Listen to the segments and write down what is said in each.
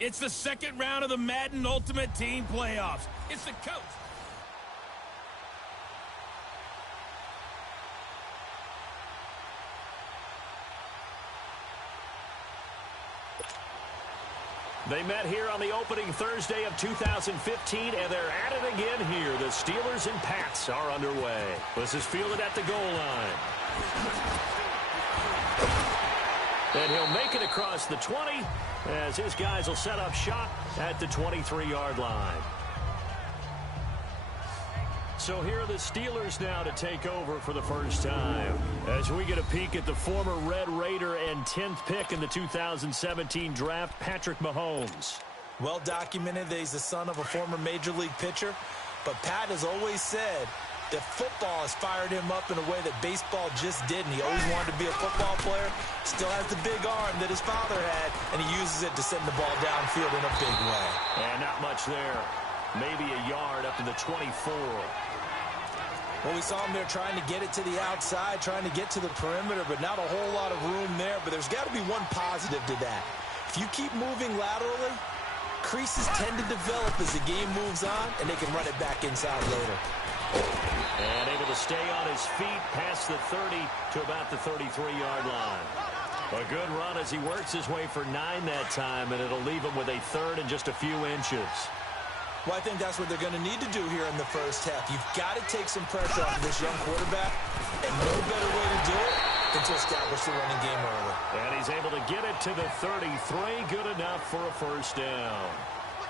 It's the second round of the Madden Ultimate Team Playoffs. It's the coach. They met here on the opening Thursday of 2015, and they're at it again here. The Steelers and Pats are underway. This is fielded at the goal line. And he'll make it across the 20 as his guys will set up shop at the 23-yard line. So here are the Steelers now to take over for the first time as we get a peek at the former Red Raider and 10th pick in the 2017 draft, Patrick Mahomes. Well documented that he's the son of a former Major League pitcher, but Pat has always said that football has fired him up in a way that baseball just didn't. He always wanted to be a football player, still has the big arm that his father had, and he uses it to send the ball downfield in a big way. And not much there. Maybe a yard up to the 24. Well, we saw him there trying to get it to the outside, trying to get to the perimeter, but not a whole lot of room there. But there's got to be one positive to that. If you keep moving laterally, creases tend to develop as the game moves on, and they can run it back inside later. And able to stay on his feet past the 30 to about the 33-yard line. A good run as he works his way for 9 that time, and it'll leave him with a third and just a few inches. Well, I think that's what they're going to need to do here in the first half. You've got to take some pressure off of this young quarterback, and no better way to do it than to establish the running game early. And he's able to get it to the 33. Good enough for a first down.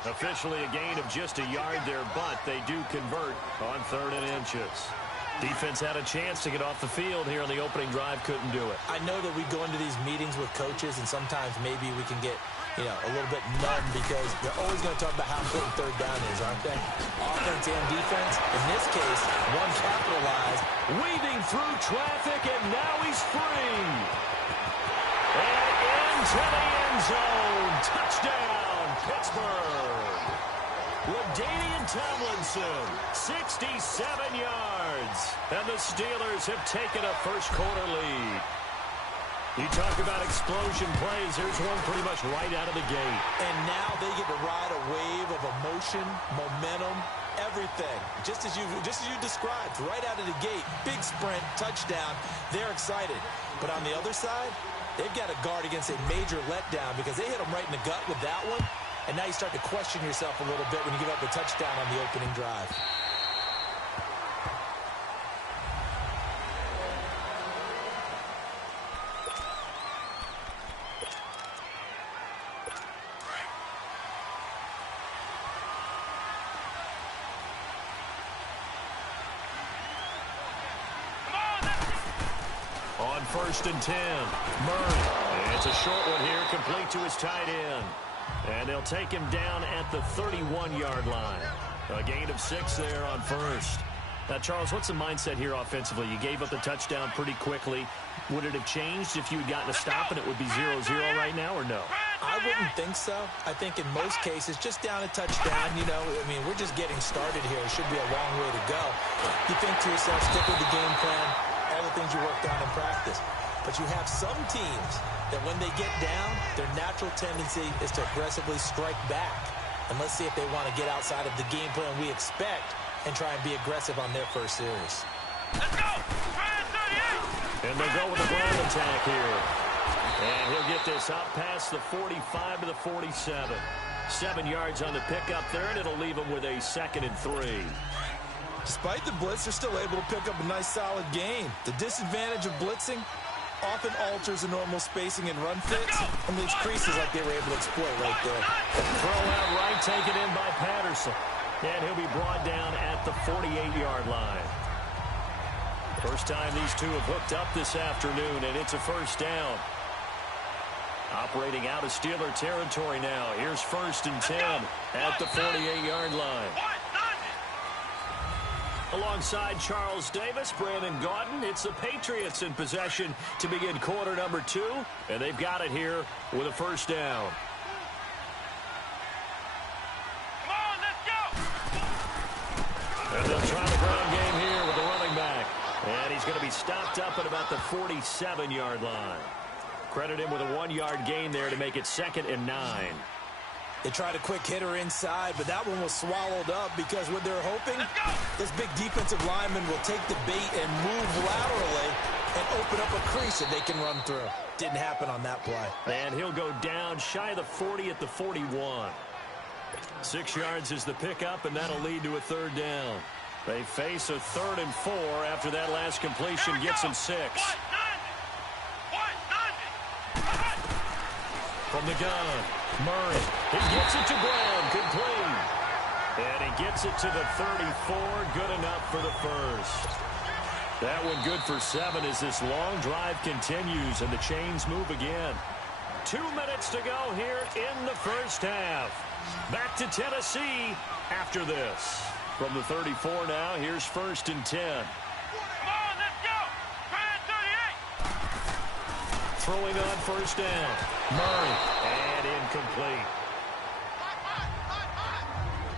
Officially a gain of just a yard there, but they do convert on 3rd and inches. Defense had a chance to get off the field here on the opening drive, couldn't do it. I know that we go into these meetings with coaches, and sometimes maybe we can get, a little bit numb because they're always going to talk about how important 3rd down is, aren't they? Offense and defense. In this case, one capitalized. Weaving through traffic, and now he's free. And into the end zone. Touchdown, Pittsburgh. LaDainian Tomlinson, 67 yards. And the Steelers have taken a first-quarter lead. You talk about explosion plays. Here's one pretty much right out of the gate. And now they get to ride a wave of emotion, momentum, everything. Just as you described, right out of the gate. Big sprint, touchdown. They're excited. But on the other side, they've got to guard against a major letdown because they hit them right in the gut with that one. And now you start to question yourself a little bit when you give up a touchdown on the opening drive. On 1st and 10, Murray. It's a short one here, complete to his tight end. And they'll take him down at the 31-yard line. A gain of 6 there on 1st. Now, Charles, what's the mindset here offensively? You gave up the touchdown pretty quickly. Would it have changed if you had gotten a stop and it would be 0-0 right now, or no? I wouldn't think so. I think in most cases, just down a touchdown, we're just getting started here. It should be a long way to go. You think to yourself, stick with the game plan, all the things you worked on in practice. But you have some teams that when they get down, their natural tendency is to aggressively strike back. And let's see if they want to get outside of the game plan we expect and try and be aggressive on their first series. Let's go! And they'll go with a ground attack here. And he'll get this up past the 45 to the 47. 7 yards on the pickup there, and it'll leave him with a 2nd and 3. Despite the blitz, they're still able to pick up a nice, solid gain. The disadvantage of blitzing often alters the normal spacing and run fits and leaves creases like they were able to exploit right there. Throw out right, taken in by Patterson. And he'll be brought down at the 48-yard line. First time these two have hooked up this afternoon, and it's a first down. Operating out of Steeler territory now. Here's 1st and 10 at the 48-yard line. Alongside Charles Davis, Brandon Gaudin, it's the Patriots in possession to begin quarter number 2, and they've got it here with a first down. Come on, let's go! And they'll try the ground game here with the running back. And he's going to be stopped up at about the 47-yard line. Credit him with a 1-yard gain there to make it 2nd and 9. They tried a quick hitter inside, but that one was swallowed up because what they're hoping, this big defensive lineman will take the bait and move laterally and open up a crease that they can run through. Didn't happen on that play. And he'll go down shy of the 40 at the 41. 6 yards is the pickup, and that'll lead to a third down. They face a 3rd and 4 after that last completion gets them 6. From the gun, Murray. He gets it to Brown, complete. And he gets it to the 34, good enough for the first. That one good for 7 as this long drive continues and the chains move again. 2 minutes to go here in the first half. Back to Tennessee after this. From the 34 now, here's 1st and 10. Come on, let's go. Throwing on 1st down. Murray. And incomplete.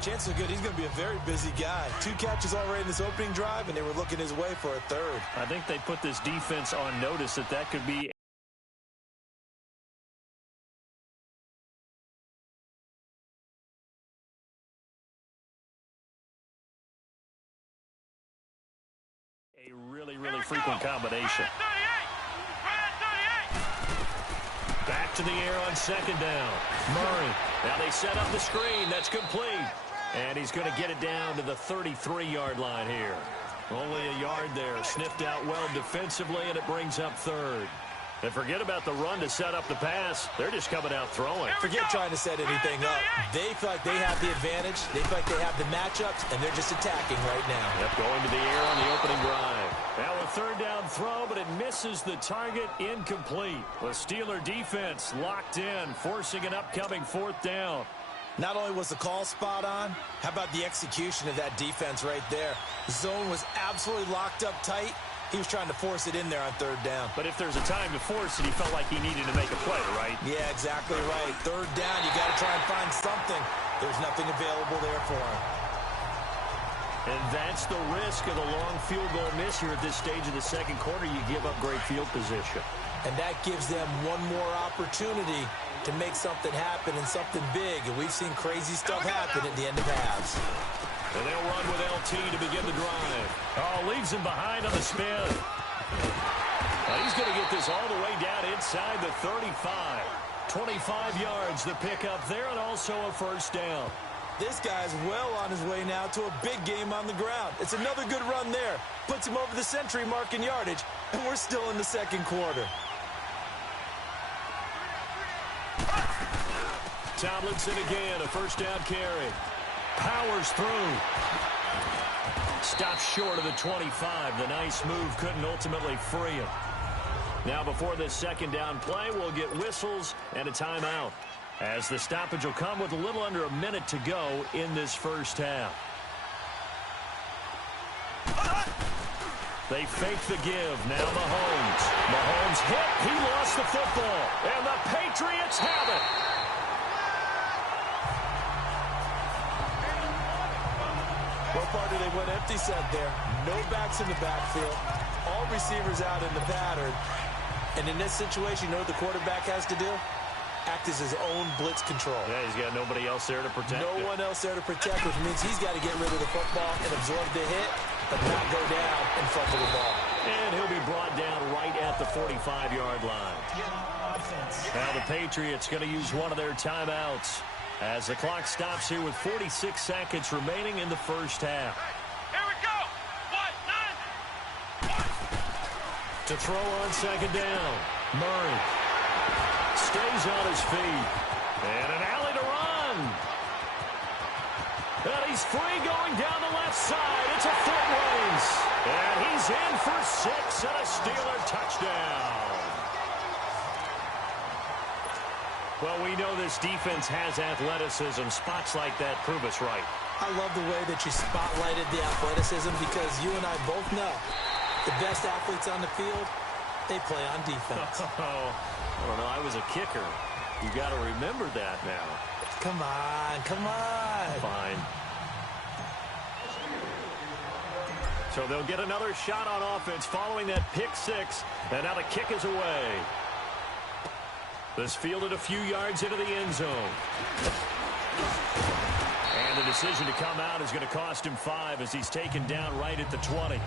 Chances are good he's going to be a very busy guy. 2 catches already in this opening drive, and they were looking his way for a 3rd. I think they put this defense on notice that could be a really frequent combination. Back to the air on 2nd down. Murray. Now they set up the screen. That's complete. And he's going to get it down to the 33-yard line here. Only a yard there. Sniffed out well defensively, and it brings up 3rd. And forget about the run to set up the pass. They're just coming out throwing. Forget trying to set anything up. They feel like they have the advantage. They feel like they have the matchups, and they're just attacking right now. Yep, going to the air on the opening drive. Now a 3rd down throw, but it misses the target, incomplete. The Steeler defense locked in, forcing an upcoming 4th down. Not only was the call spot on, how about the execution of that defense right there? The zone was absolutely locked up tight. He was trying to force it in there on 3rd down. But if there's a time to force it, he felt like he needed to make a play, right? Yeah, exactly right. 3rd down, you got to try and find something. There's nothing available there for him. And that's the risk of the long field goal miss here at this stage of the 2nd quarter. You give up great field position. And that gives them one more opportunity to make something happen and something big. And we've seen crazy stuff happen at the end of halves. And they'll run with LT to begin the drive. Oh, leaves him behind on the spin. He's going to get this all the way down inside the 35. 25 yards the pickup there, and also a 1st down. This guy's well on his way now to a big game on the ground. It's another good run there. Puts him over the century mark in yardage, and we're still in the 2nd quarter. Tomlinson again, a 1st down carry. Powers through. Stops short of the 25. The nice move couldn't ultimately free him. Now before this 2nd down play, we'll get whistles and a timeout, as the stoppage will come with a little under a minute to go in this first half. They fake the give. Now Mahomes. Mahomes hit. He lost the football. And the Patriots have it. What part did they went empty set there? No backs in the backfield. All receivers out in the pattern. And in this situation, you know what the quarterback has to do? Act as his own blitz control. Yeah, he's got nobody else there to protect him. No one else there to protect, which means he's got to get rid of the football and absorb the hit, but not go down and fumble the ball. And he'll be brought down right at the 45-yard line. Now the Patriots going to use one of their timeouts as the clock stops here with 46 seconds remaining in the first half. Here we go. 1-9. To throw on 2nd down, Murray stays on his feet. And an alley to run. And he's free going down the left side. It's a foot race. And he's in for 6 and a Steeler touchdown. Well, we know this defense has athleticism. Spots like that prove us right. I love the way that you spotlighted the athleticism, because you and I both know the best athletes on the field, they play on defense. I don't know. I was a kicker. You got to remember that now. Come on. Come on. Fine. So they'll get another shot on offense following that pick 6. And now the kick is away. This fielded a few yards into the end zone. And the decision to come out is going to cost him 5 as he's taken down right at the 20.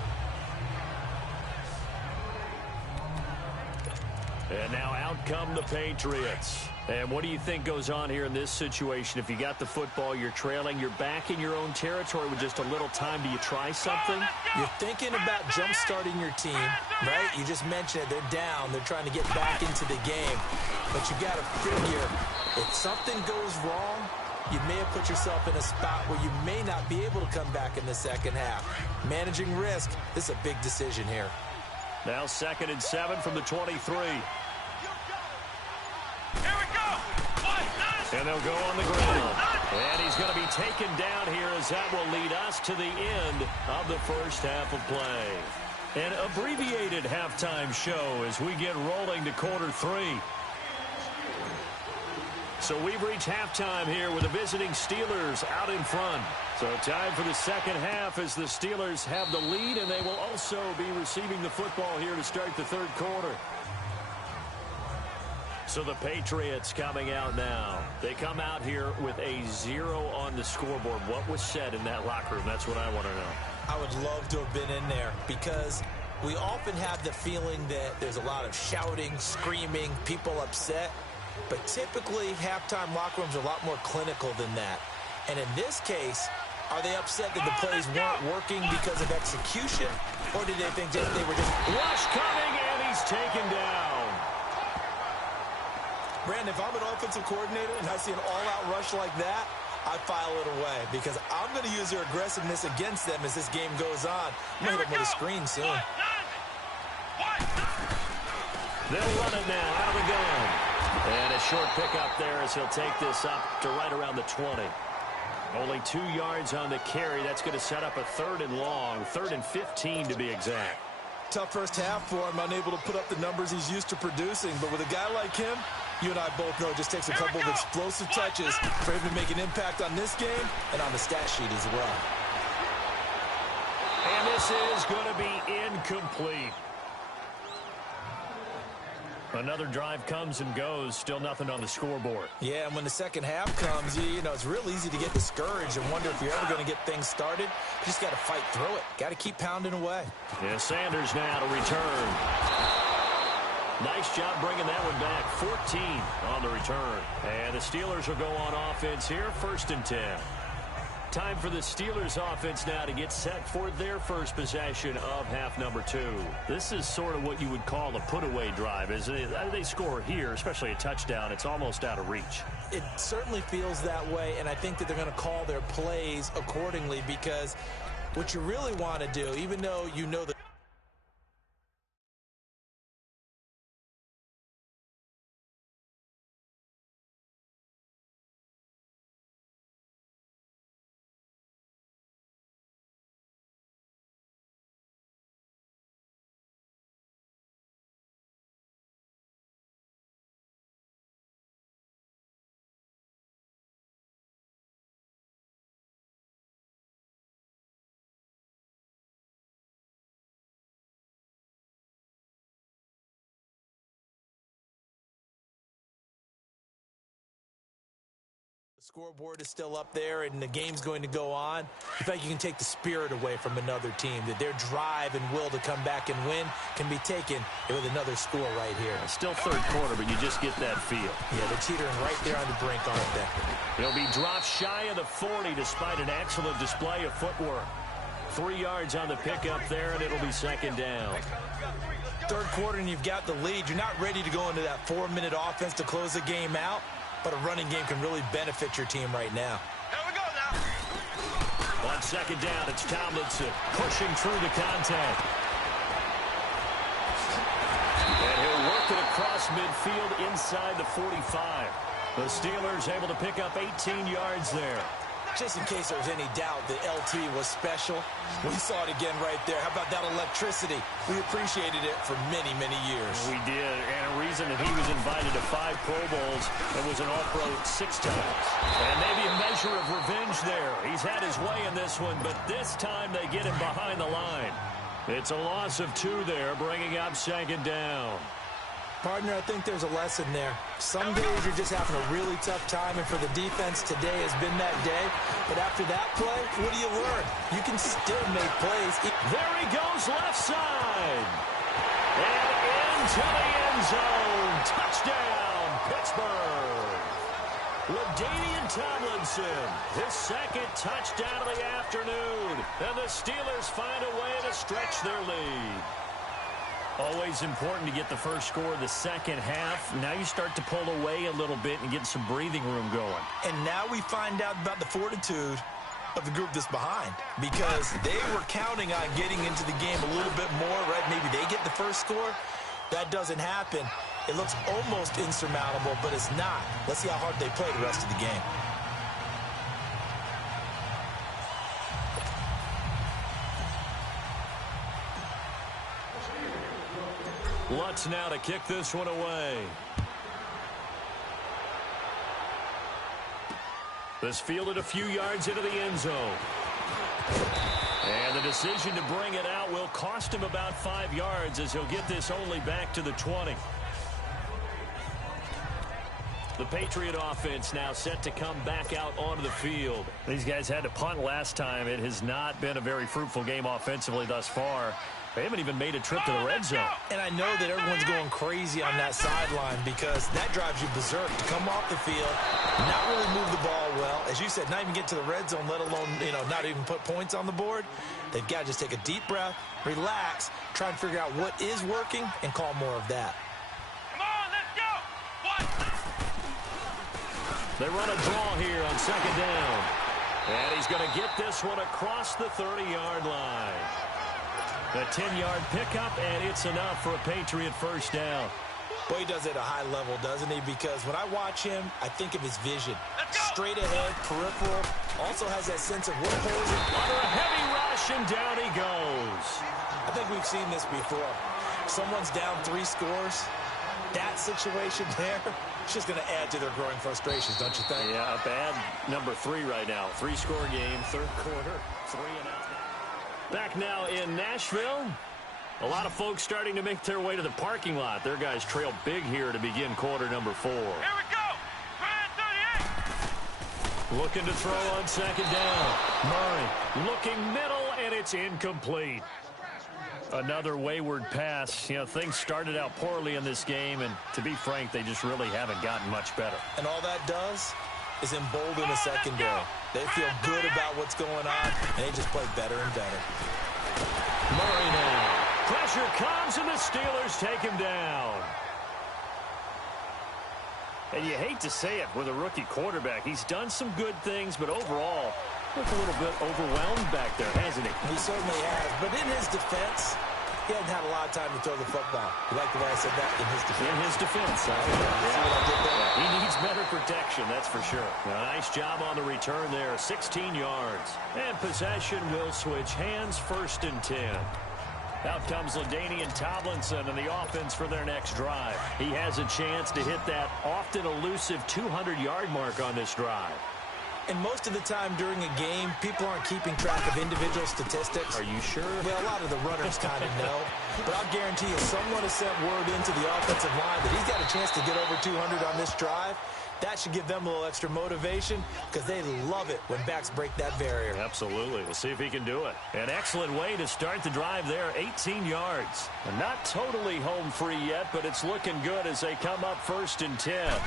And now out come the Patriots. And what do you think goes on here in this situation? If you got the football, you're trailing, you're back in your own territory with just a little time. Do you try something? You're thinking about jump-starting your team, right? You just mentioned it. They're down. They're trying to get back into the game. But you got to figure, if something goes wrong, you may have put yourself in a spot where you may not be able to come back in the second half. Managing risk, this is a big decision here. Now 2nd and 7 from the 23. And they'll go on the ground. And he's going to be taken down here as that will lead us to the end of the first half of play. An abbreviated halftime show as we get rolling to quarter 3. So we've reached halftime here with the visiting Steelers out in front. So time for the second half as the Steelers have the lead, and they will also be receiving the football here to start the third quarter. So the Patriots coming out now. They come out here with a 0 on the scoreboard. What was said in that locker room? That's what I want to know. I would love to have been in there because we often have the feeling that there's a lot of shouting, screaming, people upset. But typically, halftime locker rooms are a lot more clinical than that. And in this case, are they upset that the plays weren't working because of execution? Or did they think that they were just... Rush coming, and he's taken down. Brandon, if I'm an offensive coordinator and I see an all-out rush like that, I file it away because I'm going to use their aggressiveness against them as this game goes on. I'm going to hit them with a screen soon. They'll run it now out of the gun. And a short pickup there as he'll take this up to right around the 20. Only 2 yards on the carry. That's going to set up a 3rd and long, 3rd and 15 to be exact. Tough first half for him, unable to put up the numbers he's used to producing. But with a guy like him, you and I both know it just takes a couple of explosive touches for him to make an impact on this game and on the stat sheet as well. And this is going to be incomplete. Another drive comes and goes, still nothing on the scoreboard. Yeah, and when the second half comes, you know, it's real easy to get discouraged and wonder if you're ever going to get things started. You just got to fight through it. Got to keep pounding away. Yeah, Sanders now to return. Nice job bringing that one back. 14 on the return. And the Steelers will go on offense here, 1st and 10. Time for the Steelers offense now to get set for their first possession of half number 2. This is sort of what you would call a put-away drive. As they score here, especially a touchdown, it's almost out of reach. It certainly feels that way, and I think that they're going to call their plays accordingly because what you really want to do, even though you know that scoreboard is still up there and the game's going to go on. In fact, you can take the spirit away from another team, that their drive and will to come back and win can be taken with another score right here. Still third quarter, but you just get that feel. Yeah, they're teetering right there on the brink, aren't they? He'll be dropped shy of the 40 despite an excellent display of footwork. 3 yards on the pickup there, and it'll be 2nd down. Third quarter and you've got the lead. You're not ready to go into that 4-minute offense to close the game out. But a running game can really benefit your team right now. Here we go now. On 2nd down, it's Tomlinson pushing through the contact. And he'll work it across midfield inside the 45. The Steelers able to pick up 18 yards there. Just in case there was any doubt that LT was special, we saw it again right there. How about that electricity? We appreciated it for many, many years. We did, and a reason that he was invited to 5 Pro Bowls and was an All-Pro 6 times. And maybe a measure of revenge there. He's had his way in this one, but this time they get him behind the line. It's a loss of 2 there, bringing up 2nd down. Partner, I think there's a lesson there. Some days you're just having a really tough time, and for the defense, today has been that day. But after that play, what do you learn? You can still make plays. There he goes, left side. And into the end zone. Touchdown, Pittsburgh. LaDainian Tomlinson, his second touchdown of the afternoon. And the Steelers find a way to stretch their lead. Always important to get the first score of the second half. Now you start to pull away a little bit and get some breathing room going. And now we find out about the fortitude of the group that's behind, because they were counting on getting into the game a little bit more, right? Maybe they get the first score. That doesn't happen. It looks almost insurmountable, but it's not. Let's see how hard they play the rest of the game. Lutz now to kick this one away. This fielded a few yards into the end zone. And the decision to bring it out will cost him about 5 yards, as he'll get this only back to the 20. The Patriot offense now set to come back out onto the field. These guys had to punt last time. It has not been a very fruitful game offensively thus far. They haven't even made a trip to the red zone. And I know that everyone's going crazy on that sideline, because that drives you berserk to come off the field, not really move the ball well. As you said, not even get to the red zone, let alone, not even put points on the board. They've got to just take a deep breath, relax, try and figure out what is working, and call more of that. Come on, let's go. What? They run a draw here on second down. And he's going to get this one across the 30-yard line. A 10-yard pickup, and it's enough for a Patriot first down. Boy, he does it at a high level, doesn't he? Because when I watch him, I think of his vision. Straight ahead, peripheral, also has that sense of what holds him. Under a heavy rush, and down he goes. I think we've seen this before. Someone's down 3 scores. That situation there, it's just going to add to their growing frustrations, don't you think? Yeah, a bad number 3 right now. 3-score game, third quarter, 3 and out. Back now in Nashville. A lot of folks starting to make their way to the parking lot. Their guys trail big here to begin quarter number 4. Here we go. 38. Looking to throw on second down. Murray looking middle, and it's incomplete. Another wayward pass. Things started out poorly in this game, and to be frank, they just really haven't gotten much better. And all that does is embolden the secondary. They feel good about what's going on, and they just play better and better. Murray now. Pressure comes, and the Steelers take him down. And you hate to say it with a rookie quarterback. He's done some good things, but overall, looked a little bit overwhelmed back there, hasn't he? He certainly has. But in his defense, he hasn't had a lot of time to throw the football. You like the way I said that? In his defense. In his defense. See what I did there? He needs better protection, that's for sure. A nice job on the return there, 16 yards. And possession will switch hands, 1st and 10. Out comes LaDainian Tomlinson and the offense for their next drive. He has a chance to hit that often elusive 200-yard mark on this drive. And most of the time during a game, people aren't keeping track of individual statistics. Are you sure? Well, a lot of the runners kind of know. But I'll guarantee you, someone has sent word into the offensive line that he's got a chance to get over 200 on this drive. That should give them a little extra motivation, because they love it when backs break that barrier. Absolutely. We'll see if he can do it. An excellent way to start the drive there, 18 yards. And not totally home free yet, but it's looking good as they come up 1st and 10.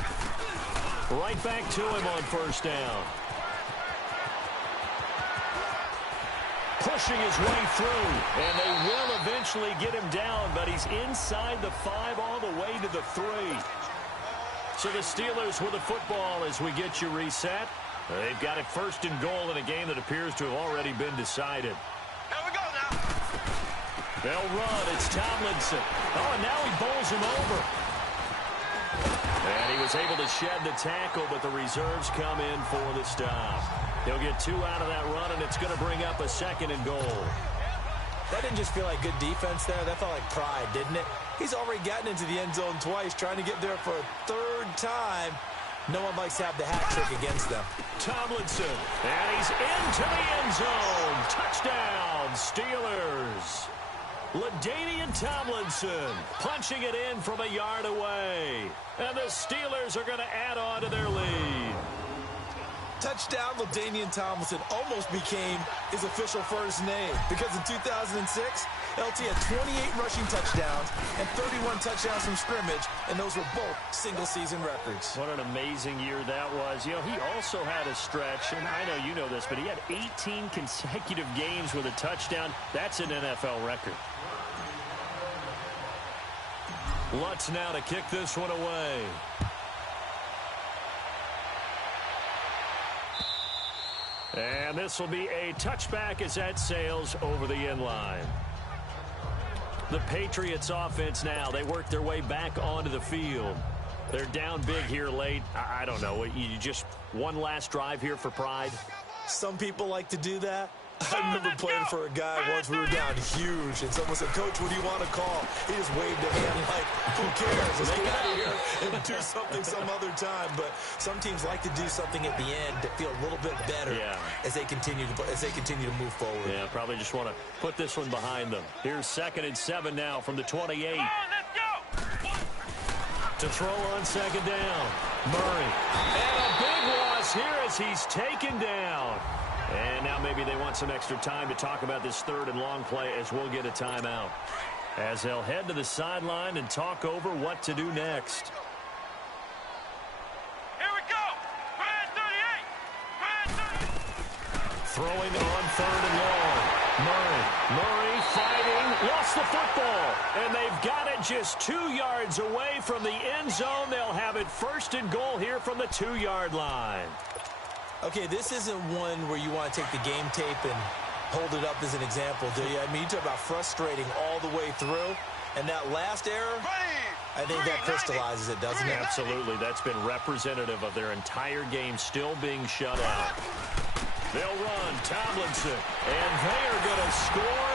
Right back to him on 1st down. Pushing his way through, and they will eventually get him down, but he's inside the 5 all the way to the 3. So the Steelers with the football as we get you reset. They've got it 1st and goal in a game that appears to have already been decided. Here we go now. They'll run. It's Tomlinson. Oh, and now he bowls him over. And he was able to shed the tackle, but the reserves come in for the stop. He'll get 2 out of that run, and it's going to bring up a 2nd and goal. That didn't just feel like good defense there. That felt like pride, didn't it? He's already gotten into the end zone twice, trying to get there for a 3rd time. No one likes to have the hat trick against them. Tomlinson, and he's into the end zone. Touchdown, Steelers. LaDainian Tomlinson punching it in from a yard away. And the Steelers are going to add on to their lead. Touchdown, LaDainian Tomlinson almost became his official first name because in 2006, LT had 28 rushing touchdowns and 31 touchdowns from scrimmage, and those were both single-season records. What an amazing year that was. You know, he also had a stretch, and I know you know this, but he had 18 consecutive games with a touchdown. That's an NFL record. Lutz now to kick this one away. And this will be a touchback as that sails over the end line. The Patriots offense now, they work their way back onto the field. They're down big here late. I don't know. You just one last drive here for pride? Some people like to do that. I remember playing for a guy once. We were down huge, and someone said, "Coach, what do you want to call?" He just waved a hand like, "Who cares? Let's get out of here and do something some other time." But some teams like to do something at the end to feel a little bit better as they continue to move forward. Yeah, probably just want to put this one behind them. Here's 2nd and 7 now from the 28. To throw on 2nd down, Murray. And a big loss here as he's taken down. And now maybe they want some extra time to talk about this 3rd and long play as we'll get a timeout. As they'll head to the sideline and talk over what to do next. Here we go. Brad 38. Brad 38. Throwing on 3rd and long. Murray fighting, lost the football. And they've got it just 2 yards away from the end zone. They'll have it 1st and goal here from the 2-yard line. Okay, this isn't one where you want to take the game tape and hold it up as an example, do you? I mean, you talk about frustrating all the way through, and that last error, I think that crystallizes it, doesn't it? Absolutely. That's been representative of their entire game still being shut out. They'll run, Tomlinson, and they are going to score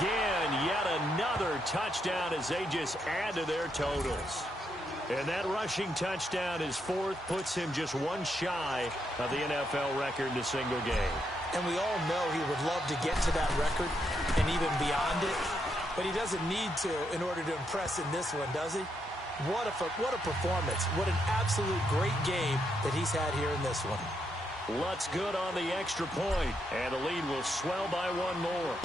again. Yet another touchdown as they just add to their totals. And that rushing touchdown, his 4th, puts him just one shy of the NFL record in a single game. And we all know he would love to get to that record and even beyond it, but he doesn't need to in order to impress in this one, does he? What a performance. What an absolute great game that he's had here in this one. Lutz good on the extra point, and the lead will swell by one more.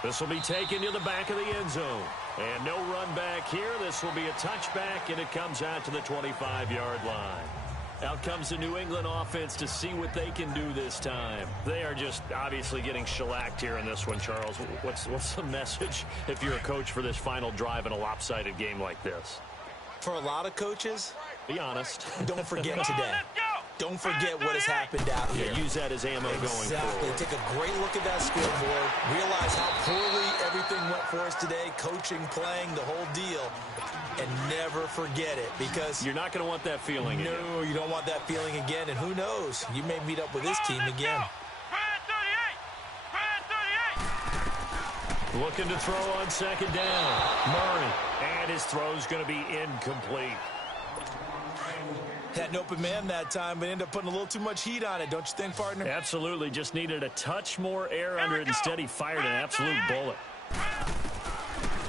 This will be taken to the back of the end zone. And no run back here. This will be a touchback, and it comes out to the 25-yard line. Out comes the New England offense to see what they can do this time. They are just obviously getting shellacked here in this one, Charles. What's the message if you're a coach for this final drive in a lopsided game like this? For a lot of coaches, be honest. Don't forget today. Don't forget what has happened out here. Yeah, use that as ammo going forward. Exactly. Take a great look at that scoreboard. Realize how poorly everything went for us today. Coaching, playing, the whole deal. And never forget it, because you're not going to want that feeling again. No, you don't want that feeling again. And who knows? You may meet up with this team again. Looking to throw on 2nd down. Murray. And his throw's going to be incomplete. Had an open man that time, but ended up putting a little too much heat on it, don't you think, partner? Absolutely. Just needed a touch more air under it. Instead, he fired an absolute bullet.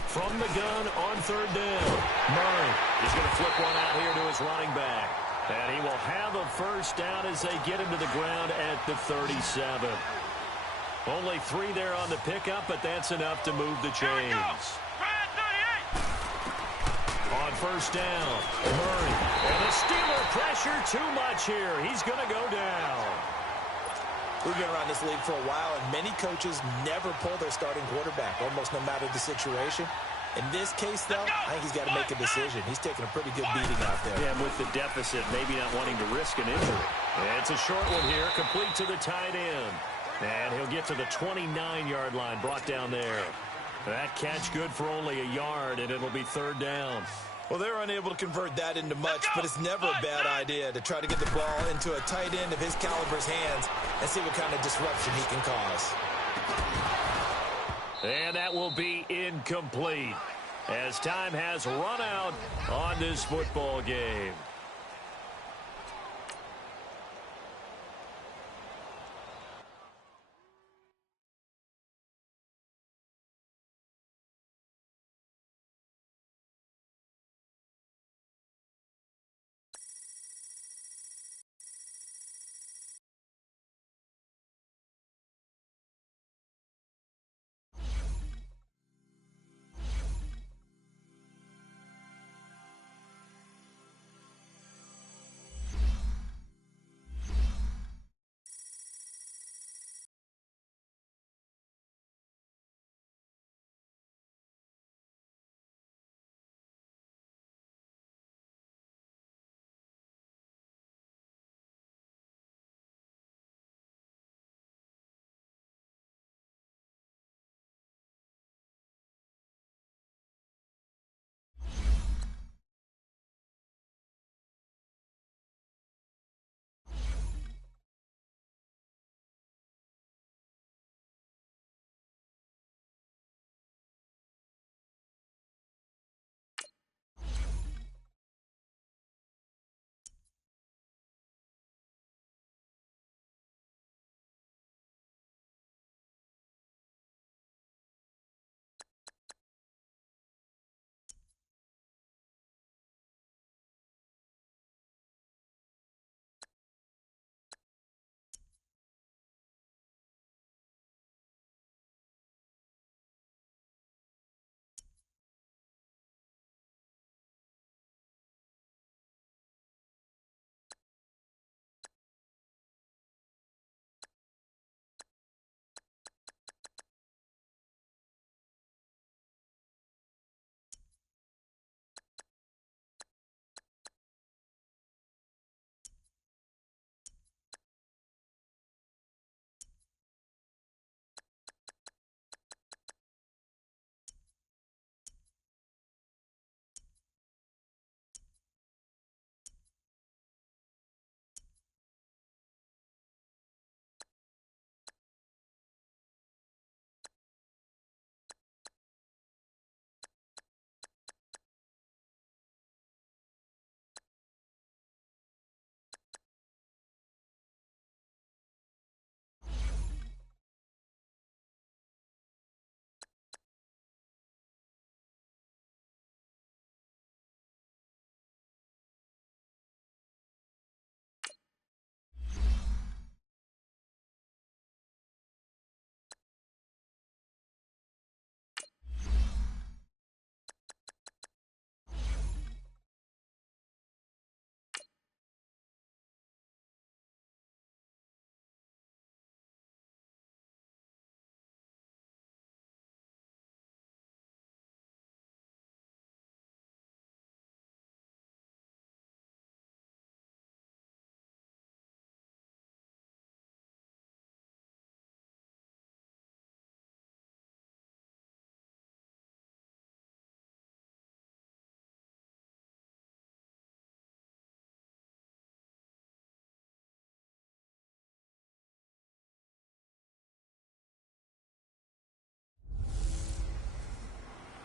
From the gun on 3rd down. Murray is going to flip one out here to his running back. And he will have a 1st down as they get him to the ground at the 37. Only 3 there on the pickup, but that's enough to move the chains. On 1st down, Murray. And the Steeler pressure too much here. He's going to go down. We've been around this league for a while, and many coaches never pull their starting quarterback, almost no matter the situation. In this case, though, I think he's got to make a decision. He's taking a pretty good beating out there. Yeah, with the deficit, maybe not wanting to risk an injury. And it's a short one here, complete to the tight end. And he'll get to the 29-yard line, brought down there. That catch good for only a yard, and it'll be 3rd down. Well, they're unable to convert that into much, but it's never a bad idea to try to get the ball into a tight end of his caliber's hands and see what kind of disruption he can cause. And that will be incomplete as time has run out on this football game.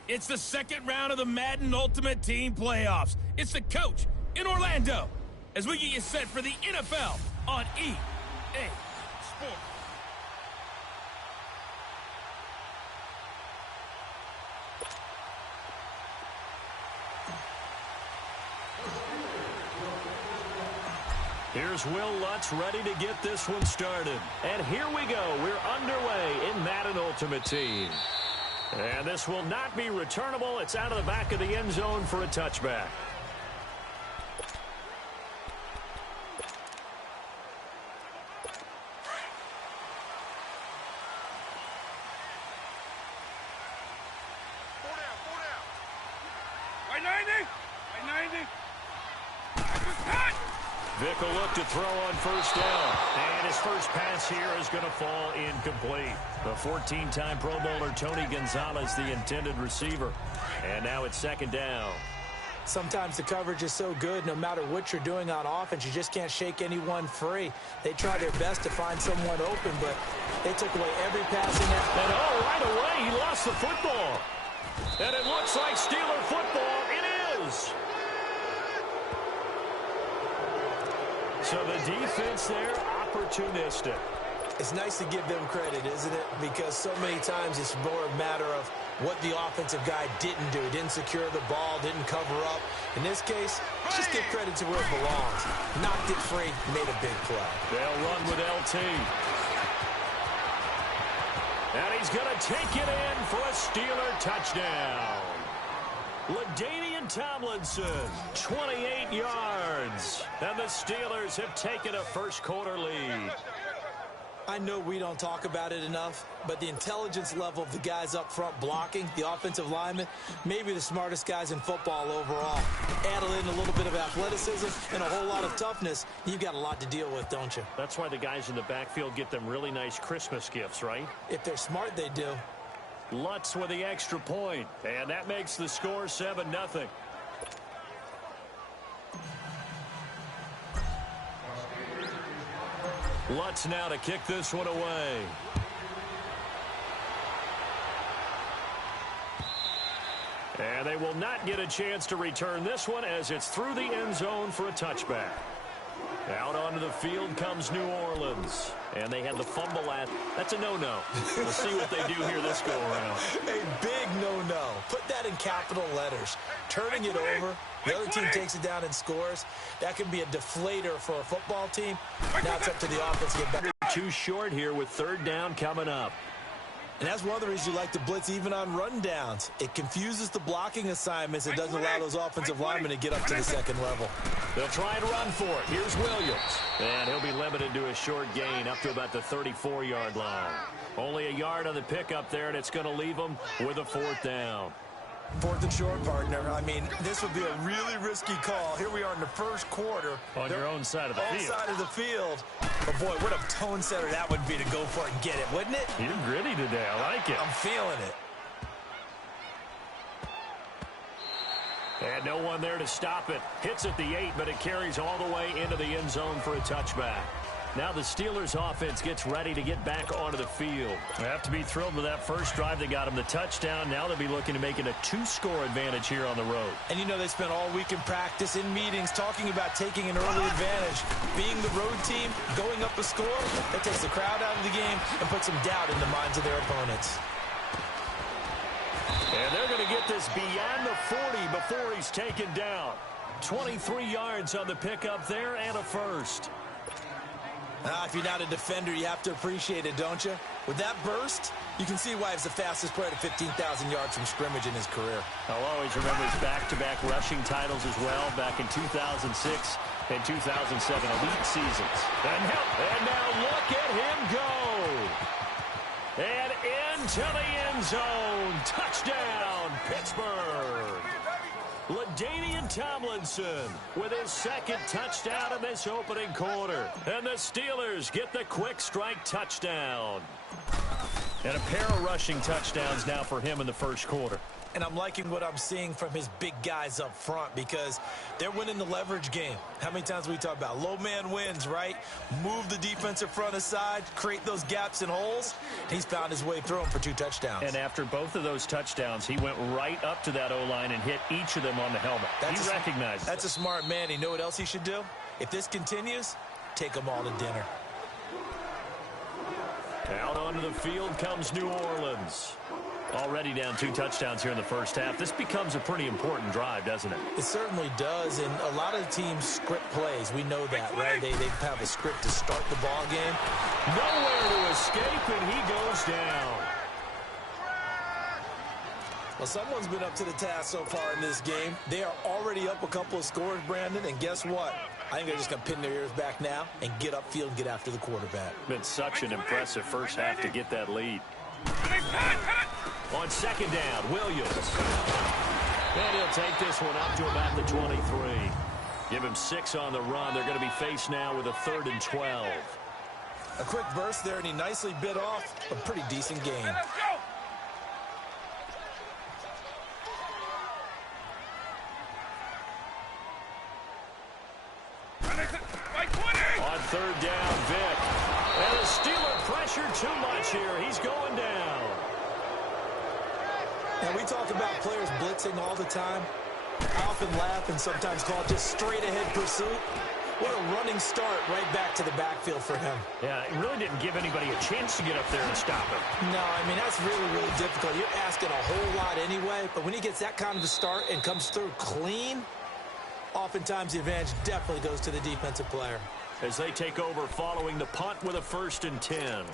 It's the second round of the Madden Ultimate Team Playoffs. It's the coach in Orlando as we get you set for the NFL on EA Sports. Here's Will Lutz ready to get this one started. And here we go. We're underway in Madden Ultimate Team. And this will not be returnable. It's out of the back of the end zone for a touchback. Vick will look to throw on first down. And his first pass here is going to fall incomplete. The 14-time Pro Bowler Tony Gonzalez, the intended receiver. And now it's second down. Sometimes the coverage is so good, no matter what you're doing on offense, you just can't shake anyone free. They try their best to find someone open, but they took away every passing effort. And right away, he lost the football. And it looks like Steeler football. It is. So the defense there, opportunistic. It's nice to give them credit, isn't it? Because so many times it's more a matter of what the offensive guy didn't do. Didn't secure the ball, didn't cover up. In this case, just give credit to where it belongs. Knocked it free, made a big play. They'll run with LT. And he's going to take it in for a Steeler touchdown. LaDainian Tomlinson, 28 yards. And the Steelers have taken a first-quarter lead. I know we don't talk about it enough, but the intelligence level of the guys up front blocking, the offensive linemen, maybe the smartest guys in football overall. Add in a little bit of athleticism and a whole lot of toughness, you've got a lot to deal with, don't you? That's why the guys in the backfield get them really nice Christmas gifts, right? If they're smart, they do. Lutz with the extra point, and that makes the score 7-0. Lutz now to kick this one away. And they will not get a chance to return this one as it's through the end zone for a touchback. Out onto the field comes New Orleans. And they had the fumble at. That's a no-no. We'll see what they do here this go-around. A big no-no. Put that in capital letters. Turning it over, the other team takes it down and scores. That can be a deflator for a football team. Now it's up to the offense to get back. Too short here with third down coming up. And that's one of the reasons you like to blitz even on rundowns. It confuses the blocking assignments. It doesn't allow those offensive linemen to get up to the second level. They'll try and run for it. Here's Williams. And he'll be limited to a short gain up to about the 34-yard line. Only a yard on the pickup there, and it's going to leave them with a fourth down. Fourth and short, partner. I mean, this would be a really risky call. Here we are in the first quarter. On your own side of the field. Side of the field. But, boy, what a tone setter that would be to go for it and get it, wouldn't it? You're gritty today. I like it. I'm feeling it. And no one there to stop it. Hits at the 8, but it carries all the way into the end zone for a touchback. Now the Steelers offense gets ready to get back onto the field. They have to be thrilled with that first drive. They got them the touchdown. Now they'll be looking to make it a 2-score advantage here on the road. And you know they spent all week in practice, in meetings, talking about taking an early advantage. Being the road team, going up a score, that takes the crowd out of the game and puts some doubt in the minds of their opponents. And they're going to get this beyond the 40 before he's taken down. 23 yards on the pickup there and a first. If you're not a defender, you have to appreciate it, don't you? With that burst, you can see why he's the fastest player to 15,000 yards from scrimmage in his career. I'll always remember his back-to-back rushing titles as well back in 2006 and 2007 elite seasons. And now look at him go. And into the end zone. Touchdown, Pittsburgh. LaDainian Tomlinson with his second touchdown in this opening quarter. And the Steelers get the quick strike touchdown. And a pair of rushing touchdowns now for him in the first quarter. And I'm liking what I'm seeing from his big guys up front because they're winning the leverage game. How many times we talk about low man wins, right? Move the defensive front aside, create those gaps and holes. He's found his way through them for 2 touchdowns. And after both of those touchdowns, he went right up to that O-line and hit each of them on the helmet. He recognized That's a smart man. You know what else he should do? If this continues, take them all to dinner. Out onto the field comes New Orleans. Already down 2 touchdowns here in the first half. This becomes a pretty important drive, doesn't it? It certainly does, and a lot of teams script plays. We know that, right? They have a script to start the ball game. Nowhere to escape, and he goes down. Well, someone's been up to the task so far in this game. They are already up a couple of scores, Brandon, and guess what? I think they're just going to pin their ears back now and get upfield and get after the quarterback. Been such an impressive first half to get that lead. On second down, Williams. And he'll take this one up to about the 23. Give him 6 on the run. They're going to be faced now with a 3rd and 12. A quick burst there, and he nicely bit off a pretty decent gain. Let's go. On 3rd down, Vick. And the Steeler pressure too much here. He's going down. And we talk about players blitzing all the time. I often laugh and sometimes call it just straight-ahead pursuit. What a running start right back to the backfield for him. Yeah, it really didn't give anybody a chance to get up there and stop him. No, I mean, that's really, really difficult. You're asking a whole lot anyway, but when he gets that kind of a start and comes through clean, oftentimes the advantage definitely goes to the defensive player. As they take over following the punt with a 1st and 10.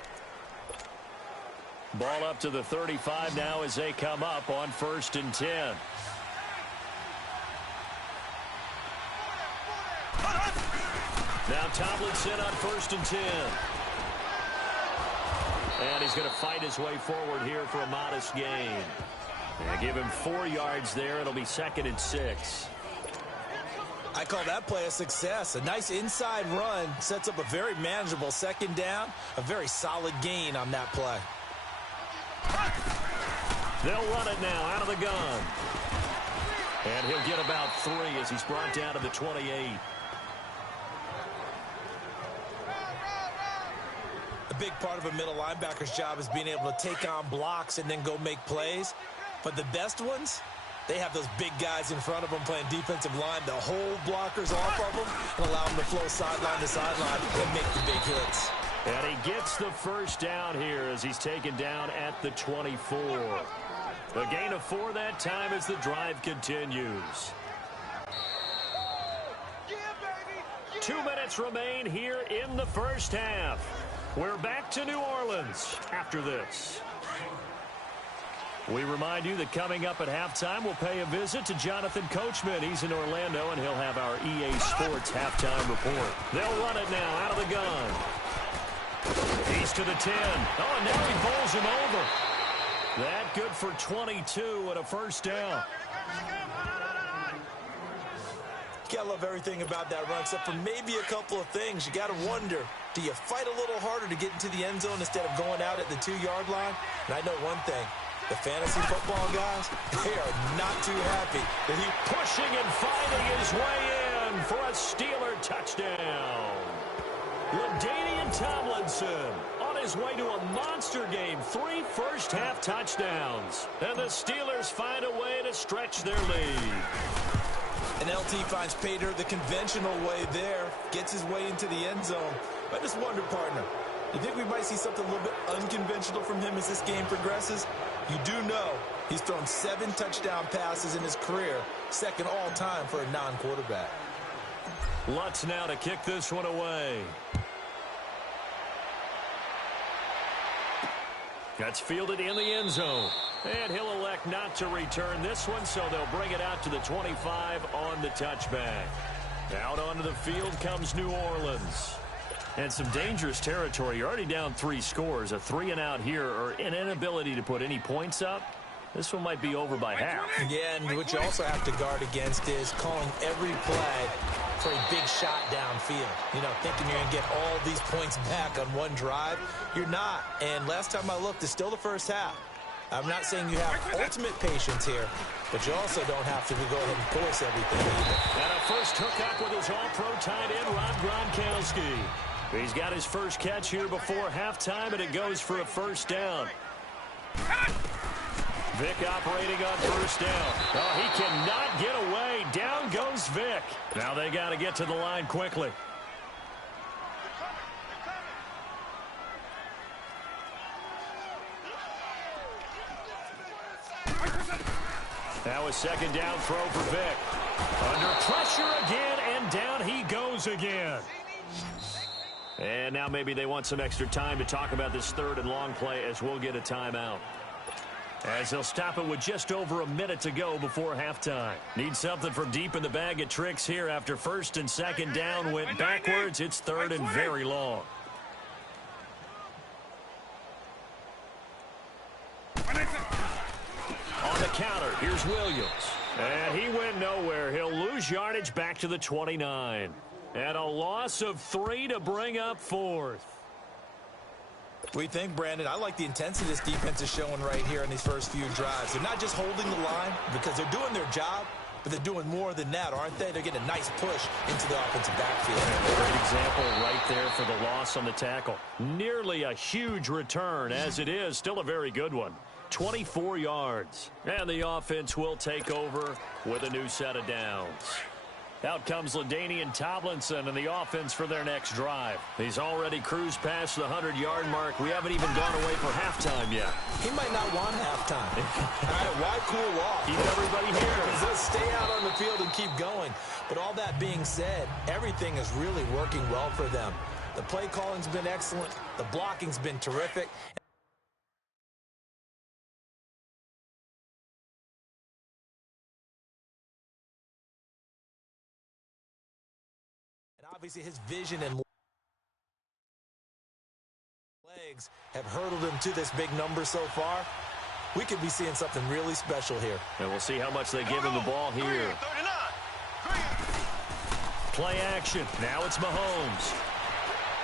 Ball up to the 35 now as they come up on 1st and 10. Now Tomlinson on 1st and 10. And he's going to fight his way forward here for a modest gain. And give him 4 yards there. It'll be 2nd and 6. I call that play a success. A nice inside run sets up a very manageable 2nd down. A very solid gain on that play. They'll run it now out of the gun. And he'll get about 3 as he's brought down to the 28. A big part of a middle linebacker's job is being able to take on blocks and then go make plays. But the best ones, they have those big guys in front of them playing defensive line to hold blockers off of them and allow them to flow sideline to sideline and make the big hits. And he gets the 1st down here as he's taken down at the 24. A gain of 4 that time as the drive continues. 2 minutes remain here in the first half. We're back to New Orleans after this. We remind you that coming up at halftime, we'll pay a visit to Jonathan Coachman. He's in Orlando, and he'll have our EA Sports halftime report. They'll run it now out of the gun. He's to the 10. Oh, and now he bowls him over. That good for 22 and a 1st down. You gotta love everything about that run, except for maybe a couple of things. You gotta wonder, do you fight a little harder to get into the end zone instead of going out at the 2-yard line? And I know one thing. The fantasy football guys, they are not too happy that he pushing and fighting his way in for a Steeler touchdown. LaDainian Tomlinson on his way to a monster game. 3 first-half touchdowns. And the Steelers find a way to stretch their lead. And LT finds pay dirt the conventional way there, gets his way into the end zone. I just wonder, partner, you think we might see something a little bit unconventional from him as this game progresses? You do know he's thrown 7 touchdown passes in his career, 2nd all-time for a non-quarterback. Lutz now to kick this one away. That's fielded in the end zone. And he'll elect not to return this one, so they'll bring it out to the 25 on the touchback. Out onto the field comes New Orleans. And some dangerous territory. You're already down 3 scores. A 3-and-out here, or an inability to put any points up. This one might be over by half. Yeah, and what you also have to guard against is calling every play for a big shot downfield. You know, thinking you're going to get all these points back on one drive. You're not. And last time I looked, it's still the first half. I'm not saying you have ultimate patience here, but you also don't have to go ahead and force everything either. And a first hookup with his all-pro tight end, Rob Gronkowski. He's got his first catch here before halftime, and it goes for a first down. Vic operating on first down. Oh, he cannot get away. Down goes Vic. Now they got to get to the line quickly. Now a second down throw for Vic. Under pressure again, and down he goes again. And now maybe they want some extra time to talk about this third and long play as we'll get a timeout. As they'll stop it with just over a minute to go before halftime. Need something from deep in the bag of tricks here after first and second down went backwards. It's third and very long. On the counter, here's Williams. And he went nowhere. He'll lose yardage back to the 29. And a loss of 3 to bring up fourth. We think, Brandon, I like the intensity this defense is showing right here in these first few drives. They're not just holding the line because they're doing their job, but they're doing more than that, aren't they? They're getting a nice push into the offensive backfield. Great example right there for the loss on the tackle. Nearly a huge return, as it is. Still a very good one. 24 yards. And the offense will take over with a new set of downs. Out comes LaDainian Tomlinson and the offense for their next drive. He's already cruised past the 100-yard mark. We haven't even gone away for halftime yet. He might not want halftime. All right, why cool off? Keep everybody here. Because they'll stay out on the field and keep going. But all that being said, everything is really working well for them. The play calling's been excellent. The blocking's been terrific. Obviously, his vision and legs have hurdled him to this big number so far. We could be seeing something really special here. And we'll see how much they give him the ball here. Play action. Now it's Mahomes.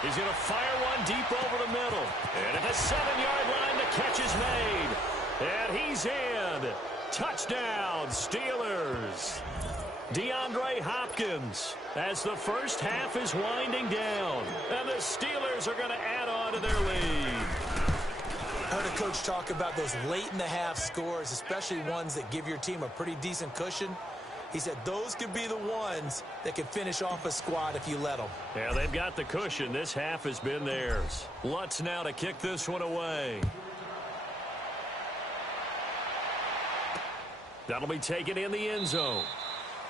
He's going to fire one deep over the middle. And at the 7-yard line, the catch is made. And he's in. Touchdown, Steelers. DeAndre Hopkins as the first half is winding down. And the Steelers are going to add on to their lead. I heard a coach talk about those late-in-the-half scores, especially ones that give your team a pretty decent cushion. He said those could be the ones that could finish off a squad if you let them. Yeah, they've got the cushion. This half has been theirs. Lutz now to kick this one away. That'll be taken in the end zone.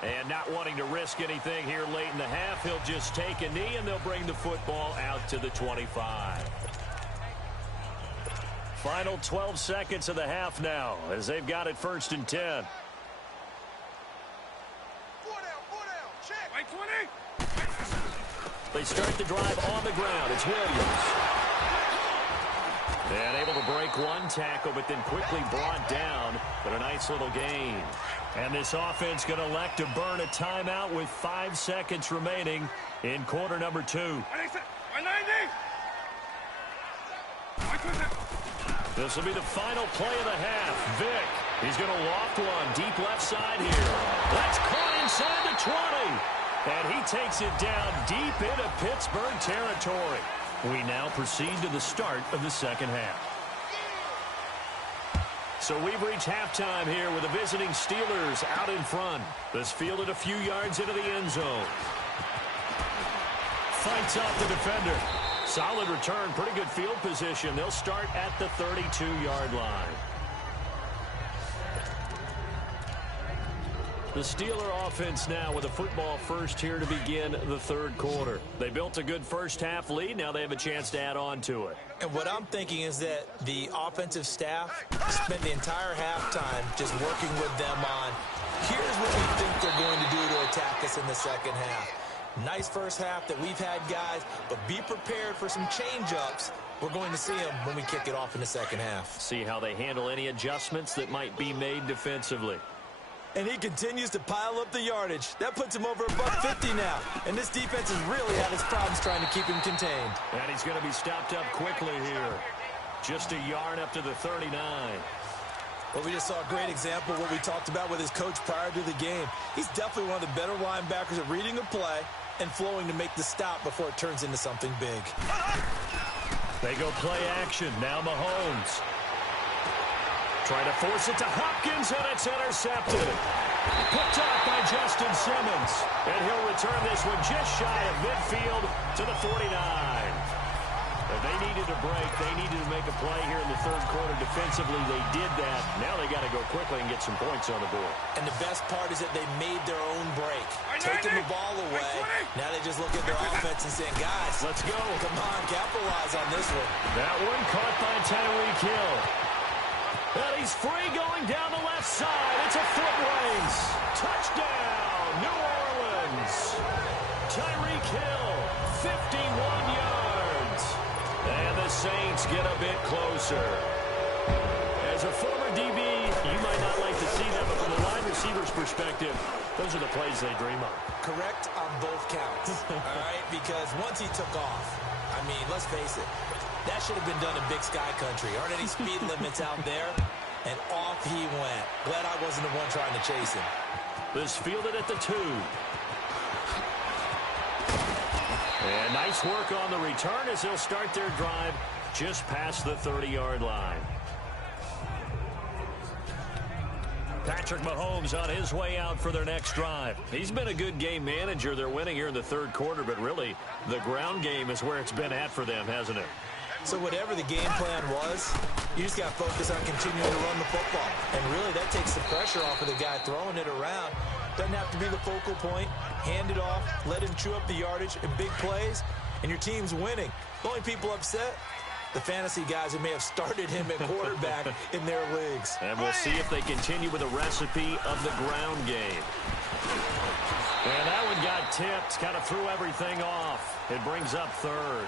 And not wanting to risk anything here late in the half, he'll just take a knee, and they'll bring the football out to the 25. Final 12 seconds of the half now, as they've got it first and 10. 4 down, check. Right 20. They start the drive on the ground. It's Williams. And able to break one tackle, but then quickly brought down, but a nice little gain. And this offense going to elect to burn a timeout with 5 seconds remaining in quarter number 2. 190. This will be the final play of the half. Vic, he's going to loft one deep left side here. That's caught inside the 20. And he takes it down deep into Pittsburgh territory. We now proceed to the start of the second half. So we've reached halftime here with the visiting Steelers out in front. This fielded a few yards into the end zone. Fights off the defender. Solid return, pretty good field position. They'll start at the 32-yard line. The Steeler offense now with a football first here to begin the third quarter. They built a good first half lead. Now they have a chance to add on to it. And what I'm thinking is that the offensive staff spent the entire halftime just working with them on, here's what we think they're going to do to attack us in the second half. Nice first half that we've had, guys, but be prepared for some change-ups. We're going to see them when we kick it off in the second half. See how they handle any adjustments that might be made defensively. And he continues to pile up the yardage. That puts him over $150 now. And this defense has really had its problems trying to keep him contained. And he's going to be stopped up quickly here. Just a yard up to the 39. Well, we just saw a great example of what we talked about with his coach prior to the game. He's definitely one of the better linebackers at reading a play and flowing to make the stop before it turns into something big. They go play action. Now Mahomes. Trying to force it to Hopkins, and it's intercepted. Picked off by Justin Simmons. And he'll return this one just shy of midfield to the 49. If they needed a break, they needed to make a play here in the third quarter defensively. They did that. Now they got to go quickly and get some points on the board. And the best part is that they made their own break. Taking the ball away. Now they just look at their offense and saying, guys, let's go. Come on, capitalize on this one. That one caught by Tyreek Hill. And he's free going down the left side. It's a foot race. Touchdown, New Orleans. Tyreek Hill, 51 yards. And the Saints get a bit closer. As a former DB, you might not like to see that, but from the wide receiver's perspective, those are the plays they dream of. Correct on both counts, all right? Because once he took off, I mean, let's face it, that should have been done in Big Sky Country. Aren't any speed limits out there? And off he went. Glad I wasn't the one trying to chase him. This fielded at the 2. And nice work on the return as they'll start their drive just past the 30-yard line. Patrick Mahomes on his way out for their next drive. He's been a good game manager. They're winning here in the third quarter, but really the ground game is where it's been at for them, hasn't it? So whatever the game plan was, you just got to focus on continuing to run the football. And really that takes the pressure off of the guy throwing it around. Doesn't have to be the focal point. Hand it off, let him chew up the yardage in big plays, and your team's winning. The only people upset, the fantasy guys who may have started him at quarterback in their leagues. And we'll see if they continue with a recipe of the ground game. And that one got tipped, kind of threw everything off. It brings up third.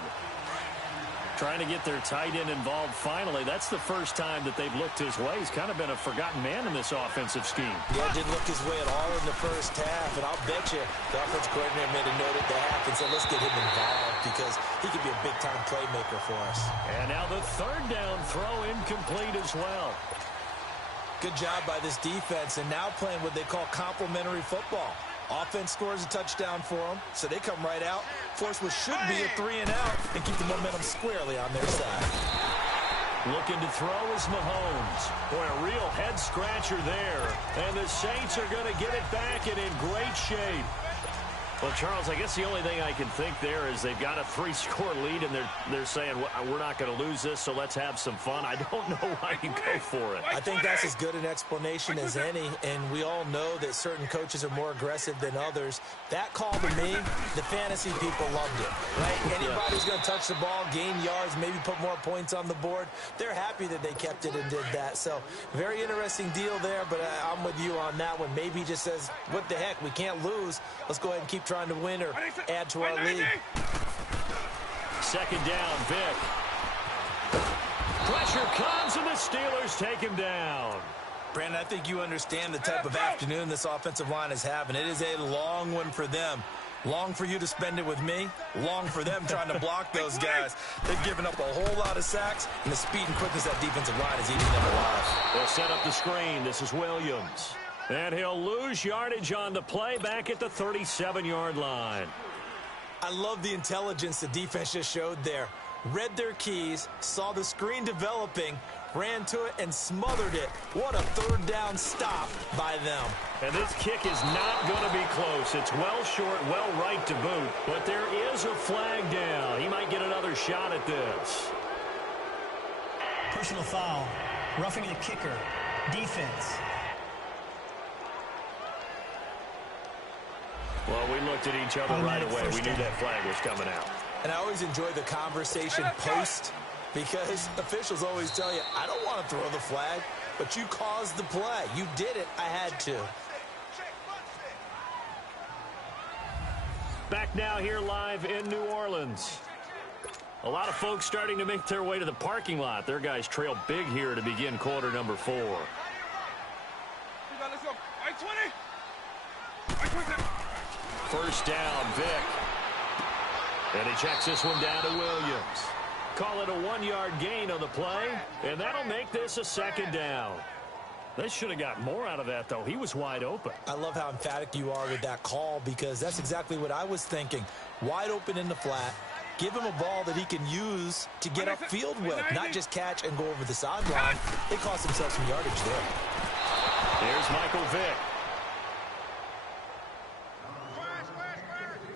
Trying to get their tight end involved finally. That's the first time that they've looked his way. He's kind of been a forgotten man in this offensive scheme. Yeah, didn't look his way at all in the first half. And I'll bet you the offensive coordinator made a note at the half and said, let's get him involved because he could be a big-time playmaker for us. And now the third down throw incomplete as well. Good job by this defense, and now playing what they call complementary football. Offense scores a touchdown for them, so they come right out, force what should be a 3-and-out, and keep the momentum squarely on their side. Looking to throw is Mahomes. Boy, a real head-scratcher there. And the Saints are going to get it back and in great shape. Well, Charles, I guess the only thing I can think there is they've got a 3-score lead, and they're saying, we're not going to lose this, so let's have some fun. I don't know why you go for it. I think that's as good an explanation as any, and we all know that certain coaches are more aggressive than others. That call to me, the fantasy people loved it, right? Anybody who's going to touch the ball, gain yards, maybe put more points on the board, they're happy that they kept it and did that. So, very interesting deal there, but I'm with you on that one. Maybe he just says, what the heck, we can't lose. Let's go ahead and keep trying to win or add to our lead. Second down, Vic. Pressure comes, and the Steelers take him down. Brandon, I think you understand the type of afternoon this offensive line is having. It is a long one for them. Long for you to spend it with me. Long for them trying to block those guys. They've given up a whole lot of sacks, and the speed and quickness of that defensive line is eating them alive. They'll set up the screen. This is Williams. And he'll lose yardage on the play back at the 37-yard line. I love the intelligence the defense just showed there. Read their keys, saw the screen developing, ran to it, and smothered it. What a third down stop by them. And this kick is not going to be close. It's well short, well right to boot. But there is a flag down. He might get another shot at this. Personal foul. Roughing the kicker. Defense. Well, we looked at each other right away. We knew that flag was coming out. And I always enjoy the conversation post because officials always tell you, I don't want to throw the flag, but you caused the play. You did it. I had to. Back now here live in New Orleans. A lot of folks starting to make their way to the parking lot. Their guys trail big here to begin quarter number 4. Let's go. 20. First down, Vic. And he checks this one down to Williams. Call it a 1-yard gain on the play, and that'll make this a second down. They should have got more out of that, though. He was wide open. I love how emphatic you are with that call because that's exactly what I was thinking. Wide open in the flat. Give him a ball that he can use to get upfield with, not just catch and go over the sideline. They cost themselves some yardage there. Here's Michael Vick.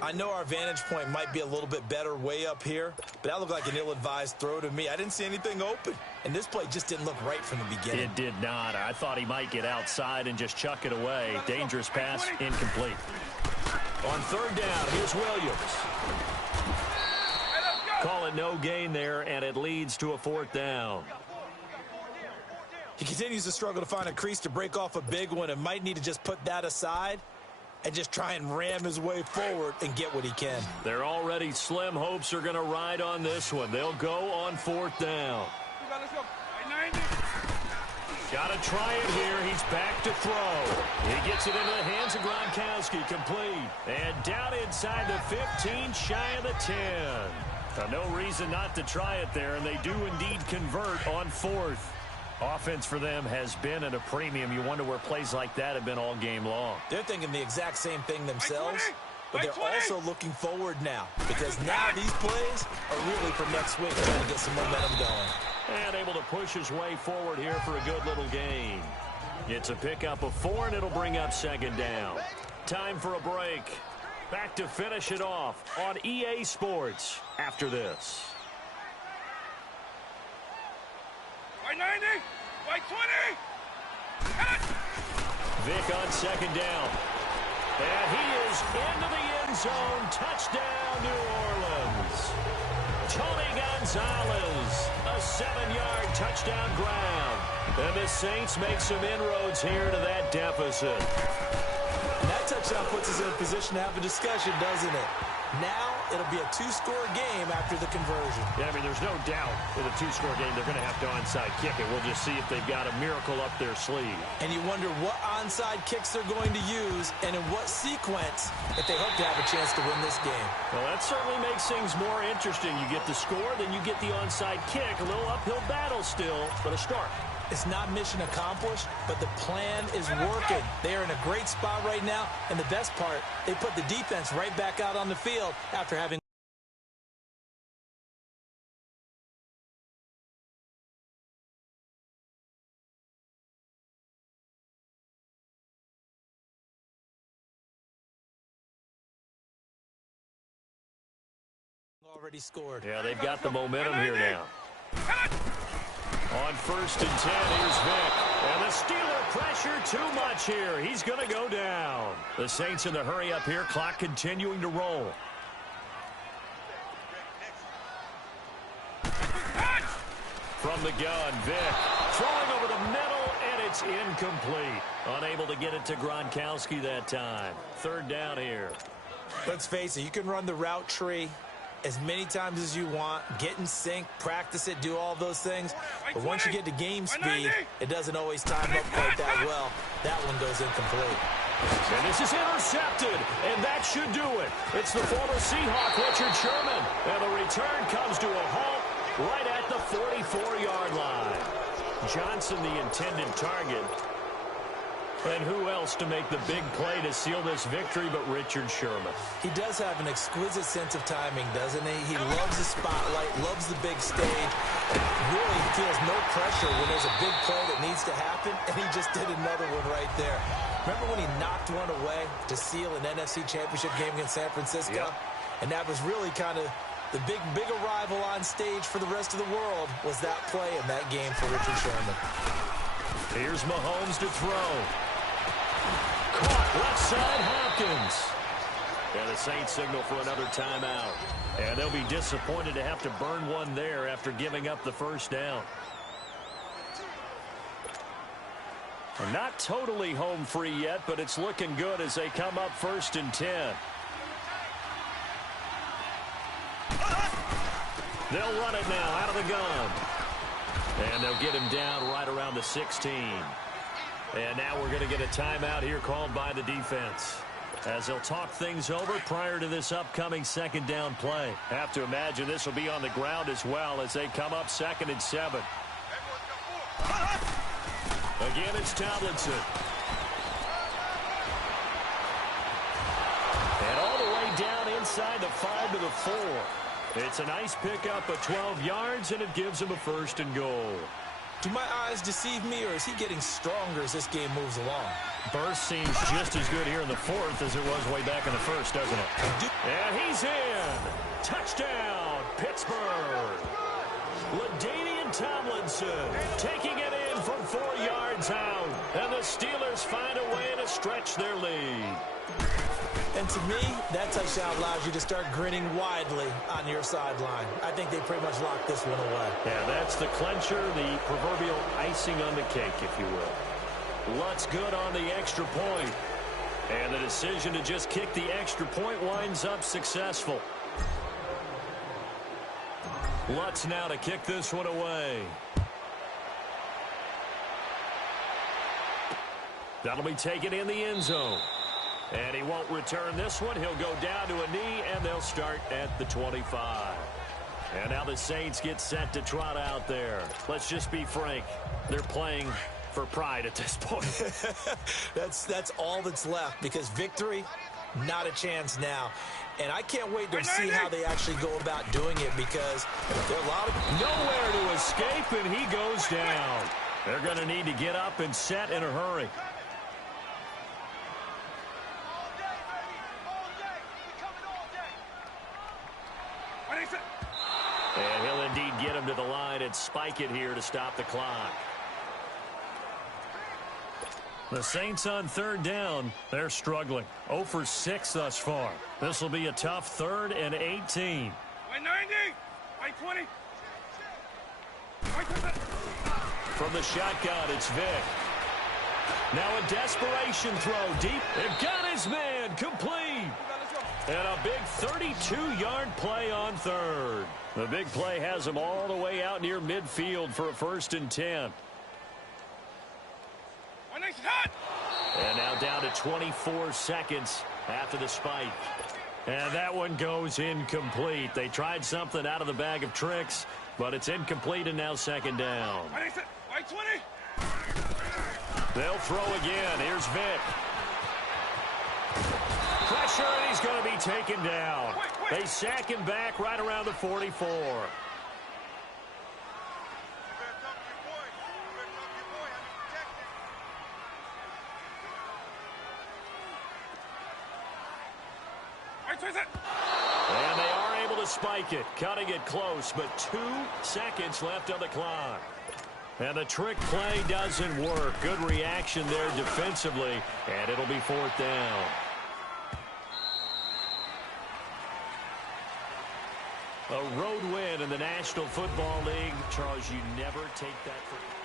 I know our vantage point might be a little bit better way up here, but that looked like an ill-advised throw to me. I didn't see anything open, and this play just didn't look right from the beginning. It did not. I thought he might get outside and just chuck it away. Dangerous pass, incomplete. On third down, here's Williams. Call it no gain there, and it leads to a fourth down. He continues to struggle to find a crease to break off a big one and might need to just put that aside and just try and ram his way forward and get what he can. They're already slim hopes are going to ride on this one. They'll go on fourth down. Got to try it here. He's back to throw. He gets it into the hands of Gronkowski, complete. And down inside the 15, shy of the 10. No reason not to try it there, and they do indeed convert on fourth. Offense for them has been at a premium. You wonder where plays like that have been all game long. They're thinking the exact same thing themselves, but they're also looking forward now because now these plays are really for next week, trying to get some momentum going. And able to push his way forward here for a good little gain. It's a pickup of 4, and it'll bring up second down. Time for a break. Back to finish it off on EA Sports after this. White 90, white 20. Vick on second down. And he is into the end zone. Touchdown, New Orleans. Tony Gonzalez, a 7-yard touchdown grab. And the Saints make some inroads here to that deficit. And that touchdown puts us in a position to have a discussion, doesn't it? Now it'll be a 2-score game after the conversion. Yeah, I mean, there's no doubt with a 2-score game they're going to have to onside kick it. We'll just see if they've got a miracle up their sleeve. And you wonder what onside kicks they're going to use and in what sequence if they hope to have a chance to win this game. Well, that certainly makes things more interesting. You get the score, then you get the onside kick. A little uphill battle still, but a start. It's not mission accomplished, but the plan is working. They are in a great spot right now, and the best part, they put the defense right back out on the field after having already scored. Yeah, they've got the momentum here now. On first and 10, here's Vick. And the Steeler pressure too much here. He's going to go down. The Saints in the hurry up here. Clock continuing to roll. From the gun, Vick throwing over the middle, and it's incomplete. Unable to get it to Gronkowski that time. Third down here. Let's face it, you can run the route tree as many times as you want, get in sync, practice it, do all those things. But once you get to game speed, it doesn't always time up quite that well. That one goes incomplete. And this is intercepted, and that should do it. It's the former Seahawk, Richard Sherman. And the return comes to a halt right at the 44-yard line. Johnson, the intended target. And who else to make the big play to seal this victory but Richard Sherman? He does have an exquisite sense of timing, doesn't he? He loves the spotlight, loves the big stage, really feels no pressure when there's a big play that needs to happen, and he just did another one right there. Remember when he knocked one away to seal an NFC Championship game against San Francisco? Yep. And that was really kind of the big arrival on stage for the rest of the world was that play in that game for Richard Sherman. Here's Mahomes to throw. Caught left side, Hopkins. And the Saints signal for another timeout. And they'll be disappointed to have to burn one there after giving up the first down. And not totally home free yet, but it's looking good as they come up first and 10. They'll run it now out of the gun. And they'll get him down right around the 16. And now we're going to get a timeout here called by the defense as they'll talk things over prior to this upcoming second down play. Have to imagine this will be on the ground as well as they come up 2nd and 7. Again, it's Tomlinson. And all the way down inside the 5 to the 4. It's a nice pickup of 12 yards, and it gives him a 1st and goal. Do my eyes deceive me, or is he getting stronger as this game moves along? Burst seems just as good here in the 4th as it was way back in the 1st, doesn't it? And he's in. Touchdown, Pittsburgh. LaDainian Tomlinson taking it in from 4 yards out. And the Steelers find a way to stretch their lead. And to me, that touchdown allows you to start grinning widely on your sideline. I think they pretty much locked this one away. Yeah, that's the clincher, the proverbial icing on the cake, if you will. Lutz good on the extra point. And the decision to just kick the extra point winds up successful. Lutz now to kick this one away. That'll be taken in the end zone. And he won't return this one. He'll go down to a knee, and they'll start at the 25. And now the Saints get set to trot out there. Let's just be frank. They're playing for pride at this point. That's all that's left, because victory, not a chance now. And I can't wait to see how they actually go about doing it, because there are a lot of... Nowhere to escape, and he goes down. They're going to need to get up and set in a hurry. And he'll indeed get him to the line and spike it here to stop the clock. The Saints on 3rd down. They're struggling. 0 for 6 thus far. This will be a tough 3rd and 18. 190, 120. From the shotgun, it's Vick. Now a desperation throw deep. It got his man complete. And a big 32-yard play on 3rd. The big play has him all the way out near midfield for a 1st and 10. And now down to 24 seconds after the spike. And that one goes incomplete. They tried something out of the bag of tricks, but it's incomplete, and now 2nd down. They'll throw again. Here's Vick. Pressure, and he's going to be taken down. They sack him back right around the 44. And they are able to spike it, cutting it close, but 2 seconds left on the clock. And the trick play doesn't work. Good reaction there defensively, and it'll be 4th down. A road win in the National Football League. Charles, you never take that for granted.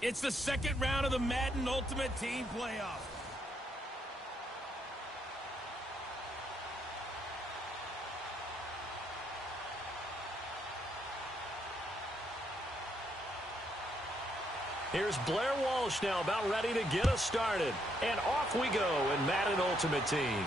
It's the second round of the Madden Ultimate Team Playoff. Here's Blair Walsh now about ready to get us started. And off we go in Madden Ultimate Team.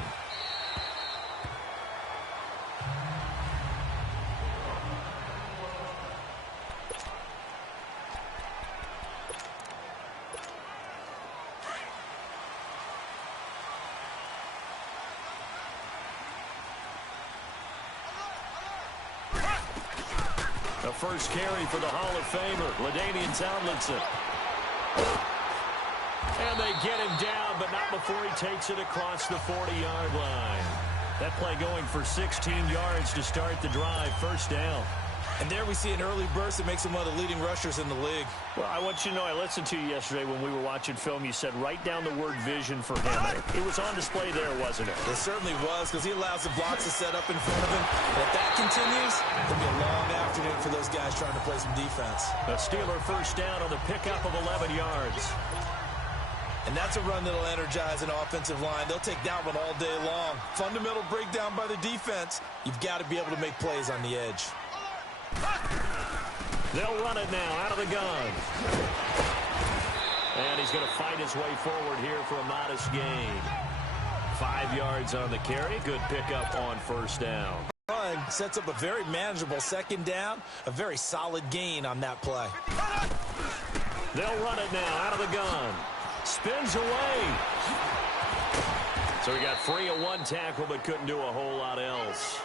The first carry for the Hall of Famer, LaDainian Tomlinson. And they get him down, but not before he takes it across the 40-yard line. That play going for 16 yards to start the drive, first down. And there we see an early burst that makes him one of the leading rushers in the league. Well, I want you to know, I listened to you yesterday when we were watching film. You said write down the word vision for him. It was on display there, wasn't it? It certainly was, because he allows the blocks to set up in front of him. And if that continues, it'll be a long afternoon for those guys trying to play some defense. A Steeler first down on the pickup of 11 yards. And that's a run that'll energize an offensive line. They'll take that one all day long. Fundamental breakdown by the defense. You've got to be able to make plays on the edge. They'll run it now out of the gun. And he's going to fight his way forward here for a modest gain. 5 yards on the carry. Good pickup on first down. Run sets up a very manageable second down. A very solid gain on that play. They'll run it now out of the gun. Spins away. So he got free of one tackle but couldn't do a whole lot else.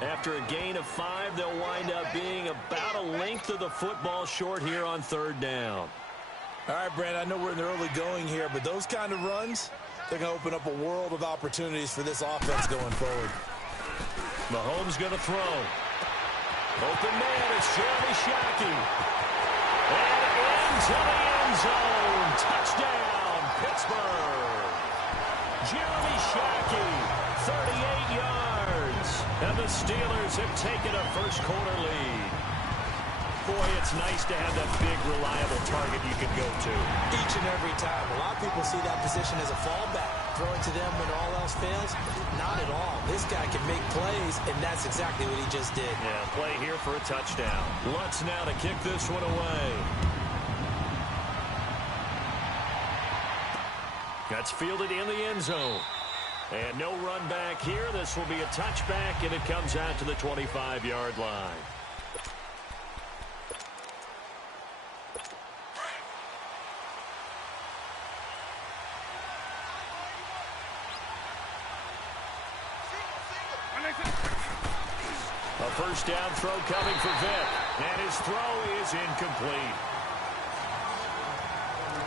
After a gain of 5, they'll wind up being about a length of the football short here on third down. All right, Brandon, I know we're in the early going here, but those kind of runs, they're going to open up a world of opportunities for this offense going forward. Mahomes going to throw. Open man, it's Jeremy Shockey. And into the end zone. Touchdown, Pittsburgh. Jeremy Shockey, 38 yards. And the Steelers have taken a first-quarter lead. Boy, it's nice to have that big, reliable target you can go to. Each and every time. A lot of people see that position as a fallback. Throw it to them when all else fails. Not at all. This guy can make plays, and that's exactly what he just did. Yeah, play here for a touchdown. Lutz now to kick this one away. That's fielded in the end zone. And no run back here. This will be a touchback, and it comes out to the 25-yard line. A first down throw coming for Vick. And his throw is incomplete.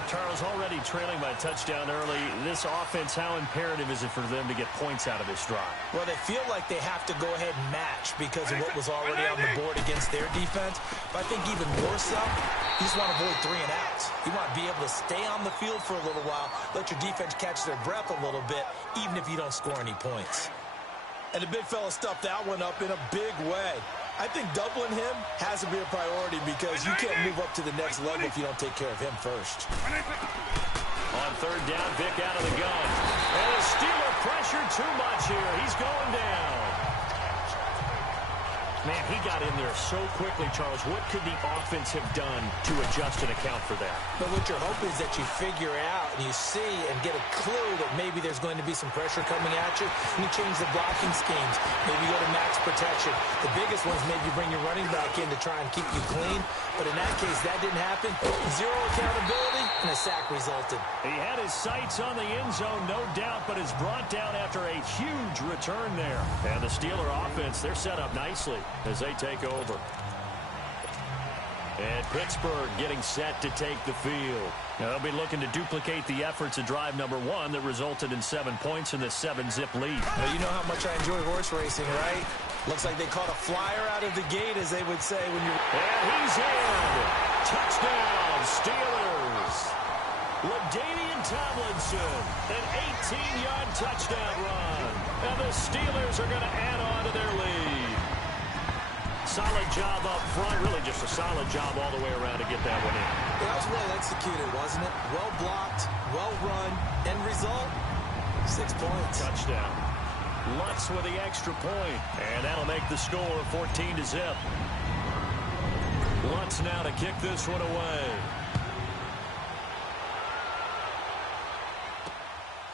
Charles, already trailing by a touchdown early. This offense, how imperative is it for them to get points out of this drive? Well, they feel like they have to go ahead and match because of what was already on the board against their defense. But I think even more so, you just want to avoid 3 and outs. You want to be able to stay on the field for a little while, let your defense catch their breath a little bit, even if you don't score any points. And the big fella stuffed that one up in a big way. I think doubling him has to be a priority because you can't move up to the next level if you don't take care of him first. On third down, Vick out of the gun. And the Steeler pressure too much here. He's going down. Man, he got in there so quickly, Charles. What could the offense have done to adjust and account for that? But what you're hoping is that you figure out and you see and get a clue that maybe there's going to be some pressure coming at you, and you change the blocking schemes. Maybe go to max protection. The biggest one's maybe bring your running back in to try and keep you clean. But in that case, that didn't happen. Zero accountability, and a sack resulted. He had his sights on the end zone, no doubt, but is brought down after a huge return there. And the Steeler offense, they're set up nicely as they take over. And Pittsburgh getting set to take the field. Now they'll be looking to duplicate the efforts of drive number 1 that resulted in 7 points in this 7-zip lead. Well, you know how much I enjoy horse racing, right? Looks like they caught a flyer out of the gate, as they would say when you're... And he's in! Touchdown, Steelers! LaDainian Tomlinson, an 18-yard touchdown run. And the Steelers are going to add on to their lead. Solid job up front. Really just a solid job all the way around to get that one in. That was well executed, wasn't it? Well blocked, well run, end result, 6 points. Touchdown. Lutz with the extra point, and that'll make the score 14-0. Lutz now to kick this one away.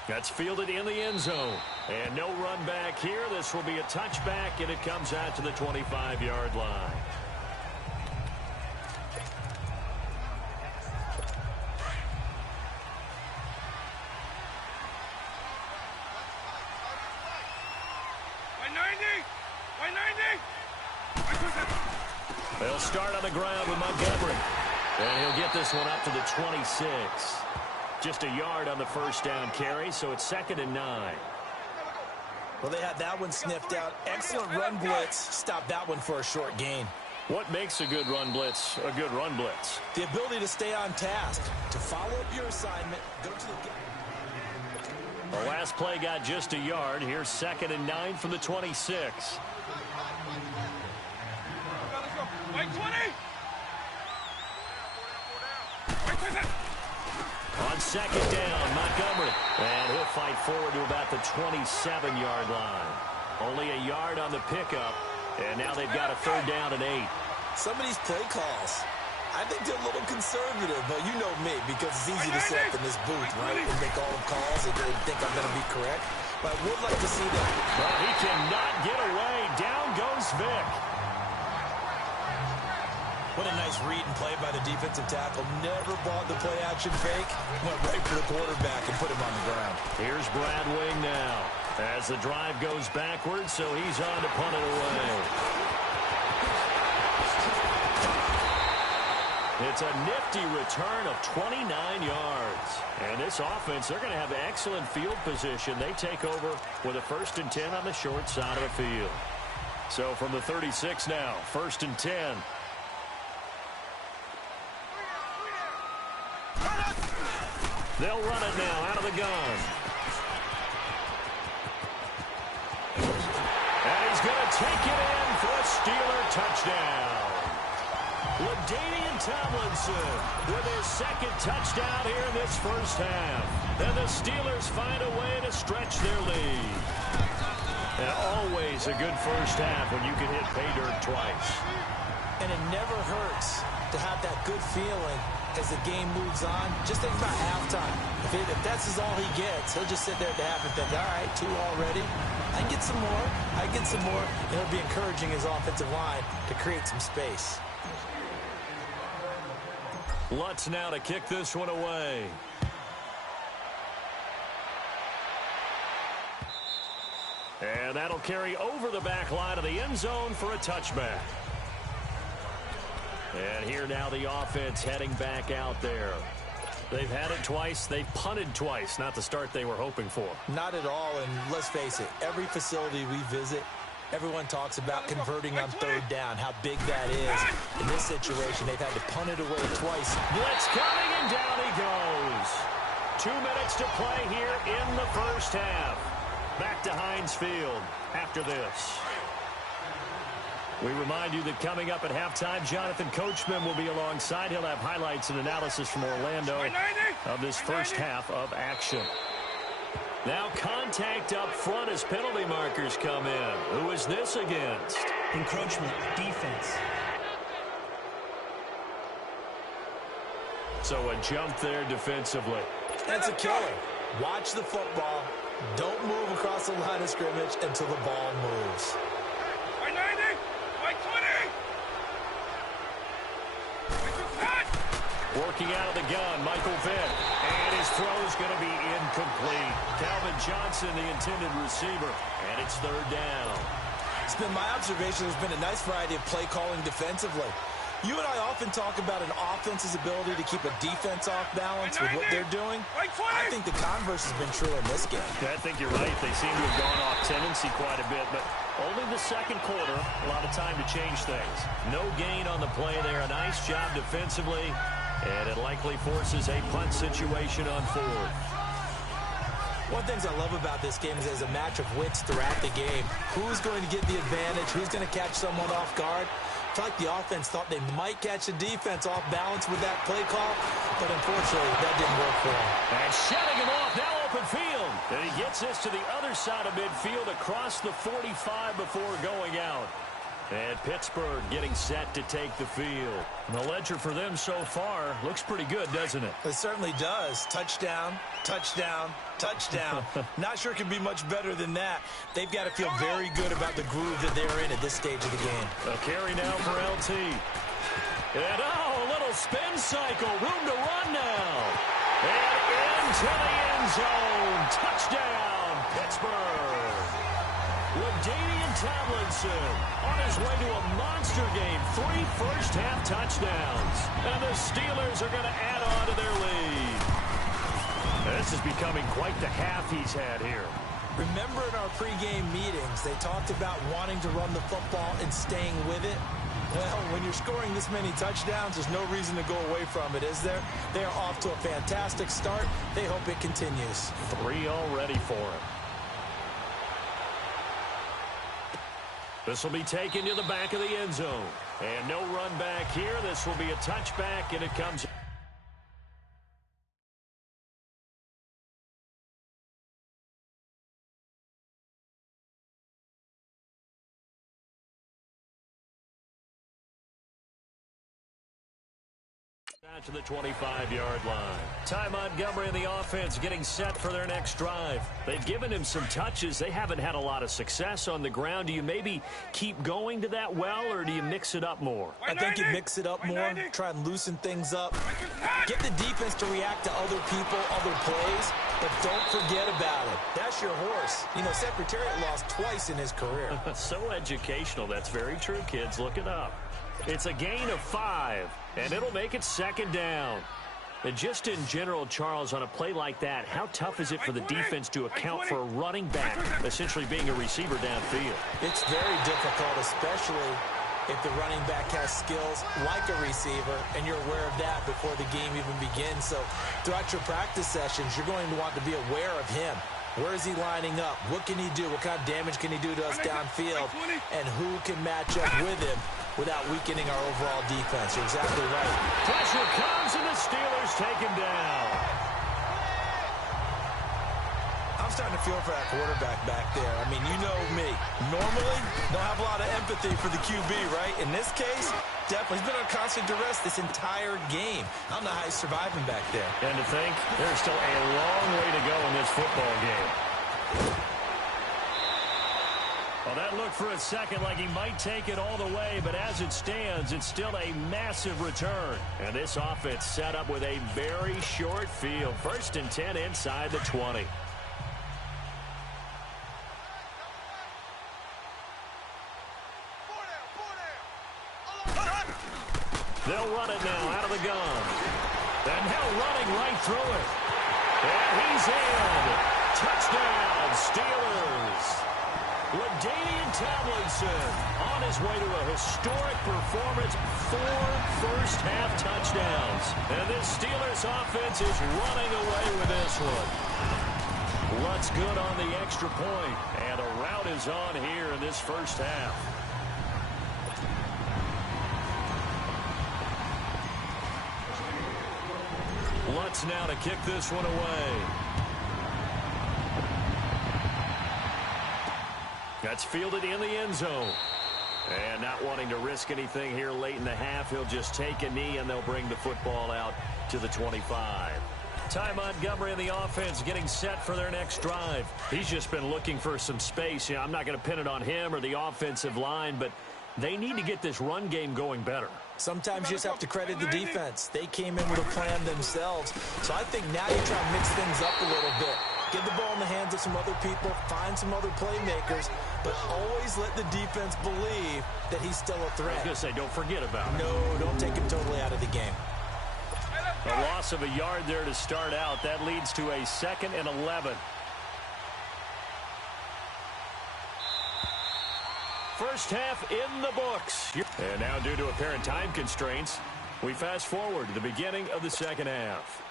That's fielded in the end zone. And no run back here. This will be a touchback, and it comes out to the 25-yard line. They'll start on the ground with Montgomery. And he'll get this one up to the 26. Just a yard on the first down carry, so it's 2nd and 9. Well, they had that one sniffed out. Excellent run blitz. Stop that one for a short gain. What makes a good run blitz a good run blitz? The ability to stay on task. To follow up your assignment, go to the... The last play got just a yard. Here's 2nd and 9 from the 26. On 2nd down, Montgomery. And he'll fight forward to about the 27-yard line. Only a yard on the pickup. And now they've got a 3rd down and 8. Some of these play calls, I think they're a little conservative, but you know me, because it's easy to sit up in this booth, right, and make all the calls and think I'm going to be correct. But I would like to see that. But he cannot get away. Down goes Vick. What a nice read and play by the defensive tackle. Never bought the play-action fake. Went right for the quarterback and put him on the ground. Here's Brad Wing now as the drive goes backwards, so he's on to punt it away. It's a nifty return of 29 yards. And this offense, they're going to have excellent field position. They take over with a 1st and 10 on the short side of the field. So from the 36 now, 1st and 10. They'll run it now out of the gun. And he's going to take it in for a Steeler touchdown. LaDainian Tomlinson with his 2nd touchdown here in this first half. And the Steelers find a way to stretch their lead. And always a good first half when you can hit pay dirt twice. And it never hurts to have that good feeling as the game moves on. Just think about halftime. If that's all he gets, he'll just sit there at the half and think, all right, 2 already. I get some more. I get some more. And he'll be encouraging his offensive line to create some space. Lutz now to kick this one away. And that'll carry over the back line of the end zone for a touchback. And here now the offense heading back out there. They've had it twice. They've punted twice. Not the start they were hoping for. Not at all. And let's face it, every facility we visit, everyone talks about converting on 3rd down, how big that is. In this situation, they've had to punt it away twice. Blitz coming, and down he goes. 2 minutes to play here in the first half. Back to Heinz Field after this. We remind you that coming up at halftime, Jonathan Coachman will be alongside. He'll have highlights and analysis from Orlando of this first half of action. Now contact up front as penalty markers come in. Who is this against? Encroachment, defense. So a jump there defensively. That's a killer. Watch the football. Don't move across the line of scrimmage until the ball moves. Working out of the gun, Michael Vick. And his throw is going to be incomplete. Calvin Johnson, the intended receiver. And it's 3rd down. It's been my observation there's been a nice variety of play calling defensively. You and I often talk about an offense's ability to keep a defense off balance with what they're doing. I think the converse has been true in this game. I think you're right. They seem to have gone off tendency quite a bit, but only the 2nd quarter, a lot of time to change things. No gain on the play there. A nice job defensively, and it likely forces a punt situation on 4th. One of the things I love about this game is there's a match of wits throughout the game. Who's going to get the advantage? Who's going to catch someone off guard? I feel like the offense thought they might catch the defense off balance with that play call, but unfortunately, that didn't work for them. And shutting him off, now open field. And he gets this to the other side of midfield across the 45 before going out. And Pittsburgh getting set to take the field. And the ledger for them so far looks pretty good, doesn't it? It certainly does. Touchdown, touchdown, touchdown. Not sure it can be much better than that. They've got to feel very good about the groove that they're in at this stage of the game. A carry now for LT. And a little spin cycle. Room to run now. And into the end zone. Touchdown, Pittsburgh. LaDainian Tomlinson on his way to a monster game. 3 first-half touchdowns. And the Steelers are going to add on to their lead. This is becoming quite the half he's had here. Remember in our pregame meetings, they talked about wanting to run the football and staying with it? Well, when you're scoring this many touchdowns, there's no reason to go away from it, is there? They are off to a fantastic start. They hope it continues. 3 already for him. This will be taken to the back of the end zone. And no run back here. This will be a touchback, and it comes... to the 25-yard line. Ty Montgomery and the offense getting set for their next drive. They've given him some touches. They haven't had a lot of success on the ground. Do you maybe keep going to that well, or do you mix it up more? I think you mix it up more, try and loosen things up. Get the defense to react to other people, other plays, but don't forget about it. That's your horse. You know, Secretariat lost twice in his career. So educational. That's very true, kids. Look it up. It's a gain of 5, and it'll make it 2nd down. And just in general, Charles, on a play like that, how tough is it for the defense to account for a running back essentially being a receiver downfield? It's very difficult, especially if the running back has skills like a receiver, and you're aware of that before the game even begins. So throughout your practice sessions, you're going to want to be aware of him. Where is he lining up? What can he do? What kind of damage can he do to us downfield? And who can match up with him without weakening our overall defense? You're exactly right. Pressure comes, and the Steelers take him down. I'm starting to feel for that quarterback back there. I mean, you know me. Normally, don't have a lot of empathy for the QB, right? In this case, definitely. He's been on constant duress this entire game. I don't know how he's surviving back there. And to think, there's still a long way to go in this football game. Well, that looked for a second like he might take it all the way, but as it stands, it's still a massive return. And this offense set up with a very short field. 1st and 10 inside the 20. They'll run it now out of the gun. And now running right through it. And he's in. Touchdown, Steelers. LaDainian Tomlinson on his way to a historic performance. 4 first-half touchdowns. And this Steelers offense is running away with this one. Lutz good on the extra point. And a rout is on here in this first half. Lutz now to kick this one away. That's fielded in the end zone. And not wanting to risk anything here late in the half, he'll just take a knee and they'll bring the football out to the 25. Ty Montgomery and the offense getting set for their next drive. He's just been looking for some space. You know, I'm not going to pin it on him or the offensive line, but they need to get this run game going better. Sometimes you just have to credit the defense. They came in with a plan themselves. So I think now you try to mix things up a little bit. Get the ball in the hands of some other people, find some other playmakers, but always let the defense believe that he's still a threat. I was going to say, don't forget about him. No, don't take him totally out of the game. A loss of a yard there to start out. That leads to a 2nd and 11. First half in the books. And now, due to apparent time constraints, we fast forward to the beginning of the second half.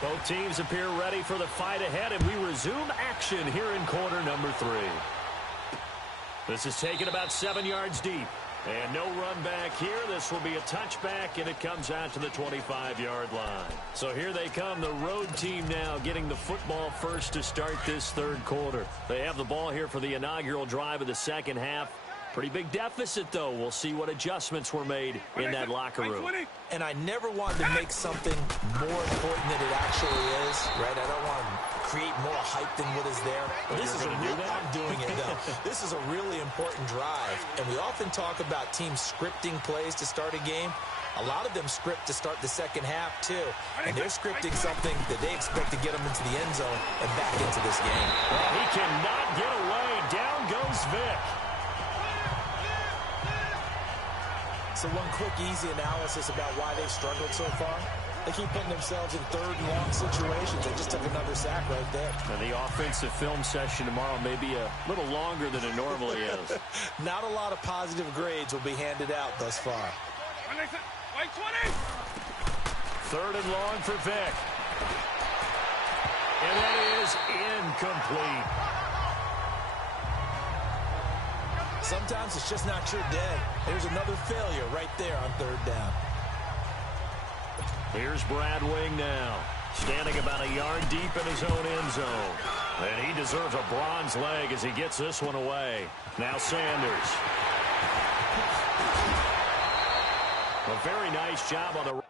Both teams appear ready for the fight ahead, and we resume action here in quarter number 3. This is taken about 7 yards deep. And no run back here. This will be a touchback, and it comes out to the 25-yard line. So here they come, the road team now getting the football first to start this third quarter. They have the ball here for the inaugural drive of the second half. Pretty big deficit, though. We'll see what adjustments were made in that locker room. And I never wanted to make something more important than it actually is, right? I don't want to create more hype than what is there. But this is I'm doing it, though. This is a really important drive. And we often talk about teams scripting plays to start a game. A lot of them script to start the second half, too. And they're scripting something that they expect to get them into the end zone and back into this game. Well, he cannot get away. Down goes Vic. So one quick, easy analysis about why they've struggled so far. They keep putting themselves in third and long situations. They just took another sack right there. And the offensive film session tomorrow may be a little longer than it normally is. Not a lot of positive grades will be handed out thus far. Third and long for Vic. And that is incomplete. Sometimes it's just not your day. There's another failure right there on third down. Here's Brad Wing now, standing about a yard deep in his own end zone. And he deserves a bronze leg as he gets this one away. Now Sanders. A very nice job on the run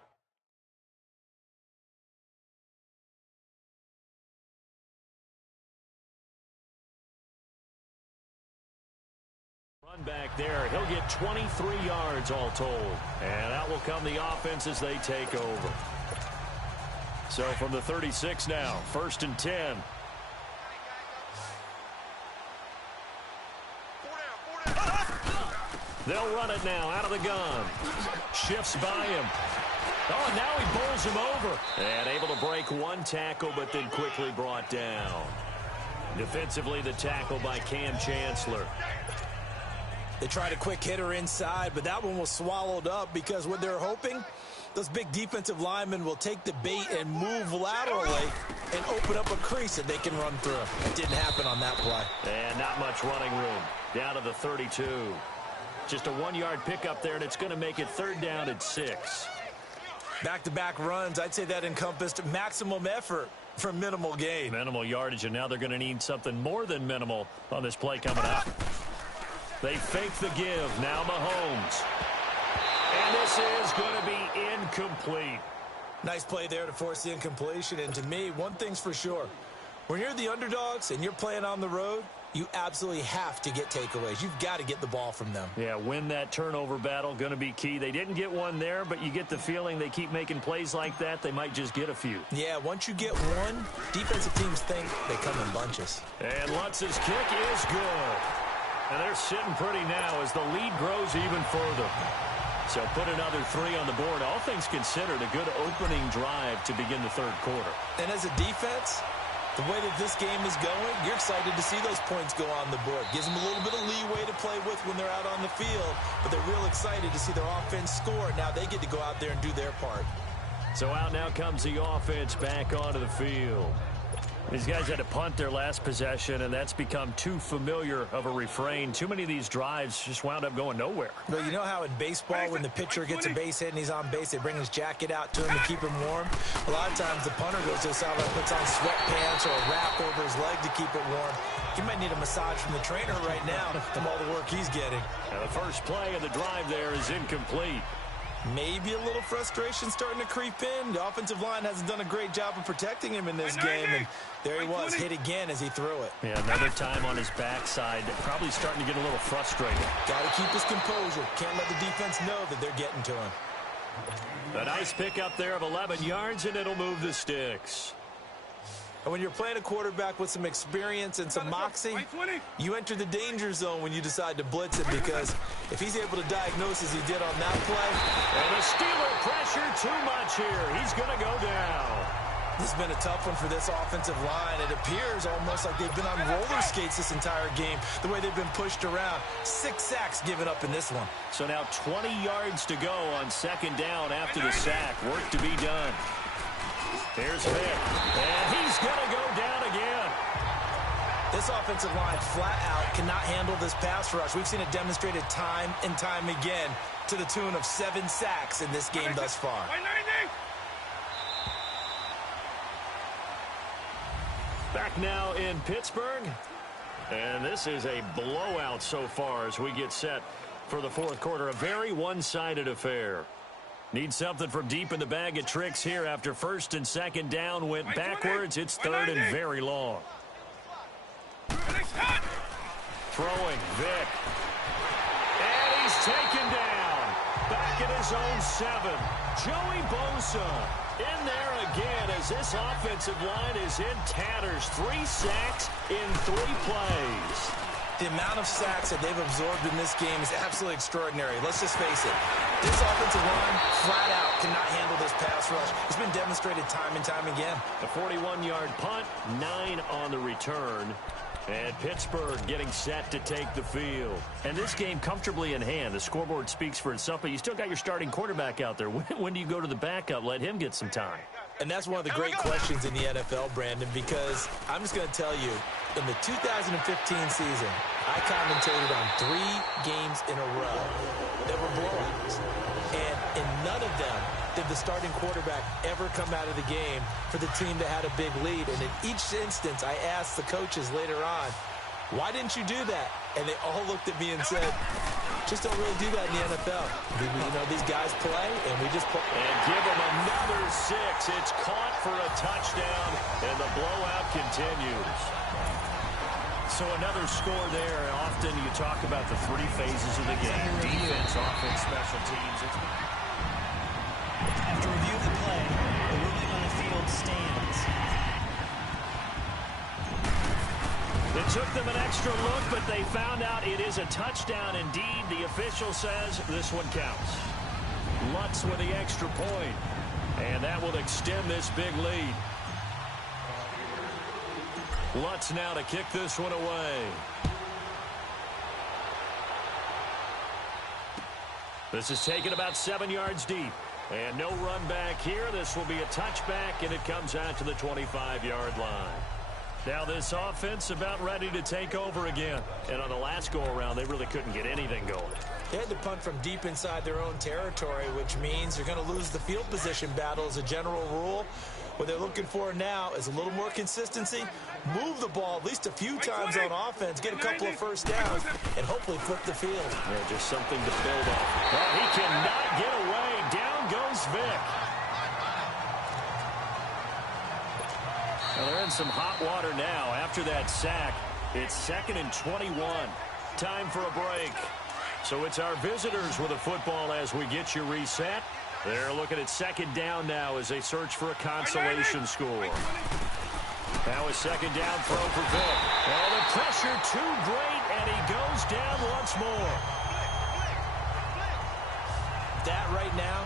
back there. He'll get 23 yards all told. And out will come the offense as they take over. So from the 36 now, 1st and 10. They'll run it now out of the gun. Shifts by him. Oh, and now he bowls him over. And able to break one tackle, but then quickly brought down. Defensively, the tackle by Cam Chancellor. They tried a quick hitter inside, but that one was swallowed up because what they're hoping, those big defensive linemen will take the bait and move laterally and open up a crease that they can run through. It didn't happen on that play. And not much running room. Down to the 32. Just a 1-yard pickup there, and it's going to make it 3rd down at 6. Back-to-back runs, I'd say that encompassed maximum effort for minimal gain. Minimal yardage, and now they're going to need something more than minimal on this play coming up. They fake the give. Now Mahomes. And this is going to be incomplete. Nice play there to force the incompletion. And to me, one thing's for sure. When you're the underdogs and you're playing on the road, you absolutely have to get takeaways. You've got to get the ball from them. Yeah, win that turnover battle, going to be key. They didn't get one there, but you get the feeling they keep making plays like that, they might just get a few. Yeah, once you get one, defensive teams think they come in bunches. And Lutz's kick is good. And they're sitting pretty now as the lead grows even further. So put another 3 on the board. All things considered, a good opening drive to begin the third quarter. And as a defense, the way that this game is going, you're excited to see those points go on the board. Gives them a little bit of leeway to play with when they're out on the field, but they're real excited to see their offense score. Now they get to go out there and do their part. So out now comes the offense back onto the field. These guys had to punt their last possession, and that's become too familiar of a refrain. Too many of these drives just wound up going nowhere. Well, you know how in baseball, when the pitcher gets a base hit and he's on base, they bring his jacket out to him to keep him warm? A lot of times the punter goes to the sideline, puts on sweatpants or a wrap over his leg to keep it warm. He might need a massage from the trainer right now from all the work he's getting. Now the first play of the drive there is incomplete. Maybe a little frustration starting to creep in. The offensive line hasn't done a great job of protecting him in this game, and there he was, hit again as he threw it. Yeah, another time on his backside, probably starting to get a little frustrated. Got to keep his composure. Can't let the defense know that they're getting to him. A nice pickup there of 11 yards, and it'll move the sticks. And when you're playing a quarterback with some experience and some moxie, you enter the danger zone when you decide to blitz him, because if he's able to diagnose as he did on that play. And the Steeler pressure too much here. He's going to go down. This has been a tough one for this offensive line. It appears almost like they've been on roller skates this entire game, the way they've been pushed around. 6 sacks given up in this one. So now 20 yards to go on 2nd down after the sack. Work to be done. Here's Vic, and he's going to go down again. This offensive line flat out cannot handle this pass rush. We've seen it demonstrated time and time again to the tune of 7 sacks in this game thus far. Back now in Pittsburgh. And this is a blowout so far as we get set for the fourth quarter. A very one-sided affair. Need something from deep in the bag of tricks here after first and second down went backwards. It's third and very long. Throwing, Vic. And he's taken down. Back at his own 7. Joey Bosa in there again as this offensive line is in tatters. 3 sacks in 3 plays. The amount of sacks that they've absorbed in this game is absolutely extraordinary. Let's just face it. This offensive line, flat out, cannot handle this pass rush. It's been demonstrated time and time again. A 41-yard punt, 9 on the return. And Pittsburgh getting set to take the field. And this game comfortably in hand. The scoreboard speaks for itself, but you still got your starting quarterback out there. When do you go to the backup? Let him get some time. And that's one of the great questions in the NFL, Brandon, because I'm just going to tell you, in the 2015 season, I commentated on 3 games in a row that were blowouts. And in none of them did the starting quarterback ever come out of the game for the team that had a big lead. And in each instance, I asked the coaches later on, why didn't you do that? And they all looked at me and said, just don't really do that in the NFL. You know, these guys play, and we just play. And give them another 6. It's caught for a touchdown, and the blowout continues. So another score there. Often you talk about the 3 phases of the game. Defense, offense, special teams. After review of the play, the ruling on the field stands. It took them an extra look, but they found out it is a touchdown indeed. The official says this one counts. Lutz with the extra point, and that will extend this big lead. Lutz now to kick this one away. This is taken about 7 yards deep. And no run back here. This will be a touchback, and it comes out to the 25-yard line. Now this offense about ready to take over again. And on the last go-around, they really couldn't get anything going. They had to punt from deep inside their own territory, which means you're going to lose the field position battle as a general rule. What they're looking for now is a little more consistency, move the ball at least a few times on offense, get a couple of first downs, and hopefully flip the field. Yeah, just something to build on. Oh, he cannot get away. Down goes Vic. Well, they're in some hot water now after that sack. It's 2nd and 21. Time for a break. So it's our visitors with a football as we get you reset. They're looking at 2nd down now as they search for a consolation score. Now a 2nd down throw for Vic. Oh, the pressure too great, and he goes down once more. That right now,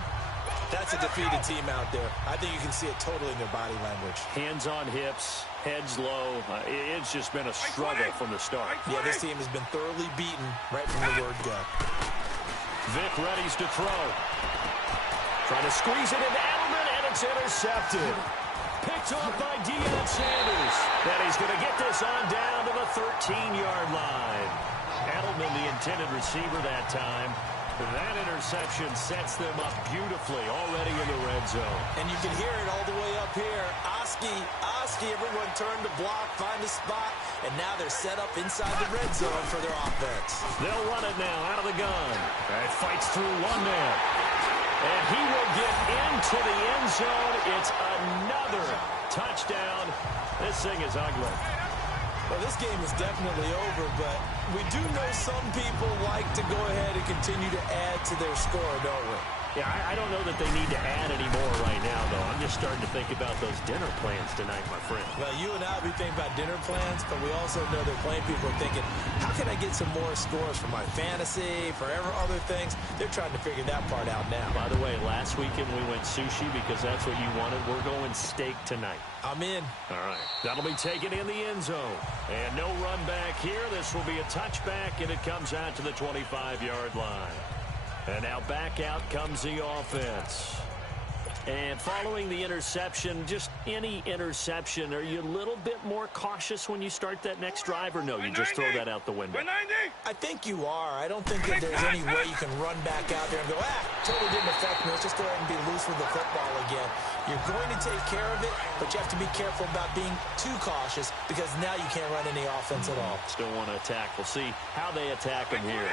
that's a defeated team out there. I think you can see it totally in their body language. Hands on hips, heads low. It's just been a struggle from the start. Yeah, this team has been thoroughly beaten right from the word go. Vic readies to throw. Trying to squeeze it into Edelman, and it's intercepted. Picked off by Deion Sanders. And he's going to get this on down to the 13-yard line. Edelman, the intended receiver that time. That interception sets them up beautifully already in the red zone. And you can hear it all the way up here. Oski, everyone turned to block, find a spot, and now they're set up inside the red zone for their offense. They'll run it now out of the gun. That fights through one man. And he will get into the end zone. It's another touchdown. This thing is ugly. Well, this game is definitely over, but we do know some people like to go ahead and continue to add to their score, don't we? Yeah, I don't know that they need to add any more right now, though. I'm just starting to think about those dinner plans tonight, my friend. Well, you and I, we think about dinner plans, but we also know that playing people are thinking, how can I get some more scores for my fantasy, for other things? They're trying to figure that part out now. By the way, last weekend we went sushi because that's what you wanted. We're going steak tonight. I'm in. All right. That'll be taken in the end zone. And no run back here. This will be a touchback, and it comes out to the 25-yard line. And now back out comes the offense. And following the interception, just any interception, are you a little bit more cautious when you start that next drive, or no, you just throw that out the window? I think you are. I don't think that there's any way you can run back out there and go, totally didn't affect me. Let's just go ahead and be loose with the football again. You're going to take care of it, but you have to be careful about being too cautious because now you can't run any offense at all. Still want to attack. We'll see how they attack him here.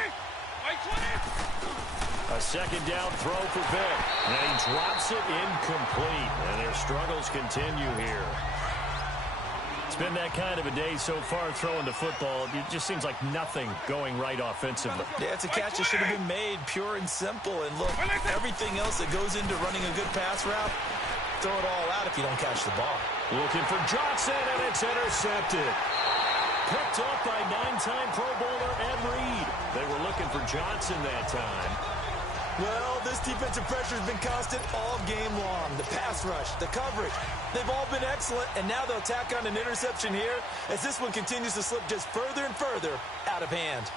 A second down throw for Vic. And he drops it incomplete. And their struggles continue here. It's been that kind of a day so far throwing the football. It just seems like nothing going right offensively. Yeah, it's a catch that should have been made, pure and simple. And look, everything else that goes into running a good pass route, throw it all out if you don't catch the ball. Looking for Johnson, and it's intercepted. Picked up by 9-time Pro Bowler Ed Reed. They were looking for Johnson that time. Well, this defensive pressure has been constant all game long. The pass rush, the coverage, they've all been excellent, and now they'll tack on an interception here as this one continues to slip just further and further out of hand.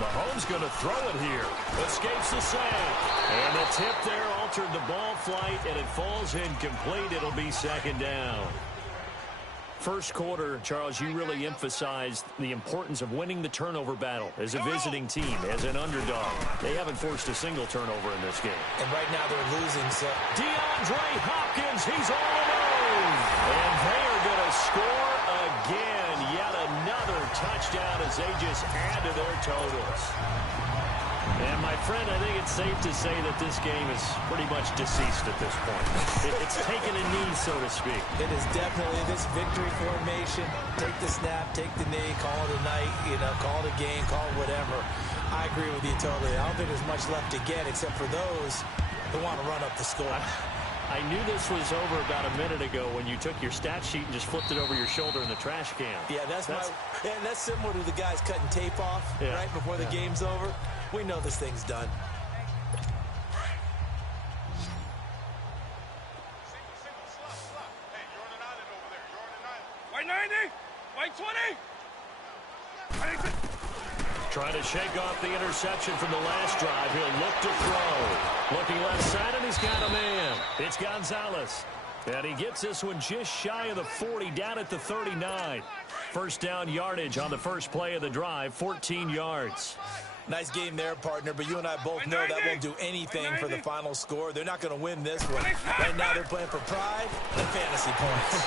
Mahomes going to throw it here. Escapes the sack. And the tip there altered the ball flight, and it falls incomplete. It'll be second down. First quarter, Charles, you really emphasized the importance of winning the turnover battle as a visiting team, as an underdog. They haven't forced a single turnover in this game. And right now they're losing, so DeAndre Hopkins, he's all alone. And they are going to score again. Yet another touchdown as they just add to their totals. And, my friend, I think it's safe to say that this game is pretty much deceased at this point. It's taken a knee, so to speak. It is definitely this victory formation. Take the snap, take the knee, call it a night, call it a game, call it whatever. I agree with you totally. I don't think there's much left to get except for those who want to run up the score. I knew this was over about a minute ago when you took your stat sheet and just flipped it over your shoulder in the trash can. Yeah, that's similar to the guys cutting tape off right before the game's over. We know this thing's done. White 90, white 20. Trying to shake off the interception from the last drive. He'll look to throw. Looking left side, and he's got a man. It's Gonzalez. And he gets this one just shy of the 40, down at the 39. First down yardage on the first play of the drive, 14 yards. Nice game there, partner, but you and I both know that won't do anything for the final score. They're not going to win this one. Right now they're playing for pride and fantasy points.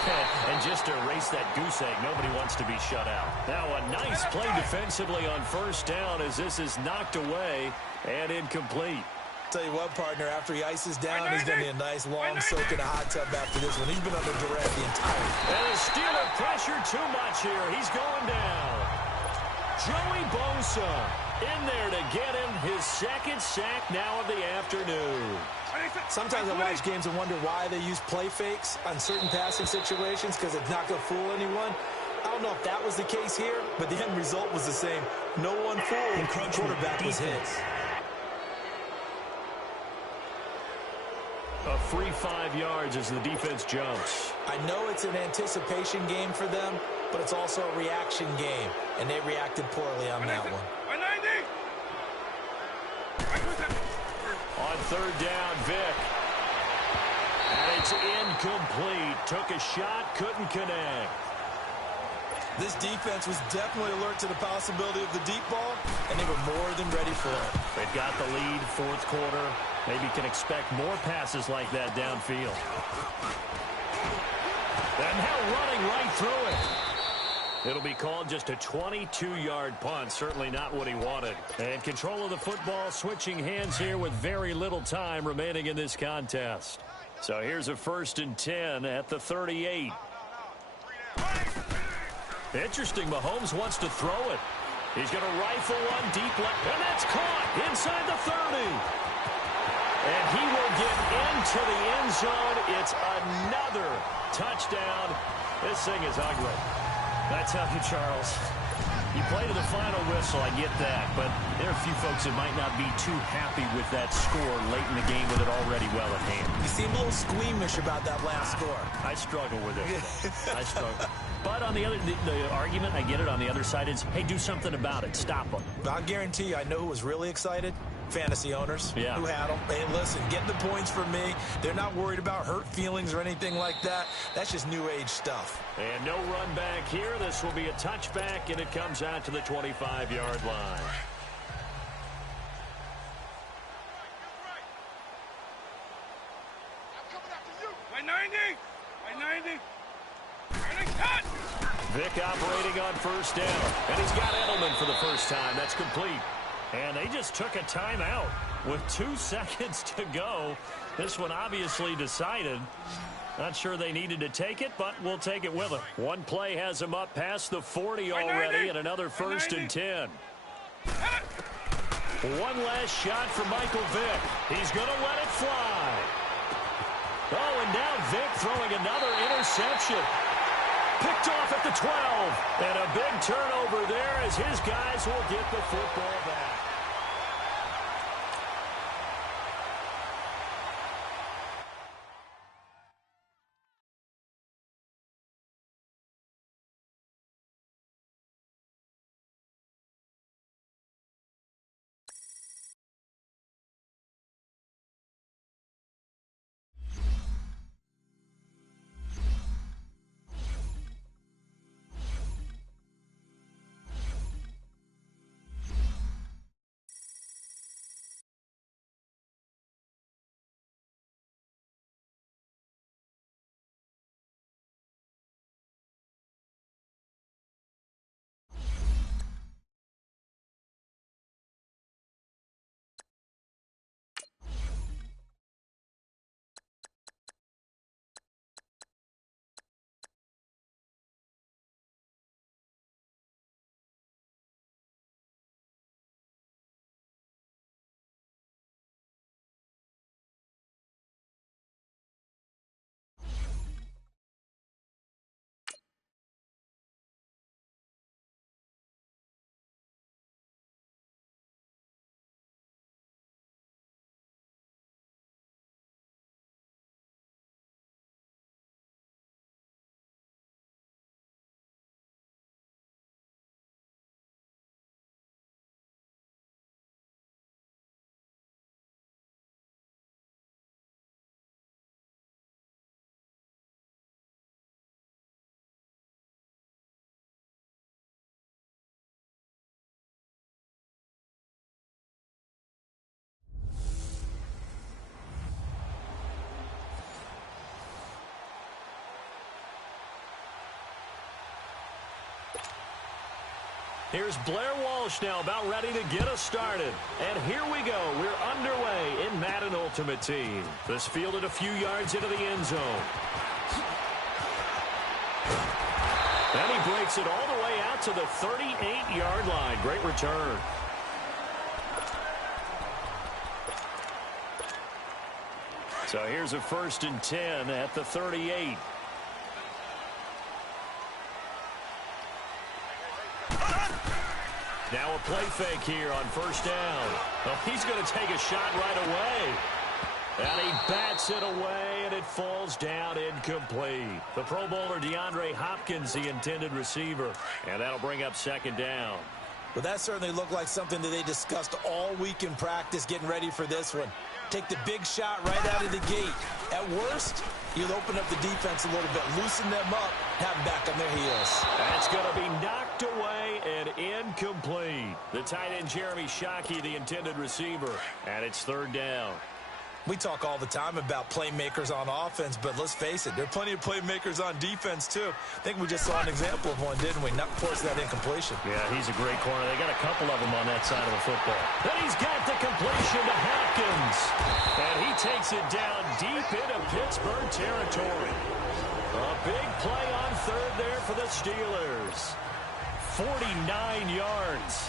And just to erase that goose egg, nobody wants to be shut out. Now a nice play defensively on first down as this is knocked away and incomplete. Tell you what, partner, after he ices down, he's going to be a nice long soak in a hot tub after this one. He's been under duress the entire time. And the Steeler pressure too much here. He's going down. Joey Bosa in there to get him his second sack now of the afternoon. Sometimes I watch games and wonder why they use play fakes on certain passing situations because it's not going to fool anyone. I don't know if that was the case here, but the end result was the same. No one fooled. The quarterback was hit. A free 5 yards as the defense jumps. I know it's an anticipation game for them, but it's also a reaction game, and they reacted poorly on that one. On third down, Vic. And it's incomplete. Took a shot, couldn't connect. This defense was definitely alert to the possibility of the deep ball, and they were more than ready for it. They've got the lead, fourth quarter. Maybe can expect more passes like that downfield. And now running right through it. It'll be called just a 22-yard punt. Certainly not what he wanted. And control of the football switching hands here with very little time remaining in this contest. So here's a 1st and 10 at the 38. Interesting, Mahomes wants to throw it. He's going to rifle one deep left, and that's caught inside the 30. And he will get into the end zone. It's another touchdown. This thing is ugly. I tell you, Charles, you play to the final whistle, I get that, but there are a few folks that might not be too happy with that score late in the game with it already well at hand. You seem a little squeamish about that last score. I struggle with it. I struggle. But on the argument, I get it, on the other side is, hey, do something about it. Stop them. I guarantee you, I know who was really excited. Fantasy owners who had them. Hey, listen, get the points for me. They're not worried about hurt feelings or anything like that. That's just new age stuff. And no run back here. This will be a touchback, and it comes out to the 25-yard line. Vic operating on first down, and he's got Edelman for the first time. That's complete. And they just took a timeout with 2 seconds to go. This one obviously decided. Not sure they needed to take it, but we'll take it with them. One play has them up past the 40 already, and another 1st and 10. One last shot for Michael Vick. He's going to let it fly. Oh, and now Vick throwing another interception. Picked off at the 12. And a big turnover there as his guys will get the football back. Here's Blair Walsh now about ready to get us started. And here we go. We're underway in Madden Ultimate Team. This fielded a few yards into the end zone. And he breaks it all the way out to the 38-yard line. Great return. So here's a 1st and 10 at the 38. Now a play fake here on 1st down. Well, he's going to take a shot right away. And he bats it away, and it falls down incomplete. The Pro Bowler DeAndre Hopkins, the intended receiver. And that'll bring up 2nd down. Well, that certainly looked like something that they discussed all week in practice, getting ready for this one. Take the big shot right out of the gate. At worst, you'll open up the defense a little bit, loosen them up, have them back on their heels. That's going to be knocked away and incomplete. The tight end Jeremy Shockey, the intended receiver, and it's 3rd down. We talk all the time about playmakers on offense, but let's face it, there are plenty of playmakers on defense, too. I think we just saw an example of one, didn't we? Not force that incompletion. Yeah, he's a great corner. They got a couple of them on that side of the football. Then he's got the completion to Hopkins. And he takes it down deep into Pittsburgh territory. A big play on 3rd there for the Steelers. 49 yards.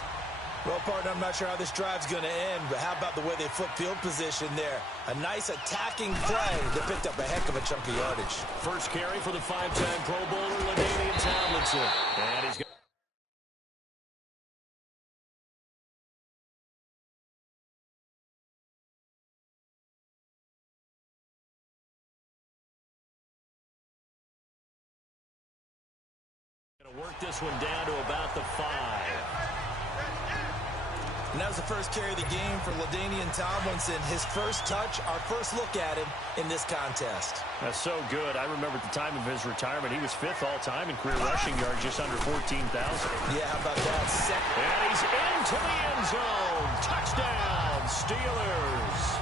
Well, partner, I'm not sure how this drive's going to end, but how about the way they flip field position there? A nice attacking play that picked up a heck of a chunk of yardage. First carry for the 5-time Pro Bowler, LaDainian Tomlinson. And he's got Work this one down to about the 5. And that was the first carry of the game for LaDainian Tomlinson. His first touch, our first look at him in this contest. That's so good. I remember at the time of his retirement, he was 5th all-time in career rushing yards, just under 14,000. Yeah, how about that? And he's into the end zone. Touchdown, Steelers.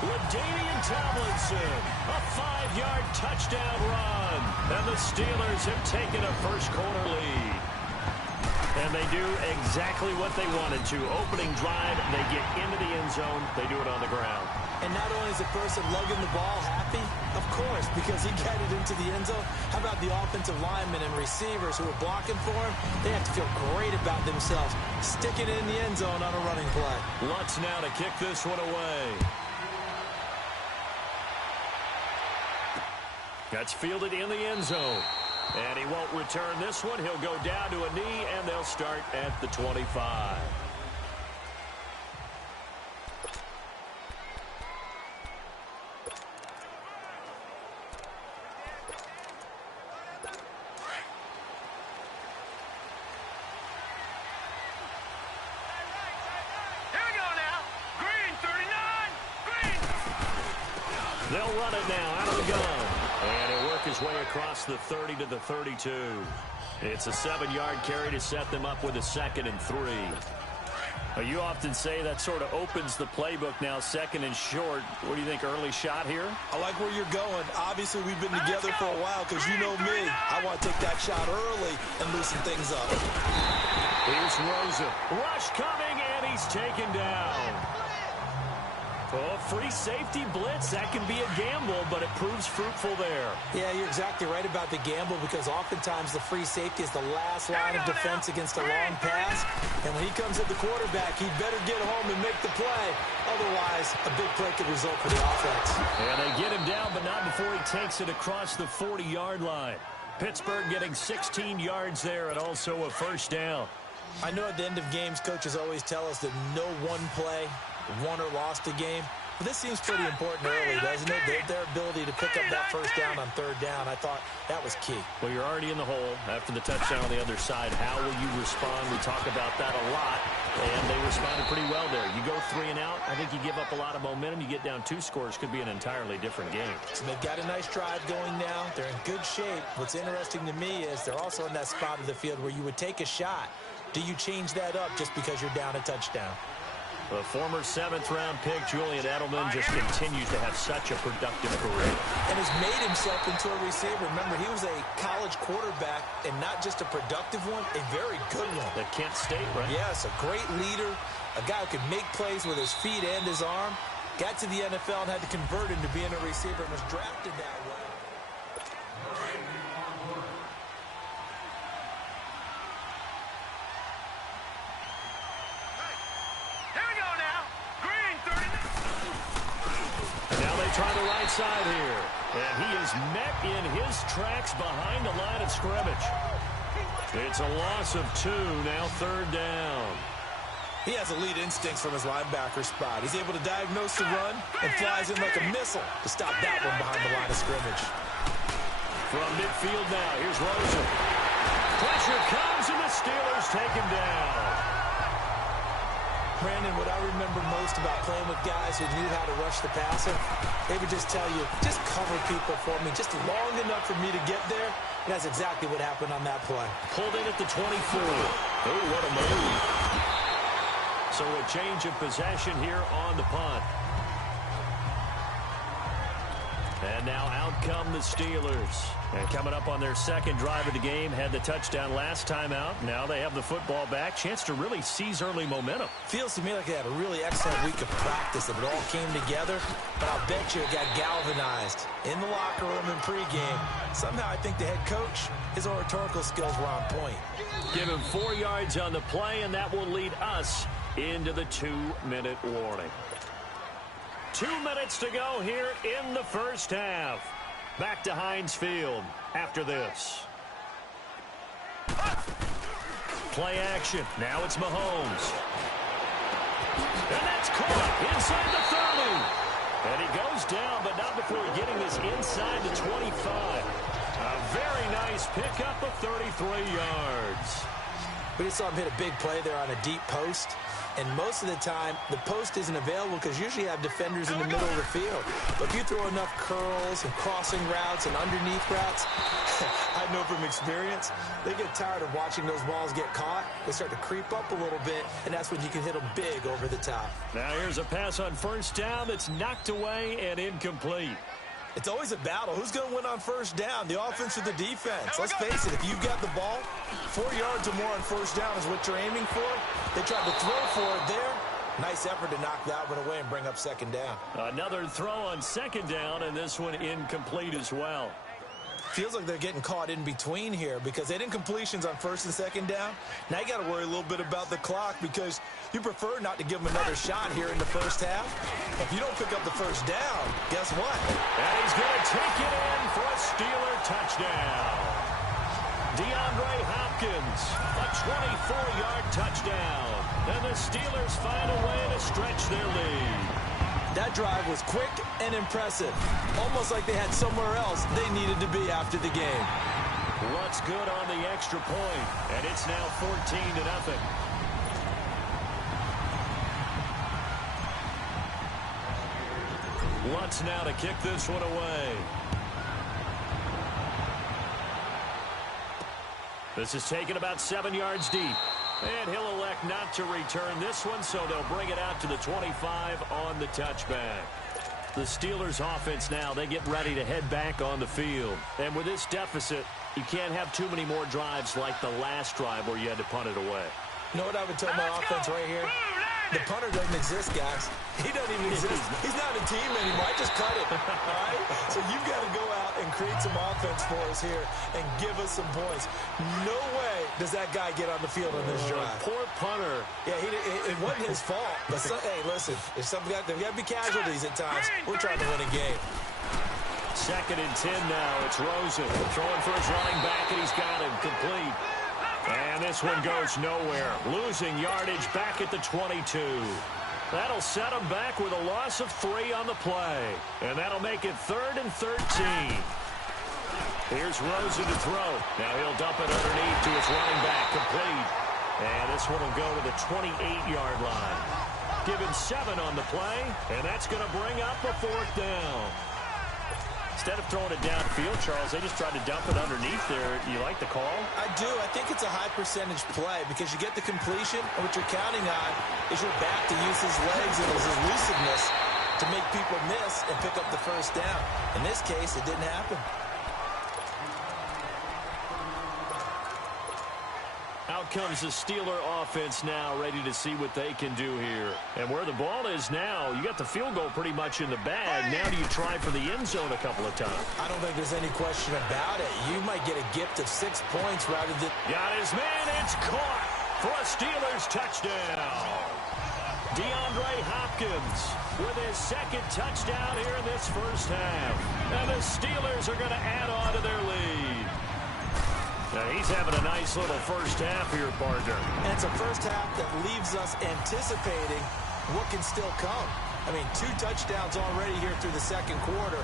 LaDainian Tomlinson, a 5-yard touchdown run. And the Steelers have taken a first-quarter lead. And they do exactly what they wanted to. Opening drive, they get into the end zone. They do it on the ground. And not only is the person lugging the ball happy, of course, because he got it into the end zone. How about the offensive linemen and receivers who are blocking for him? They have to feel great about themselves, sticking it in the end zone on a running play. Lutz now to kick this one away. That's fielded in the end zone. And he won't return this one. He'll go down to a knee, and they'll start at the 25. Here we go now. Green, 39. Green. They'll run it now out of the gun. And he'll work his way across the 30 to the 32. It's a 7-yard carry to set them up with a 2nd and 3. You often say that sort of opens the playbook now, 2nd and short. What do you think, early shot here? I like where you're going. Obviously, we've been together for a while because you know me. I want to take that shot early and loosen things up. Here's Rosa. Rush coming, and he's taken down. Oh, free safety blitz. That can be a gamble, but it proves fruitful there. Yeah, you're exactly right about the gamble because oftentimes the free safety is the last line of defense against a long pass. And when he comes at the quarterback, he'd better get home and make the play. Otherwise, a big play could result for the offense. And they get him down, but not before he takes it across the 40-yard line. Pittsburgh getting 16 yards there and also a first down. I know at the end of games, coaches always tell us that no one play won or lost a game. But this seems pretty important early, doesn't it? Their ability to pick up that first down on 3rd down, I thought that was key. Well, you're already in the hole after the touchdown on the other side. How will you respond? We talk about that a lot, and they responded pretty well there. You go 3 and out, I think you give up a lot of momentum. You get down 2 scores, could be an entirely different game. So they've got a nice drive going now. They're in good shape. What's interesting to me is they're also in that spot of the field where you would take a shot. Do you change that up just because you're down a touchdown? The former 7th-round pick, Julian Edelman, just continues to have such a productive career. And has made himself into a receiver. Remember, he was a college quarterback, and not just a productive one, a very good one. At Kent State, right? Yes, a great leader, a guy who could make plays with his feet and his arm. Got to the NFL and had to convert into being a receiver and was drafted that way. Try the right side here. And he is met in his tracks behind the line of scrimmage. It's a loss of 2, now 3rd down. He has elite instincts from his linebacker spot. He's able to diagnose the run and flies in like a missile to stop that one behind the line of scrimmage. From midfield now, here's Rosen. Pressure comes, and the Steelers take him down. Brandon, what I remember most about playing with guys who knew how to rush the passer, they would just tell you, just cover people for me, just long enough for me to get there. And that's exactly what happened on that play. Pulled in at the 24. Oh, what a move. So a change of possession here on the punt. And now out come the Steelers. And coming up on their 2nd drive of the game, had the touchdown last time out. Now they have the football back. Chance to really seize early momentum. Feels to me like they had a really excellent week of practice. If it all came together, but I'll bet you it got galvanized in the locker room in pregame. Somehow I think the head coach, his oratorical skills were on point. Give him 4 yards on the play, and that will lead us into the 2-minute warning. 2 minutes to go here in the first half. Back to Heinz Field after this. Play action. Now it's Mahomes. And that's caught inside the 30. And he goes down, but not before getting this inside the 25. A very nice pickup of 33 yards. We just saw him hit a big play there on a deep post. And most of the time, the post isn't available because usually you have defenders in the middle of the field. But if you throw enough curls and crossing routes and underneath routes, I know from experience, they get tired of watching those balls get caught. They start to creep up a little bit, and that's when you can hit them big over the top. Now here's a pass on first down that's knocked away and incomplete. It's always a battle. Who's going to win on first down, the offense or the defense? Let's face it, if you've got the ball, 4 yards or more on first down is what you're aiming for. They tried to throw for it there. Nice effort to knock that one away and bring up second down. Another throw on second down, and this one incomplete as well. Feels like they're getting caught in between here because they didn't completions on first and second down. Now you got to worry a little bit about the clock because you prefer not to give them another shot here in the first half. If you don't pick up the first down, guess what? And he's going to take it in for a Steeler touchdown. DeAndre Hopkins, a 24-yard touchdown. And the Steelers find a way to stretch their lead. That drive was quick and impressive. Almost like they had somewhere else they needed to be after the game. Lutt's good on the extra point, and it's now 14-0. Lutt's now to kick this one away. This is taken about 7 yards deep. And he'll elect not to return this one, so they'll bring it out to the 25 on the touchback. The Steelers offense now, they get ready to head back on the field. And with this deficit, you can't have too many more drives like the last drive where you had to punt it away. You know what I would tell my offense right here? The punter doesn't exist, guys. He doesn't even exist. He's not a team anymore. I just cut it, all right? So you've got to go out and create some offense for us here and give us some points. No way does that guy get on the field on this drive. Poor punter. Yeah, it wasn't his fault. But hey, listen, there's got to be casualties at times. We're trying to win a game. 2nd and 10 now. It's Rosen throwing for his running back, and he's got him complete. And this one goes nowhere. Losing yardage back at the 22. That'll set him back with a loss of 3 on the play. And that'll make it 3rd and 13. Here's Rosen to throw. Now he'll dump it underneath to his running back, complete. And this one will go to the 28-yard line. Given 7 on the play, and that's going to bring up a 4th down. Instead of throwing it downfield, Charles, they just tried to dump it underneath there. You like the call? I do. I think it's a high percentage play because you get the completion, and what you're counting on is your back to use his legs and his elusiveness to make people miss and pick up the first down. In this case, it didn't happen. Out comes the Steeler offense now, ready to see what they can do here. And where the ball is now, you got the field goal pretty much in the bag. Now do you try for the end zone a couple of times? I don't think there's any question about it. You might get a gift of 6 points rather than... Got his man. It's caught for a Steelers touchdown. DeAndre Hopkins with his 2nd touchdown here in this first half. And the Steelers are going to add on to their lead. Now he's having a nice little first half here, partner. And it's a first half that leaves us anticipating what can still come. I mean, 2 touchdowns already here through the second quarter.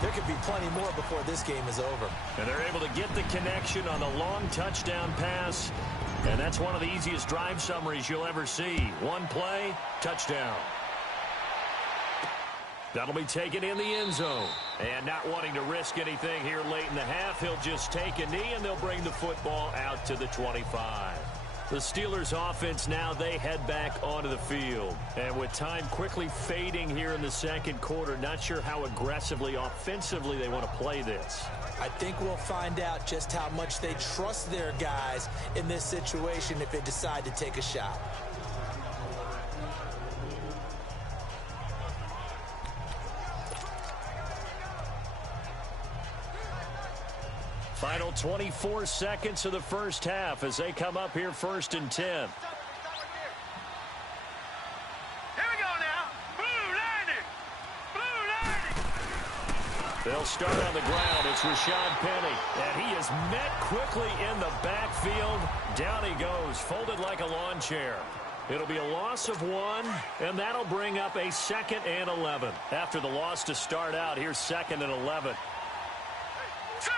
There could be plenty more before this game is over. And they're able to get the connection on the long touchdown pass. And that's one of the easiest drive summaries you'll ever see. 1 play, touchdown. That'll be taken in the end zone. And not wanting to risk anything here late in the half, he'll just take a knee and they'll bring the football out to the 25. The Steelers offense now, they head back onto the field. And with time quickly fading here in the second quarter, not sure how aggressively, offensively they want to play this. I think we'll find out just how much they trust their guys in this situation if they decide to take a shot. Final 24 seconds of the first half as they come up here 1st and 10. Here we go now. Blue 90. They'll start on the ground. It's Rashad Penny. And he is met quickly in the backfield. Down he goes, folded like a lawn chair. It'll be a loss of 1, and that'll bring up a 2nd and 11. After the loss to start out, here's 2nd and 11. Set.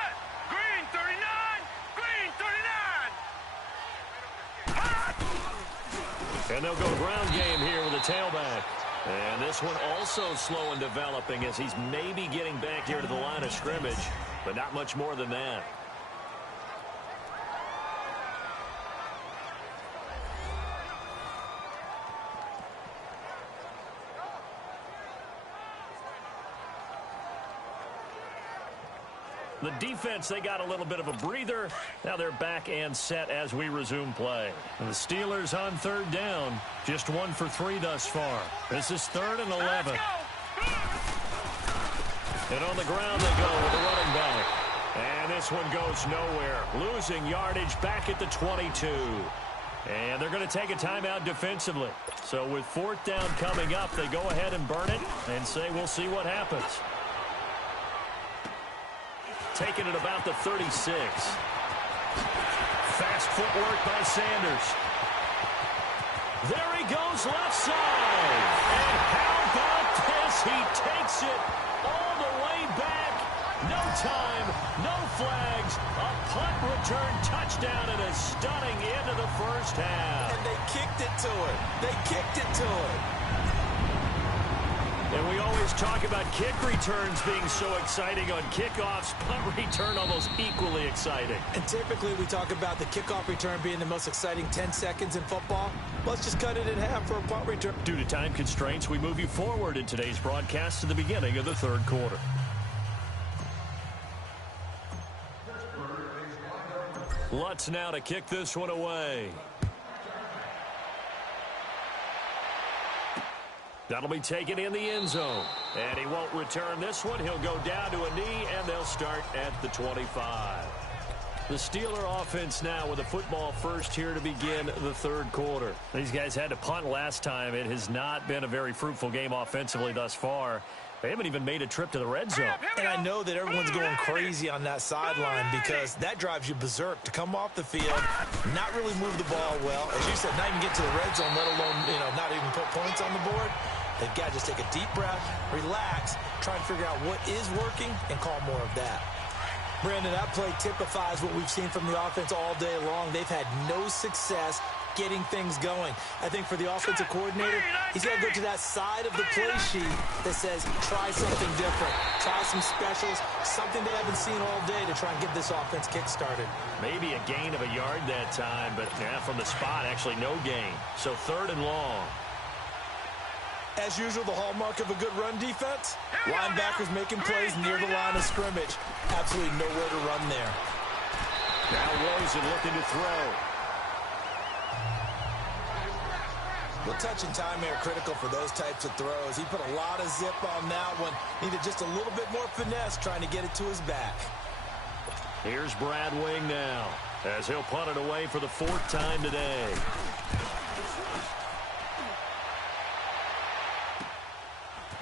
Green 39. Green 39. And they'll go ground game here with a tailback. And this one also slow in developing as he's maybe getting back here to the line of scrimmage, but not much more than that. The defense, they got a little bit of a breather. Now they're back and set as we resume play. And the Steelers on 3rd down. Just 1 for 3 thus far. This is 3rd and 11. And on the ground they go with the running back. And this one goes nowhere. Losing yardage back at the 22. And they're going to take a timeout defensively. So with 4th down coming up, they go ahead and burn it and say we'll see what happens. Taking it about the 36. Fast footwork by Sanders. There he goes left side. And how about this? He takes it all the way back. No time, no flags. A punt return touchdown and a stunning end of the first half. And they kicked it to him. They kicked it to him. And we always talk about kick returns being so exciting on kickoffs. Punt return almost equally exciting. And typically we talk about the kickoff return being the most exciting 10 seconds in football. Let's just cut it in half for a punt return. Due to time constraints, we move you forward in today's broadcast to the beginning of the 3rd quarter. Lutz now to kick this one away. That'll be taken in the end zone. And he won't return this one. He'll go down to a knee, and they'll start at the 25. The Steeler offense now with a football first here to begin the 3rd quarter. These guys had to punt last time. It has not been a very fruitful game offensively thus far. They haven't even made a trip to the red zone. And I know that everyone's going crazy on that sideline because that drives you berserk to come off the field, not really move the ball well. As you said, not even get to the red zone, let alone, not even put points on the board. They've got to just take a deep breath, relax, try and figure out what is working, and call more of that. Brandon, that play typifies what we've seen from the offense all day long. They've had no success getting things going. I think for the offensive coordinator, he's got to go to that side of the play sheet that says, try something different. Try some specials, something they haven't seen all day to try and get this offense kick-started. Maybe a gain of a yard that time, but from the spot, actually no gain. So 3rd and long. As usual, the hallmark of a good run defense, linebackers making plays near the line of scrimmage. Absolutely nowhere to run there. Now Rosen looking to throw. Well, touch and time are critical for those types of throws. He put a lot of zip on that one. Needed just a little bit more finesse trying to get it to his back. Here's Brad Wing now as he'll punt it away for the 4th time today.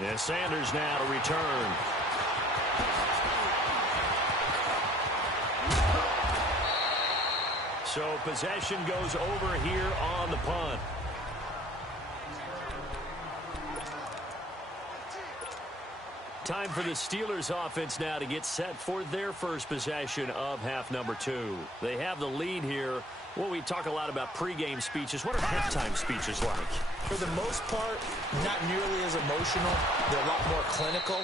And Sanders now to return. So possession goes over here on the punt. Time for the Steelers offense now to get set for their first possession of half number 2. They have the lead here. Well, we talk a lot about pregame speeches. What are halftime speeches like? For the most part, not nearly as emotional. They're a lot more clinical.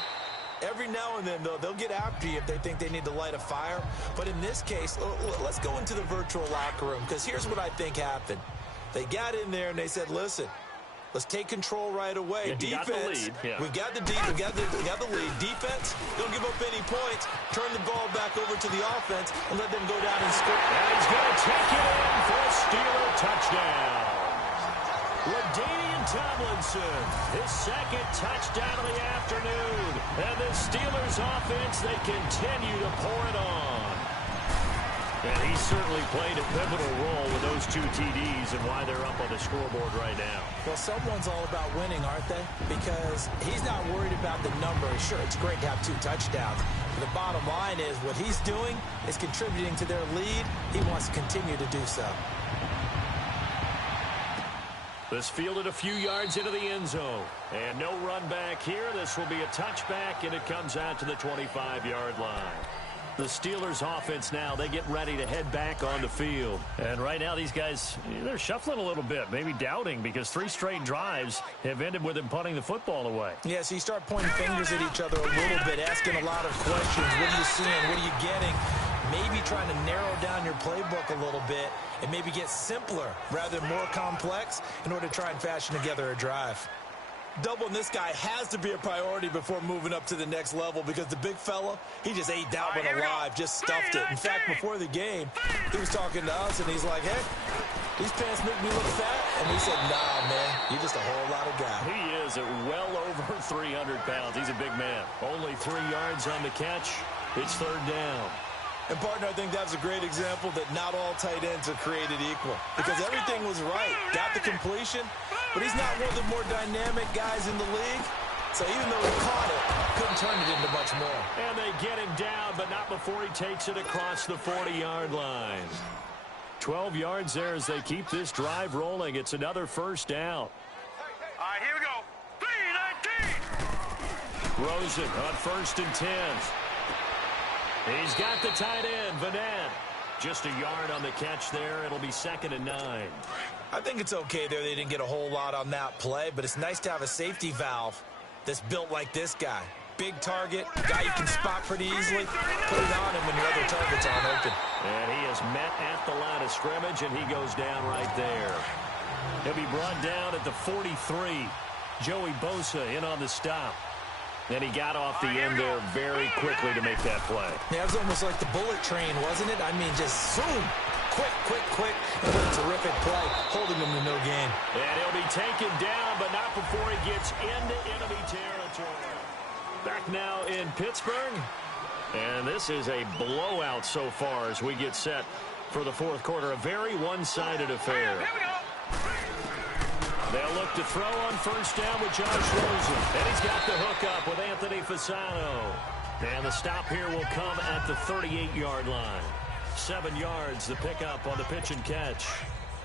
Every now and then, though, they'll get after you if they think they need to light a fire. But in this case, let's go into the virtual locker room, because here's what I think happened. They got in there and they said, listen, let's take control right away. Yeah, defense, we've got the lead. Defense, don't give up any points. Turn the ball back over to the offense and let them go down and score. And he's going to take it in for a Steeler touchdown. LaDainian Tomlinson, his 2nd touchdown of the afternoon. And the Steelers offense, they continue to pour it on. And he certainly played a pivotal role with those 2 TDs and why they're up on the scoreboard right now. Well, someone's all about winning, aren't they? Because he's not worried about the number. Sure, it's great to have 2 touchdowns. But the bottom line is what he's doing is contributing to their lead. He wants to continue to do so. This fielded a few yards into the end zone. And no run back here. This will be a touchback, and it comes out to the 25-yard line. The Steelers offense now, they get ready to head back on the field. And right now these guys, they're shuffling a little bit, maybe doubting, because 3 straight drives have ended with them punting the football away. Yeah, so you start pointing fingers at each other a little bit, asking a lot of questions. What are you seeing? What are you getting? Maybe trying to narrow down your playbook a little bit and maybe get simpler rather than more complex in order to try and fashion together a drive. Doubling this guy has to be a priority before moving up to the next level because the big fella, he just ate that one alive, just stuffed it. In fact, before the game, he was talking to us, and he's like, hey, these pants make me look fat. And we said, nah, man, you're just a whole lot of guy. He is at well over 300 pounds. He's a big man. Only 3 yards on the catch. It's 3rd down. And, partner, I think that's a great example that not all tight ends are created equal because everything was right. Got the completion, but he's not one of the more dynamic guys in the league. So even though he caught it, couldn't turn it into much more. And they get him down, but not before he takes it across the 40-yard line. 12 yards there as they keep this drive rolling. It's another 1st down. All right, here we go. 3-19. Rosen on 1st and 10. He's got the tight end, Vanette. Just a yard on the catch there. It'll be 2nd and 9. I think it's okay there. They didn't get a whole lot on that play, but it's nice to have a safety valve that's built like this guy. Big target, guy you can spot pretty easily. Put it on him when your other targets aren't open. And he is met at the line of scrimmage, and he goes down right there. He'll be brought down at the 43. Joey Bosa in on the stop. And he got off the end there very quickly to make that play. Yeah, it was almost like the bullet train, wasn't it? I mean, just zoom. Quick. And what a terrific play, holding him to no gain. And he'll be taken down, but not before he gets into enemy territory. Back now in Pittsburgh. And this is a blowout so far as we get set for the 4th quarter. A very one-sided affair. Here we go. They'll look to throw on 1st down with Josh Rosen. And he's got the hook up with Anthony Fasano. And the stop here will come at the 38-yard line. 7 yards, the pickup on the pitch and catch.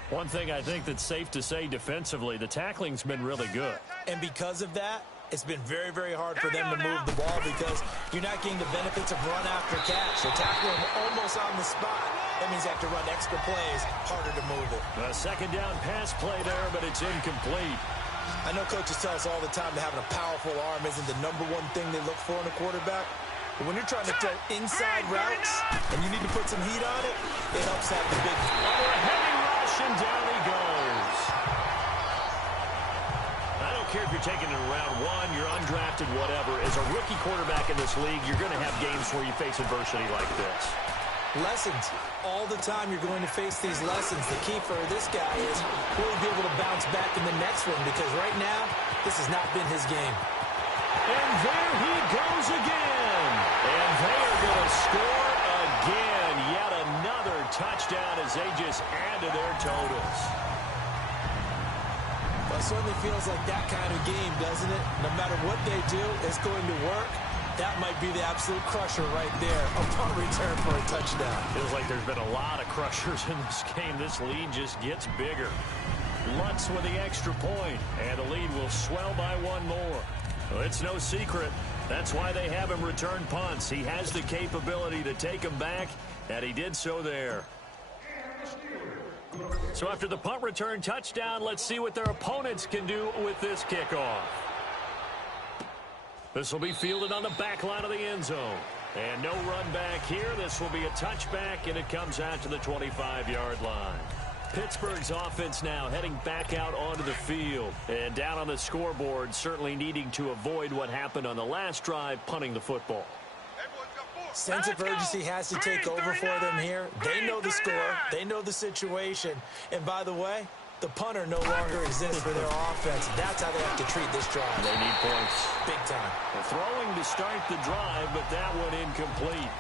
One thing I think that's safe to say defensively, the tackling's been really good. And because of that, it's been very, very hard for them to move the ball because you're not getting the benefits of run after catch. So tackling almost on the spot. That means you have to run extra plays, harder to move it. A 2nd down pass play there, but it's incomplete. I know coaches tell us all the time that having a powerful arm isn't the #1 thing they look for in a quarterback. But when you're trying to throw inside routes and you need to put some heat on it, it helps have the big. Under a heavy rush, and down he goes. I don't care if you're taking it in round 1, you're undrafted, whatever. As a rookie quarterback in this league, you're going to have games where you face adversity like this. Lessons. All the time you're going to face these lessons. The key for this guy is will he be able to bounce back in the next one because right now, this has not been his game. And there he goes again. And they are going to score again. Yet another touchdown as they just add to their totals. Well, it certainly feels like that kind of game, doesn't it? No matter what they do, it's going to work. That might be the absolute crusher right there upon return for a touchdown. Feels like there's been a lot of crushers in this game. This lead just gets bigger. Lutz with the extra point, and the lead will swell by 1 more. Well, it's no secret. That's why they have him return punts. He has the capability to take them back, and he did so there. So after the punt return touchdown, let's see what their opponents can do with this kickoff. This will be fielded on the back line of the end zone. And no run back here. This will be a touchback, and it comes out to the 25-yard line. Pittsburgh's offense now heading back out onto the field. And down on the scoreboard, certainly needing to avoid what happened on the last drive, punting the football. Sense of urgency has to take over for them here. They know the score. They know the situation. And by the way, the punter no longer exists for their offense. That's how they have to treat this drive. They need points. Big time. They're throwing to start the drive, but that one incomplete.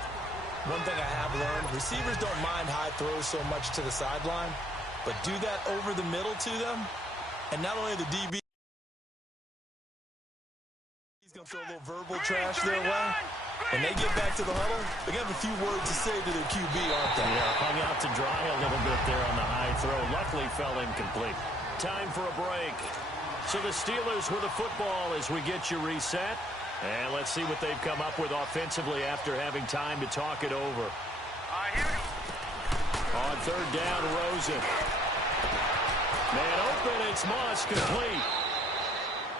One thing I have learned, receivers don't mind high throws so much to the sideline, but do that over the middle to them, and not only the DB, he's going to throw a little verbal trash their way. When they get back to the huddle, they're going to have a few words to say to their QB, aren't they? Yeah, hung out to dry a little bit there on the high throw. Luckily fell incomplete. Time for a break. So the Steelers with the football as we get you reset. And let's see what they've come up with offensively after having time to talk it over. Here we go. On third down, Rosen. Man open, it's Moss, complete.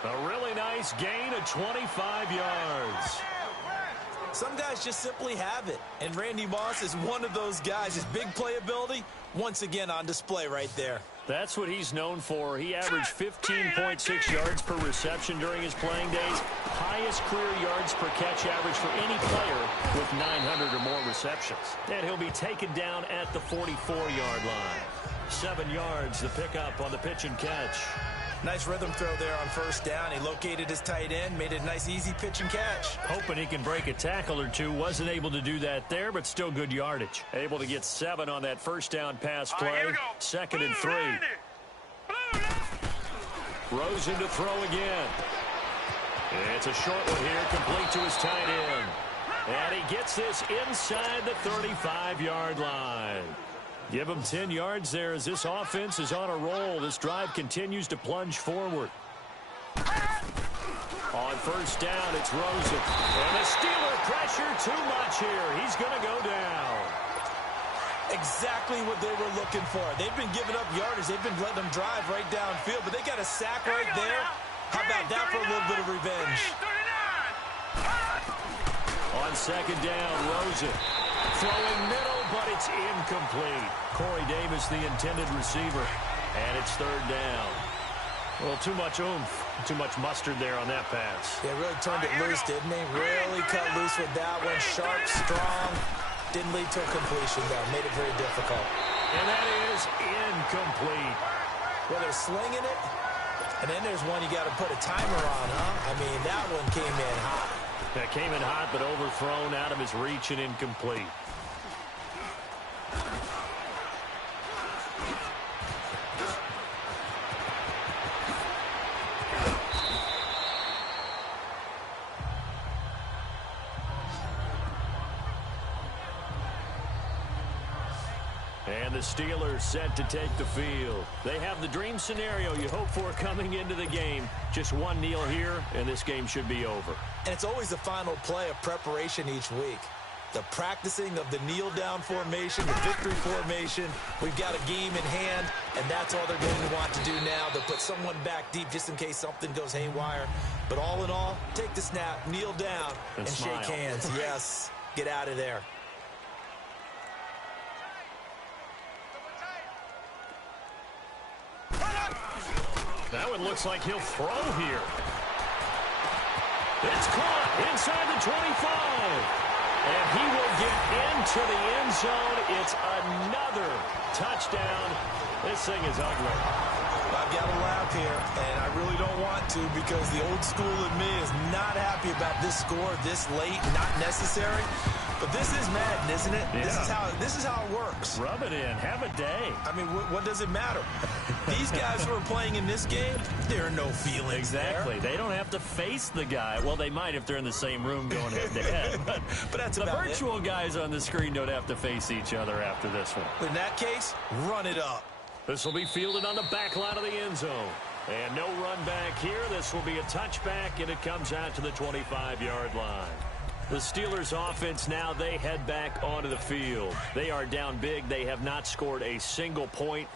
A really nice gain of 25 yards. Some guys just simply have it, and Randy Moss is one of those guys. His big playability, once again on display right there. That's what he's known for. He averaged 15.6 yards per reception during his playing days. Highest career yards per catch average for any player with 900 or more receptions. And he'll be taken down at the 44-yard line. 7 yards, the pickup on the pitch and catch. Nice rhythm throw there on first down. He located his tight end, made it a nice easy pitch and catch. Hoping he can break a tackle or two. Wasn't able to do that there, but still good yardage. Able to get 7 on that first down pass play. Here we go. Second and 3. Rosen to throw again. It's a short one here, complete to his tight end. And he gets this inside the 35-yard line. Give him 10 yards there as this offense is on a roll. This drive continues to plunge forward. On first down, it's Rosen. And the Steeler pressure too much here. He's going to go down. Exactly what they were looking for. They've been giving up yardage. They've been letting them drive right downfield, but they got a sack right there. How about that for a little bit of revenge? On second down, Rosen. Throwing middle, but it's incomplete. Corey Davis, the intended receiver. And it's third down. Well, too much oomph, too much mustard there on that pass. They really turned it loose, didn't they? Really cut loose with that one. Sharp, strong. Didn't lead to a completion, though. Made it very difficult. And that is incomplete. Well, they're slinging it. And then there's one you got to put a timer on, huh? I mean, that one came in hot. That came in hot, but overthrown out of his reach and incomplete. And the Steelers set to take the field. They have the dream scenario you hope for coming into the game. Just one kneel here, and this game should be over. And it's always the final play of preparation each week. The practicing of the kneel-down formation, the victory formation. We've got a game in hand, and that's all they're going to want to do now. They'll put someone back deep just in case something goes haywire. But all in all, take the snap, kneel down, and shake hands. Yes, get out of there. That one looks like he'll throw here. It's caught inside the 25. And he will get into the end zone. It's another touchdown. This thing is ugly. I've got to laugh here, and I really don't want to because the old school in me is not happy about this score this late, not necessary. But this is Madden, isn't it? Yeah. This is how it works. Rub it in. Have a day. I mean, what does it matter? These guys who are playing in this game, there are no feelings Exactly. there. They don't have to face the guy. Well, they might if they're in the same room going head-to-head. But that's the about virtual guys on the screen don't have to face each other after this one. In that case, run it up. This will be fielded on the back line of the end zone. And no run back here. This will be a touchback, and it comes out to the 25-yard line. The Steelers offense now, they head back onto the field. They are down big. They have not scored a single point.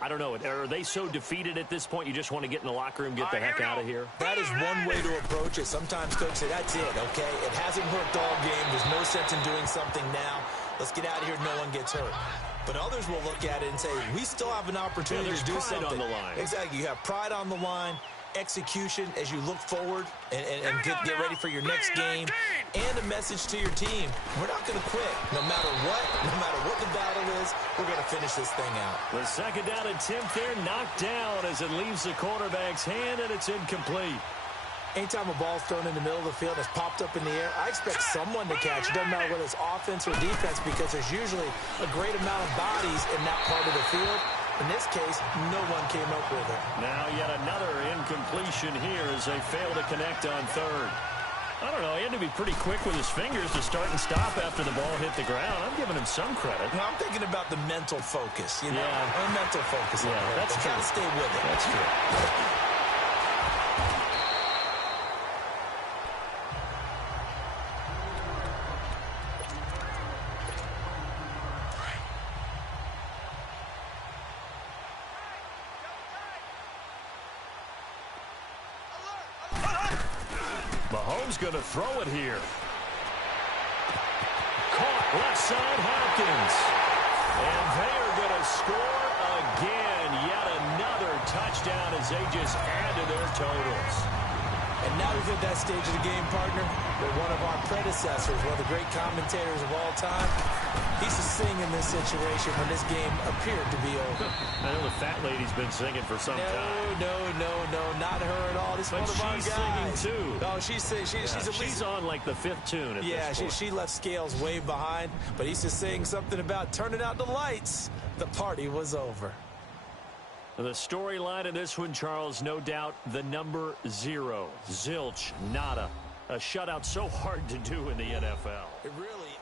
I don't know. Are they so defeated at this point you just want to get in the locker room, get the heck out of here? That is one way to approach it. Sometimes coaches say, that's it, okay? It hasn't worked all game. There's no sense in doing something now. Let's get out of here. No one gets hurt. But others will look at it and say, we still have an opportunity to do something. On the line. Exactly. You have pride on the line, execution as you look forward and get ready for your next game, and a message to your team. We're not going to quit. No matter what the battle is, we're going to finish this thing out. The second down attempt there knocked down as it leaves the quarterback's hand, and it's incomplete. Anytime a ball's thrown in the middle of the field, it's popped up in the air, I expect someone to catch. It doesn't matter whether it's offense or defense because there's usually a great amount of bodies in that part of the field. In this case, no one came up with it. Now yet another incompletion here as they fail to connect on third. I don't know. He had to be pretty quick with his fingers to start and stop after the ball hit the ground. I'm giving him some credit. No, I'm thinking about the mental focus, you know? Yeah. A mental focus. Yeah, that's true. Got to stay with it. That's true. Mahomes going to throw it here. Caught left side Hopkins. And they are going to score again. Yet another touchdown as they just add to their totals. And now we've hit that stage of the game, partner, where one of our predecessors, one of the great commentators of all time, he's to sing in this situation when this game appeared to be over. I know the fat lady's been singing for some time. No, not her at all. This is one of our guys. She's singing too. No, she's at least she's on like the fifth tune at this point. she left Scales way behind, but he's just saying something about turning out the lights. The party was over. The storyline in this one, Charles, no doubt the number 0. Zilch, nada. A shutout so hard to do in the NFL. It really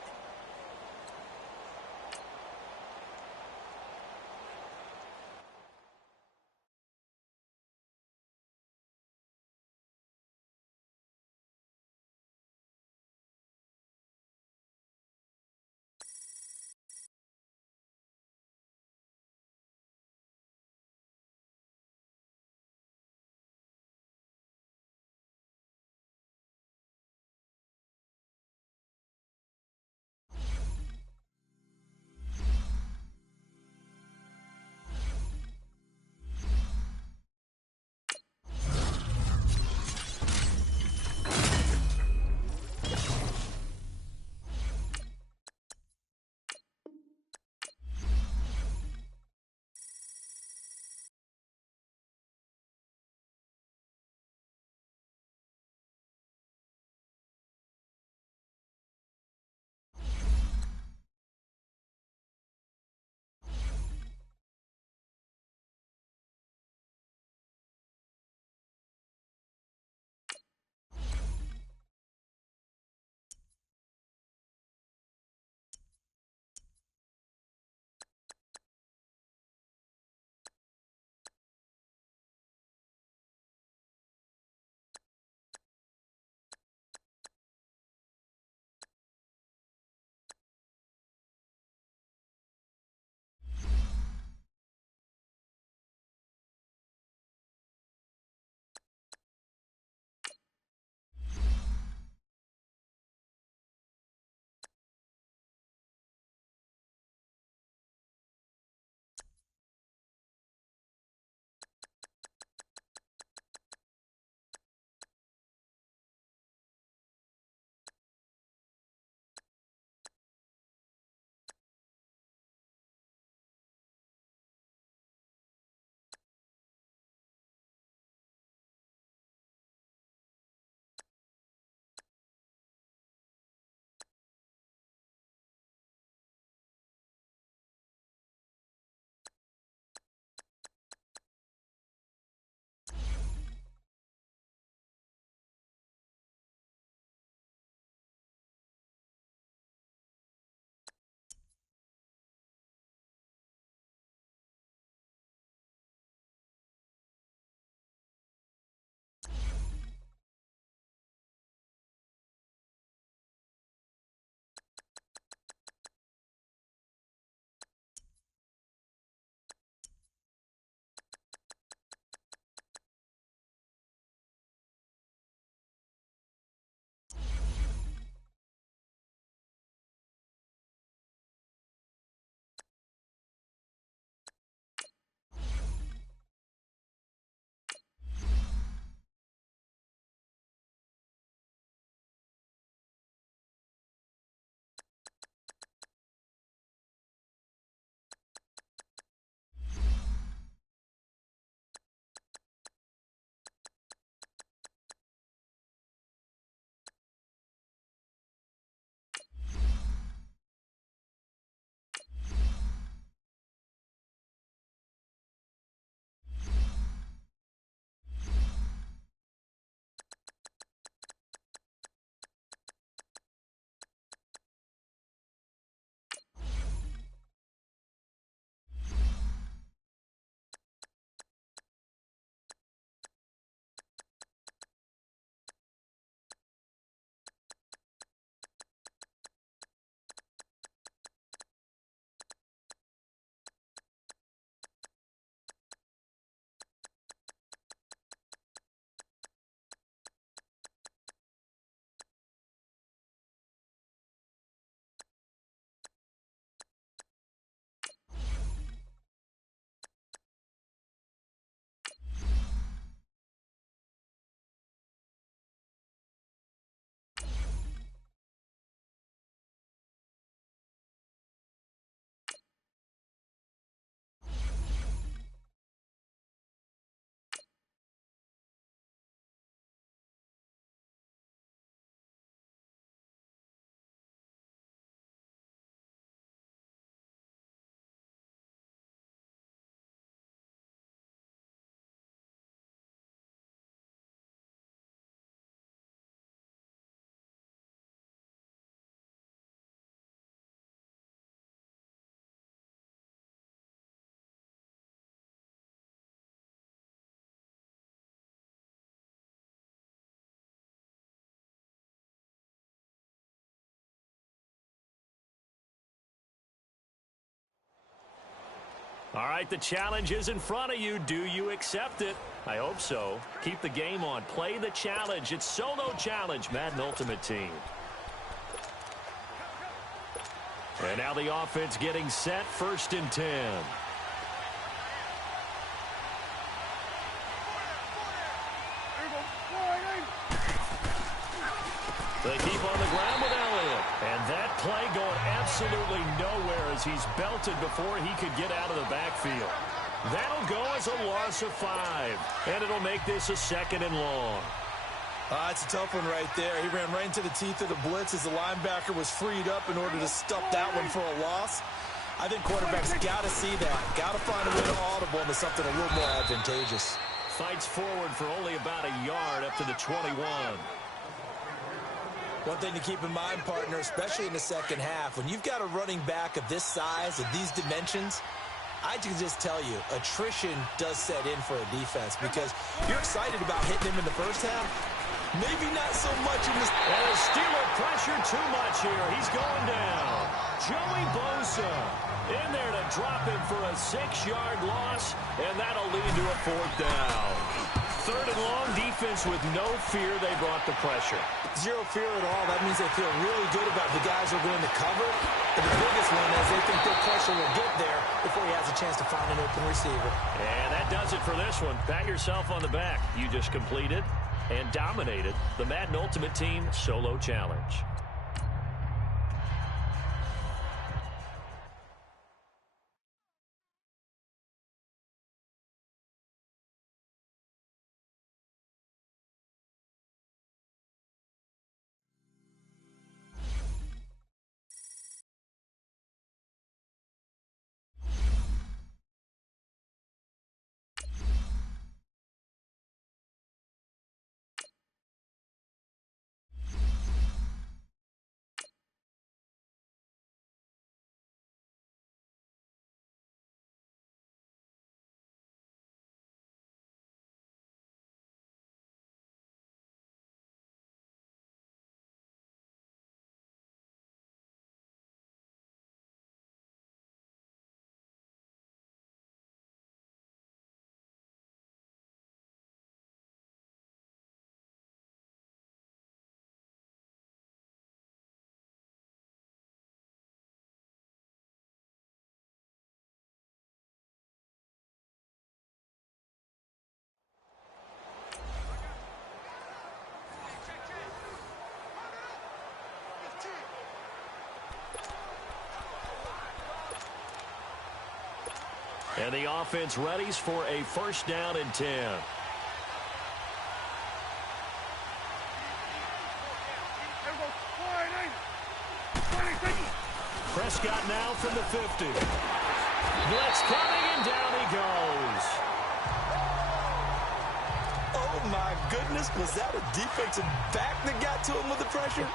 All right, the challenge is in front of you. Do you accept it? I hope so. Keep the game on. Play the challenge. It's solo challenge, Madden Ultimate Team. And now the offense getting set, 1st and 10. They keep on the ground with Elliott. And that play going absolutely nowhere as he's belted before he could get out of the backfield. That'll go as a loss of 5. And it'll make this a 2nd and long. It's a tough one right there. He ran right into the teeth of the blitz as the linebacker was freed up in order to stop that one for a loss. I think quarterbacks got to see that. Got to find a way to audible into something a little more advantageous. Fights forward for only about a yard up to the 21. One thing to keep in mind, partner, especially in the second half, when you've got a running back of this size, of these dimensions, I can just tell you, attrition does set in for a defense because you're excited about hitting him in the first half. Maybe not so much in this. And the Steeler pressure too much here. He's going down. Joey Bosa in there to drop him for a 6-yard loss, and that'll lead to a 4th down. 3rd and long, defense with no fear. They brought the pressure. Zero fear at all. That means they feel really good about the guys who are going to cover. And the biggest one is they think their pressure will get there before he has a chance to find an open receiver. And that does it for this one. Pat yourself on the back. You just completed and dominated the Madden Ultimate Team Solo Challenge. And the offense readies for a 1st down and 10. Prescott now from the 50. Blitz coming, and down he goes. Oh, my goodness. Was that a defensive back that got to him with the pressure?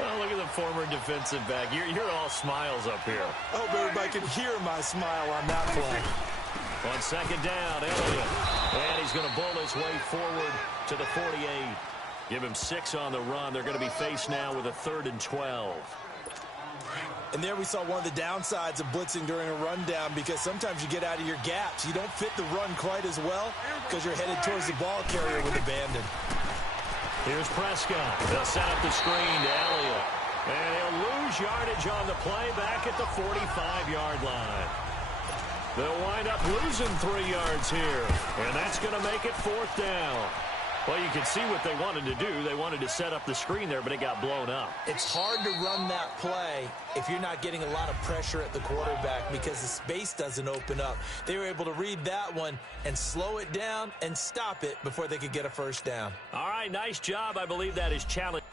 Oh, look at the former defensive back. You're all smiles up here. I hope everybody can hear my smile on that play. On 2nd down, Elliott. And he's going to bull his way forward to the 48. Give him 6 on the run. They're going to be faced now with a 3rd and 12. And there we saw one of the downsides of blitzing during a rundown because sometimes you get out of your gaps. You don't fit the run quite as well because you're headed towards the ball carrier with abandon. Here's Prescott. They'll set up the screen to Elliott. And he'll lose yardage on the play back at the 45-yard line. They'll wind up losing 3 yards here. And that's going to make it 4th down. Well, you can see what they wanted to do. They wanted to set up the screen there, but it got blown up. It's hard to run that play if you're not getting a lot of pressure at the quarterback because the space doesn't open up. They were able to read that one and slow it down and stop it before they could get a 1st down. All right, nice job. I believe that is challenge.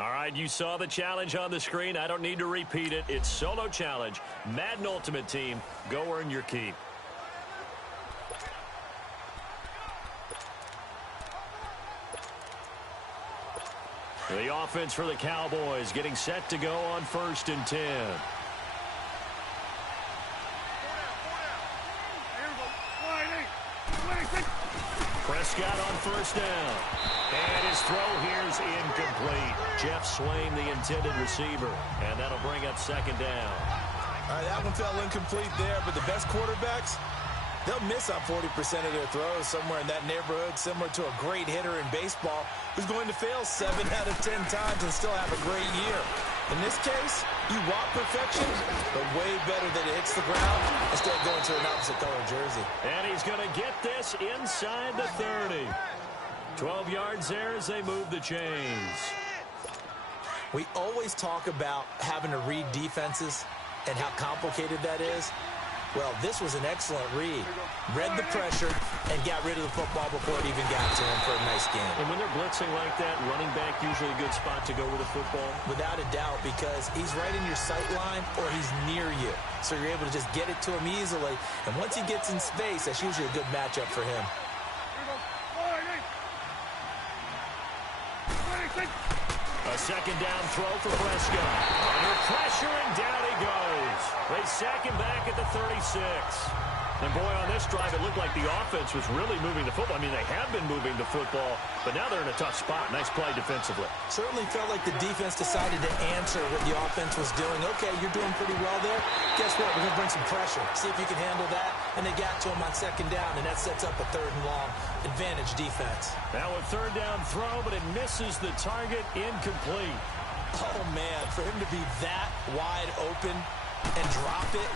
All right, you saw the challenge on the screen. I don't need to repeat it. It's solo challenge. Madden Ultimate Team, go earn your keep. The offense for the Cowboys getting set to go on 1st and 10. Prescott on 1st down. And his throw here is incomplete. Jeff Swain, the intended receiver. And that'll bring up 2nd down. All right, that one fell incomplete there, but the best quarterbacks, they'll miss on 40% of their throws somewhere in that neighborhood, similar to a great hitter in baseball who's going to fail 7 out of 10 times and still have a great year. In this case, you want perfection, but way better that it hits the ground instead of going to an opposite color jersey. And he's going to get this inside the 30. 12 yards there as they move the chains. We always talk about having to read defenses and how complicated that is. Well, this was an excellent read. Read the pressure and got rid of the football before it even got to him for a nice game. And when they're blitzing like that, running back usually a good spot to go with the football? Without a doubt, because he's right in your sight line or he's near you. So you're able to just get it to him easily. And once he gets in space, that's usually a good matchup for him. A 2nd down throw for Prescott. Under pressure, and down he goes. They sack him back at the 36. And, boy, on this drive, it looked like the offense was really moving the football. I mean, they have been moving the football, but now they're in a tough spot. Nice play defensively. Certainly felt like the defense decided to answer what the offense was doing. Okay, you're doing pretty well there. Guess what? We're going to bring some pressure. See if you can handle that. And they got to him on 2nd down, and that sets up a 3rd and long. Advantage defense. Now a 3rd down throw, but it misses the target. Incomplete. Oh, man, for him to be that wide open and drop it.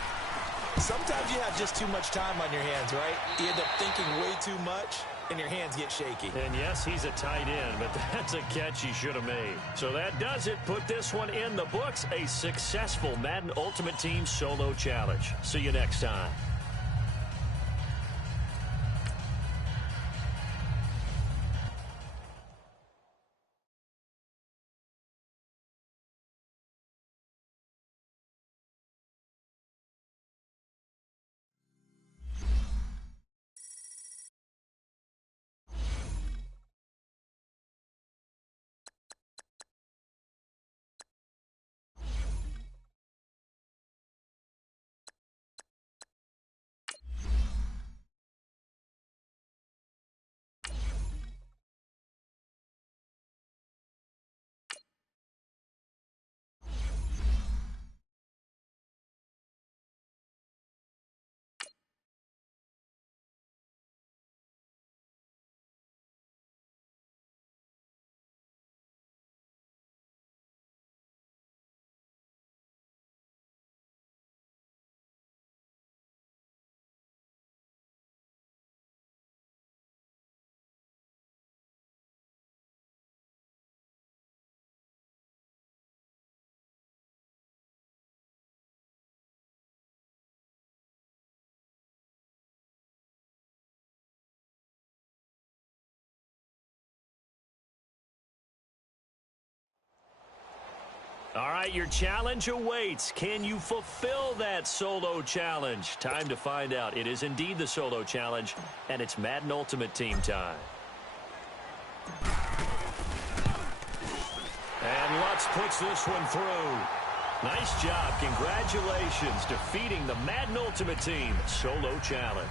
Sometimes you have just too much time on your hands, right? You end up thinking way too much, and your hands get shaky. And, yes, he's a tight end, but that's a catch he should have made. So that does it. Put this one in the books. A successful Madden Ultimate Team solo challenge. See you next time. All right, your challenge awaits. Can you fulfill that solo challenge? Time to find out. It is indeed the solo challenge, and it's Madden Ultimate Team time. And Lutz puts this one through. Nice job. Congratulations, defeating the Madden Ultimate Team solo challenge.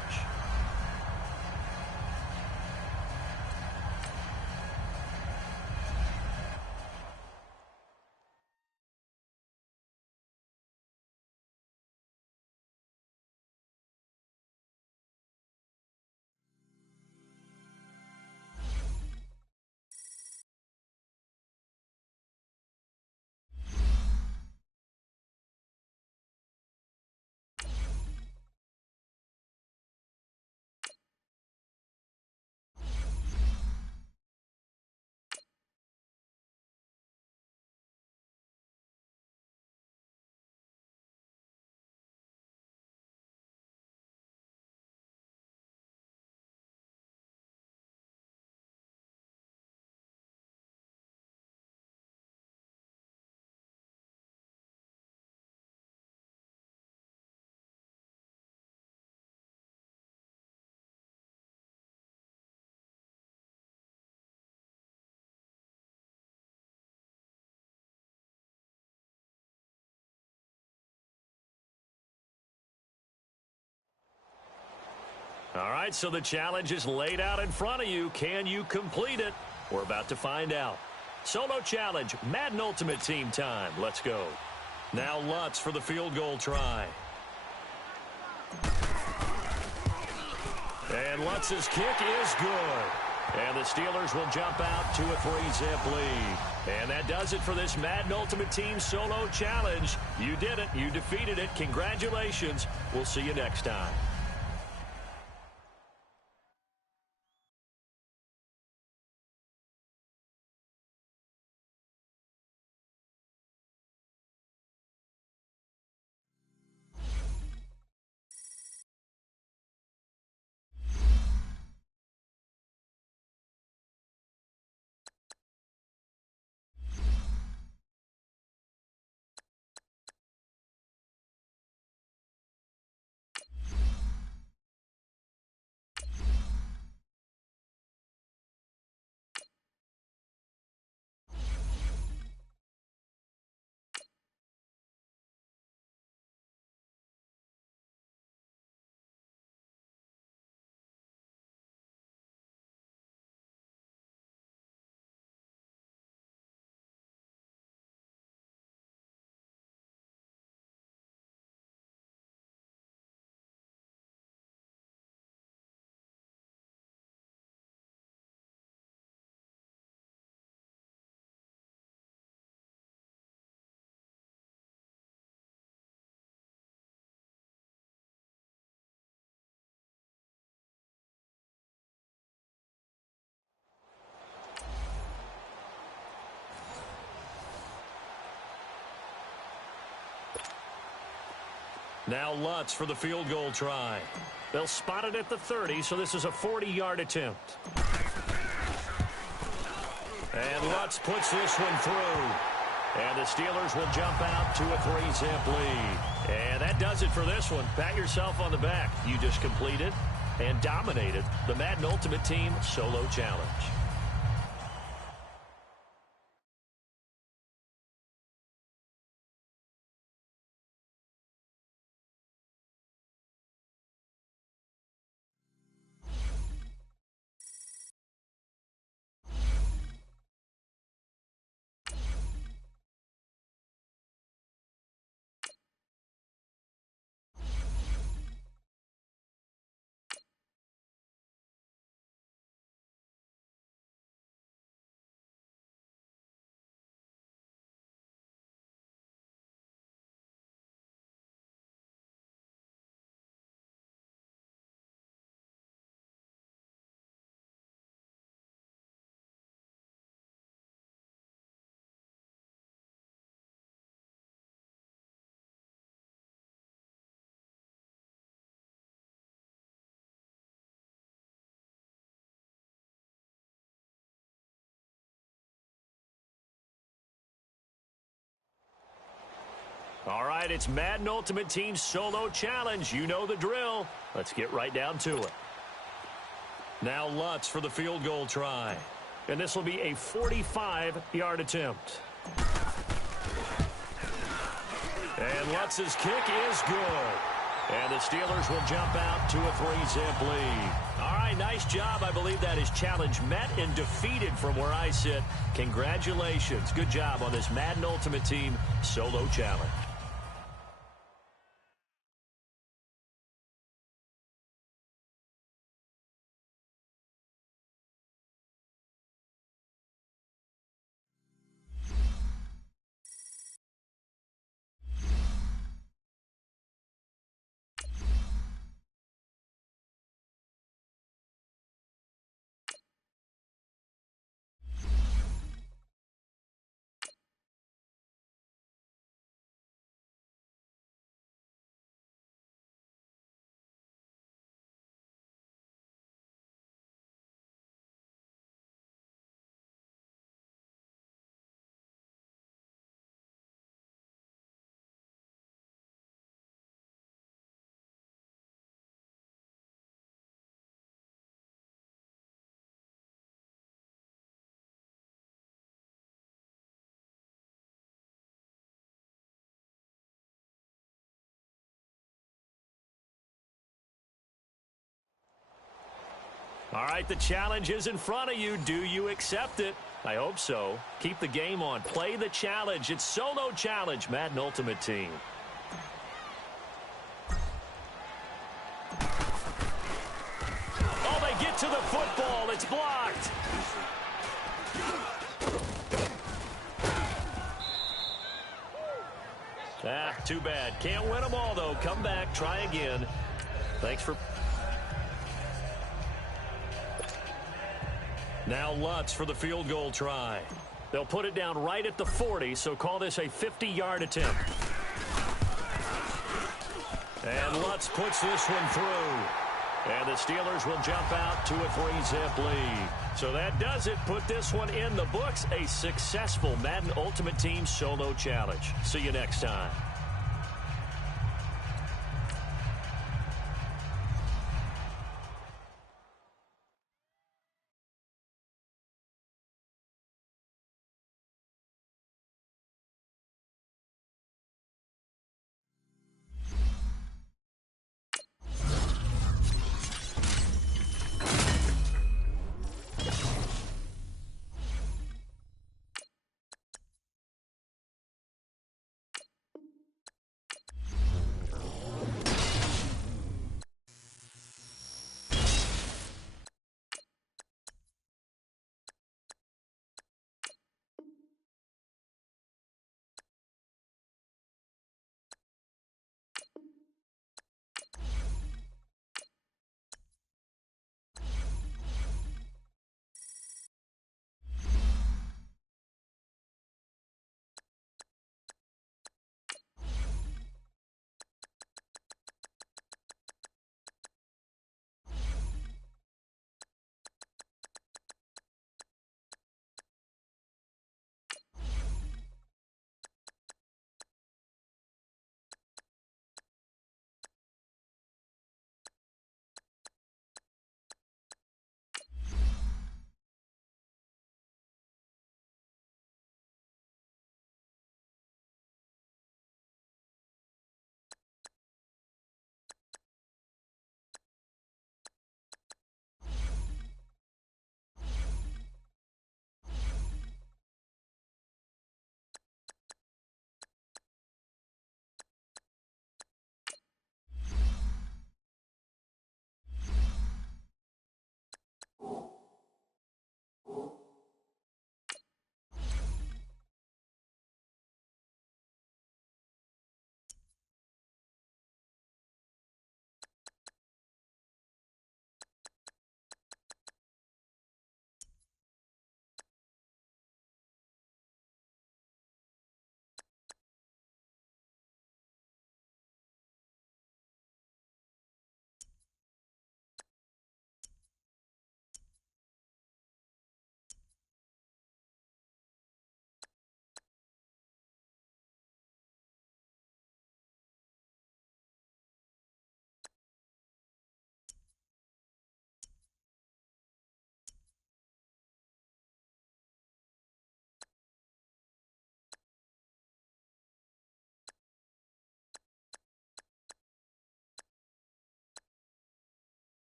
All right, so the challenge is laid out in front of you. Can you complete it? We're about to find out. Solo challenge, Madden Ultimate Team time. Let's go. Now Lutz for the field goal try. And Lutz's kick is good. And the Steelers will jump out to a 3-zip lead. And that does it for this Madden Ultimate Team Solo Challenge. You did it. You defeated it. Congratulations. We'll see you next time. Now Lutz for the field goal try. They'll spot it at the 30, so this is a 40-yard attempt. And Lutz puts this one through. And the Steelers will jump out to a 3-zip lead. And that does it for this one. Pat yourself on the back. You just completed and dominated the Madden Ultimate Team Solo Challenge. All right, it's Madden Ultimate Team Solo Challenge. You know the drill. Let's get right down to it. Now Lutz for the field goal try. And this will be a 45-yard attempt. And Lutz's kick is good. And the Steelers will jump out to a 3-zip lead. All right, nice job. I believe that is challenge met and defeated from where I sit. Congratulations. Good job on this Madden Ultimate Team Solo Challenge. All right, the challenge is in front of you. Do you accept it? I hope so. Keep the game on. Play the challenge. It's Solo Challenge, Madden Ultimate Team. Oh, they get to the football. It's blocked. Too bad. Can't win them all, though. Come back. Try again. Thanks for... Now Lutz for the field goal try. They'll put it down right at the 40, so call this a 50-yard attempt. And Lutz puts this one through. And the Steelers will jump out to a 3-zip lead. So that does it. Put this one in the books. A successful Madden Ultimate Team Solo Challenge. See you next time.